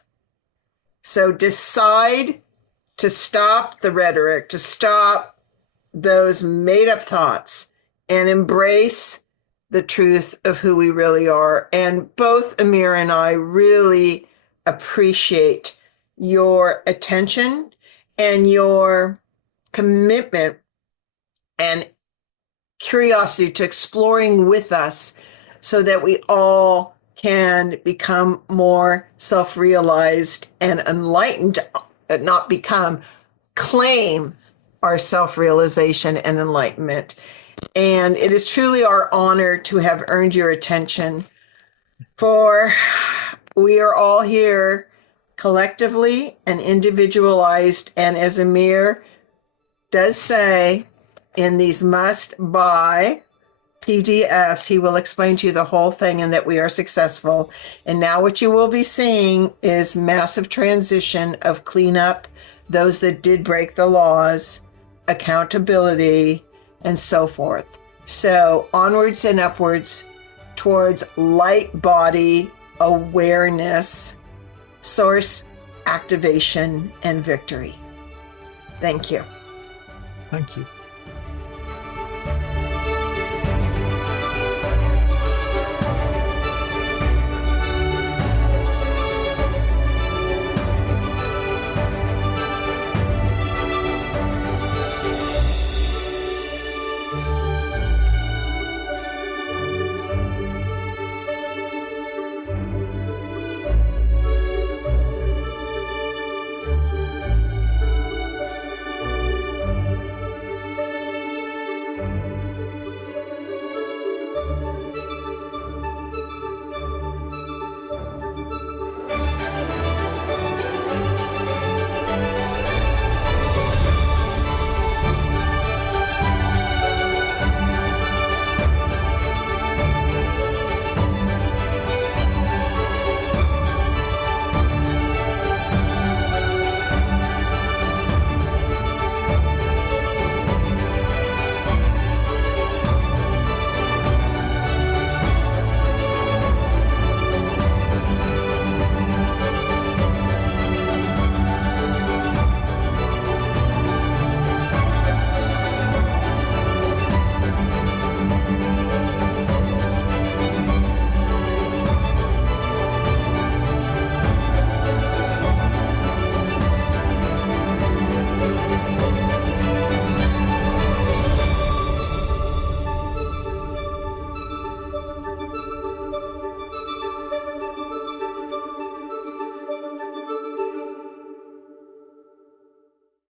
So decide to stop the rhetoric, to stop those made up thoughts, and embrace the truth of who we really are. And both Amir and I really appreciate your attention and your commitment and curiosity to exploring with us so that we all can become more self-realized and enlightened, not become, claim our self-realization and enlightenment. And it is truly our honor to have earned your attention, for we are all here collectively and individualized. And as Amir does say, in these must-buy PDFs, he will explain to you the whole thing and that we are successful. And now what you will be seeing is massive transition of cleanup, those that did break the laws, accountability, and so forth. So onwards and upwards towards light body awareness, source activation, and victory. Thank you. Thank you.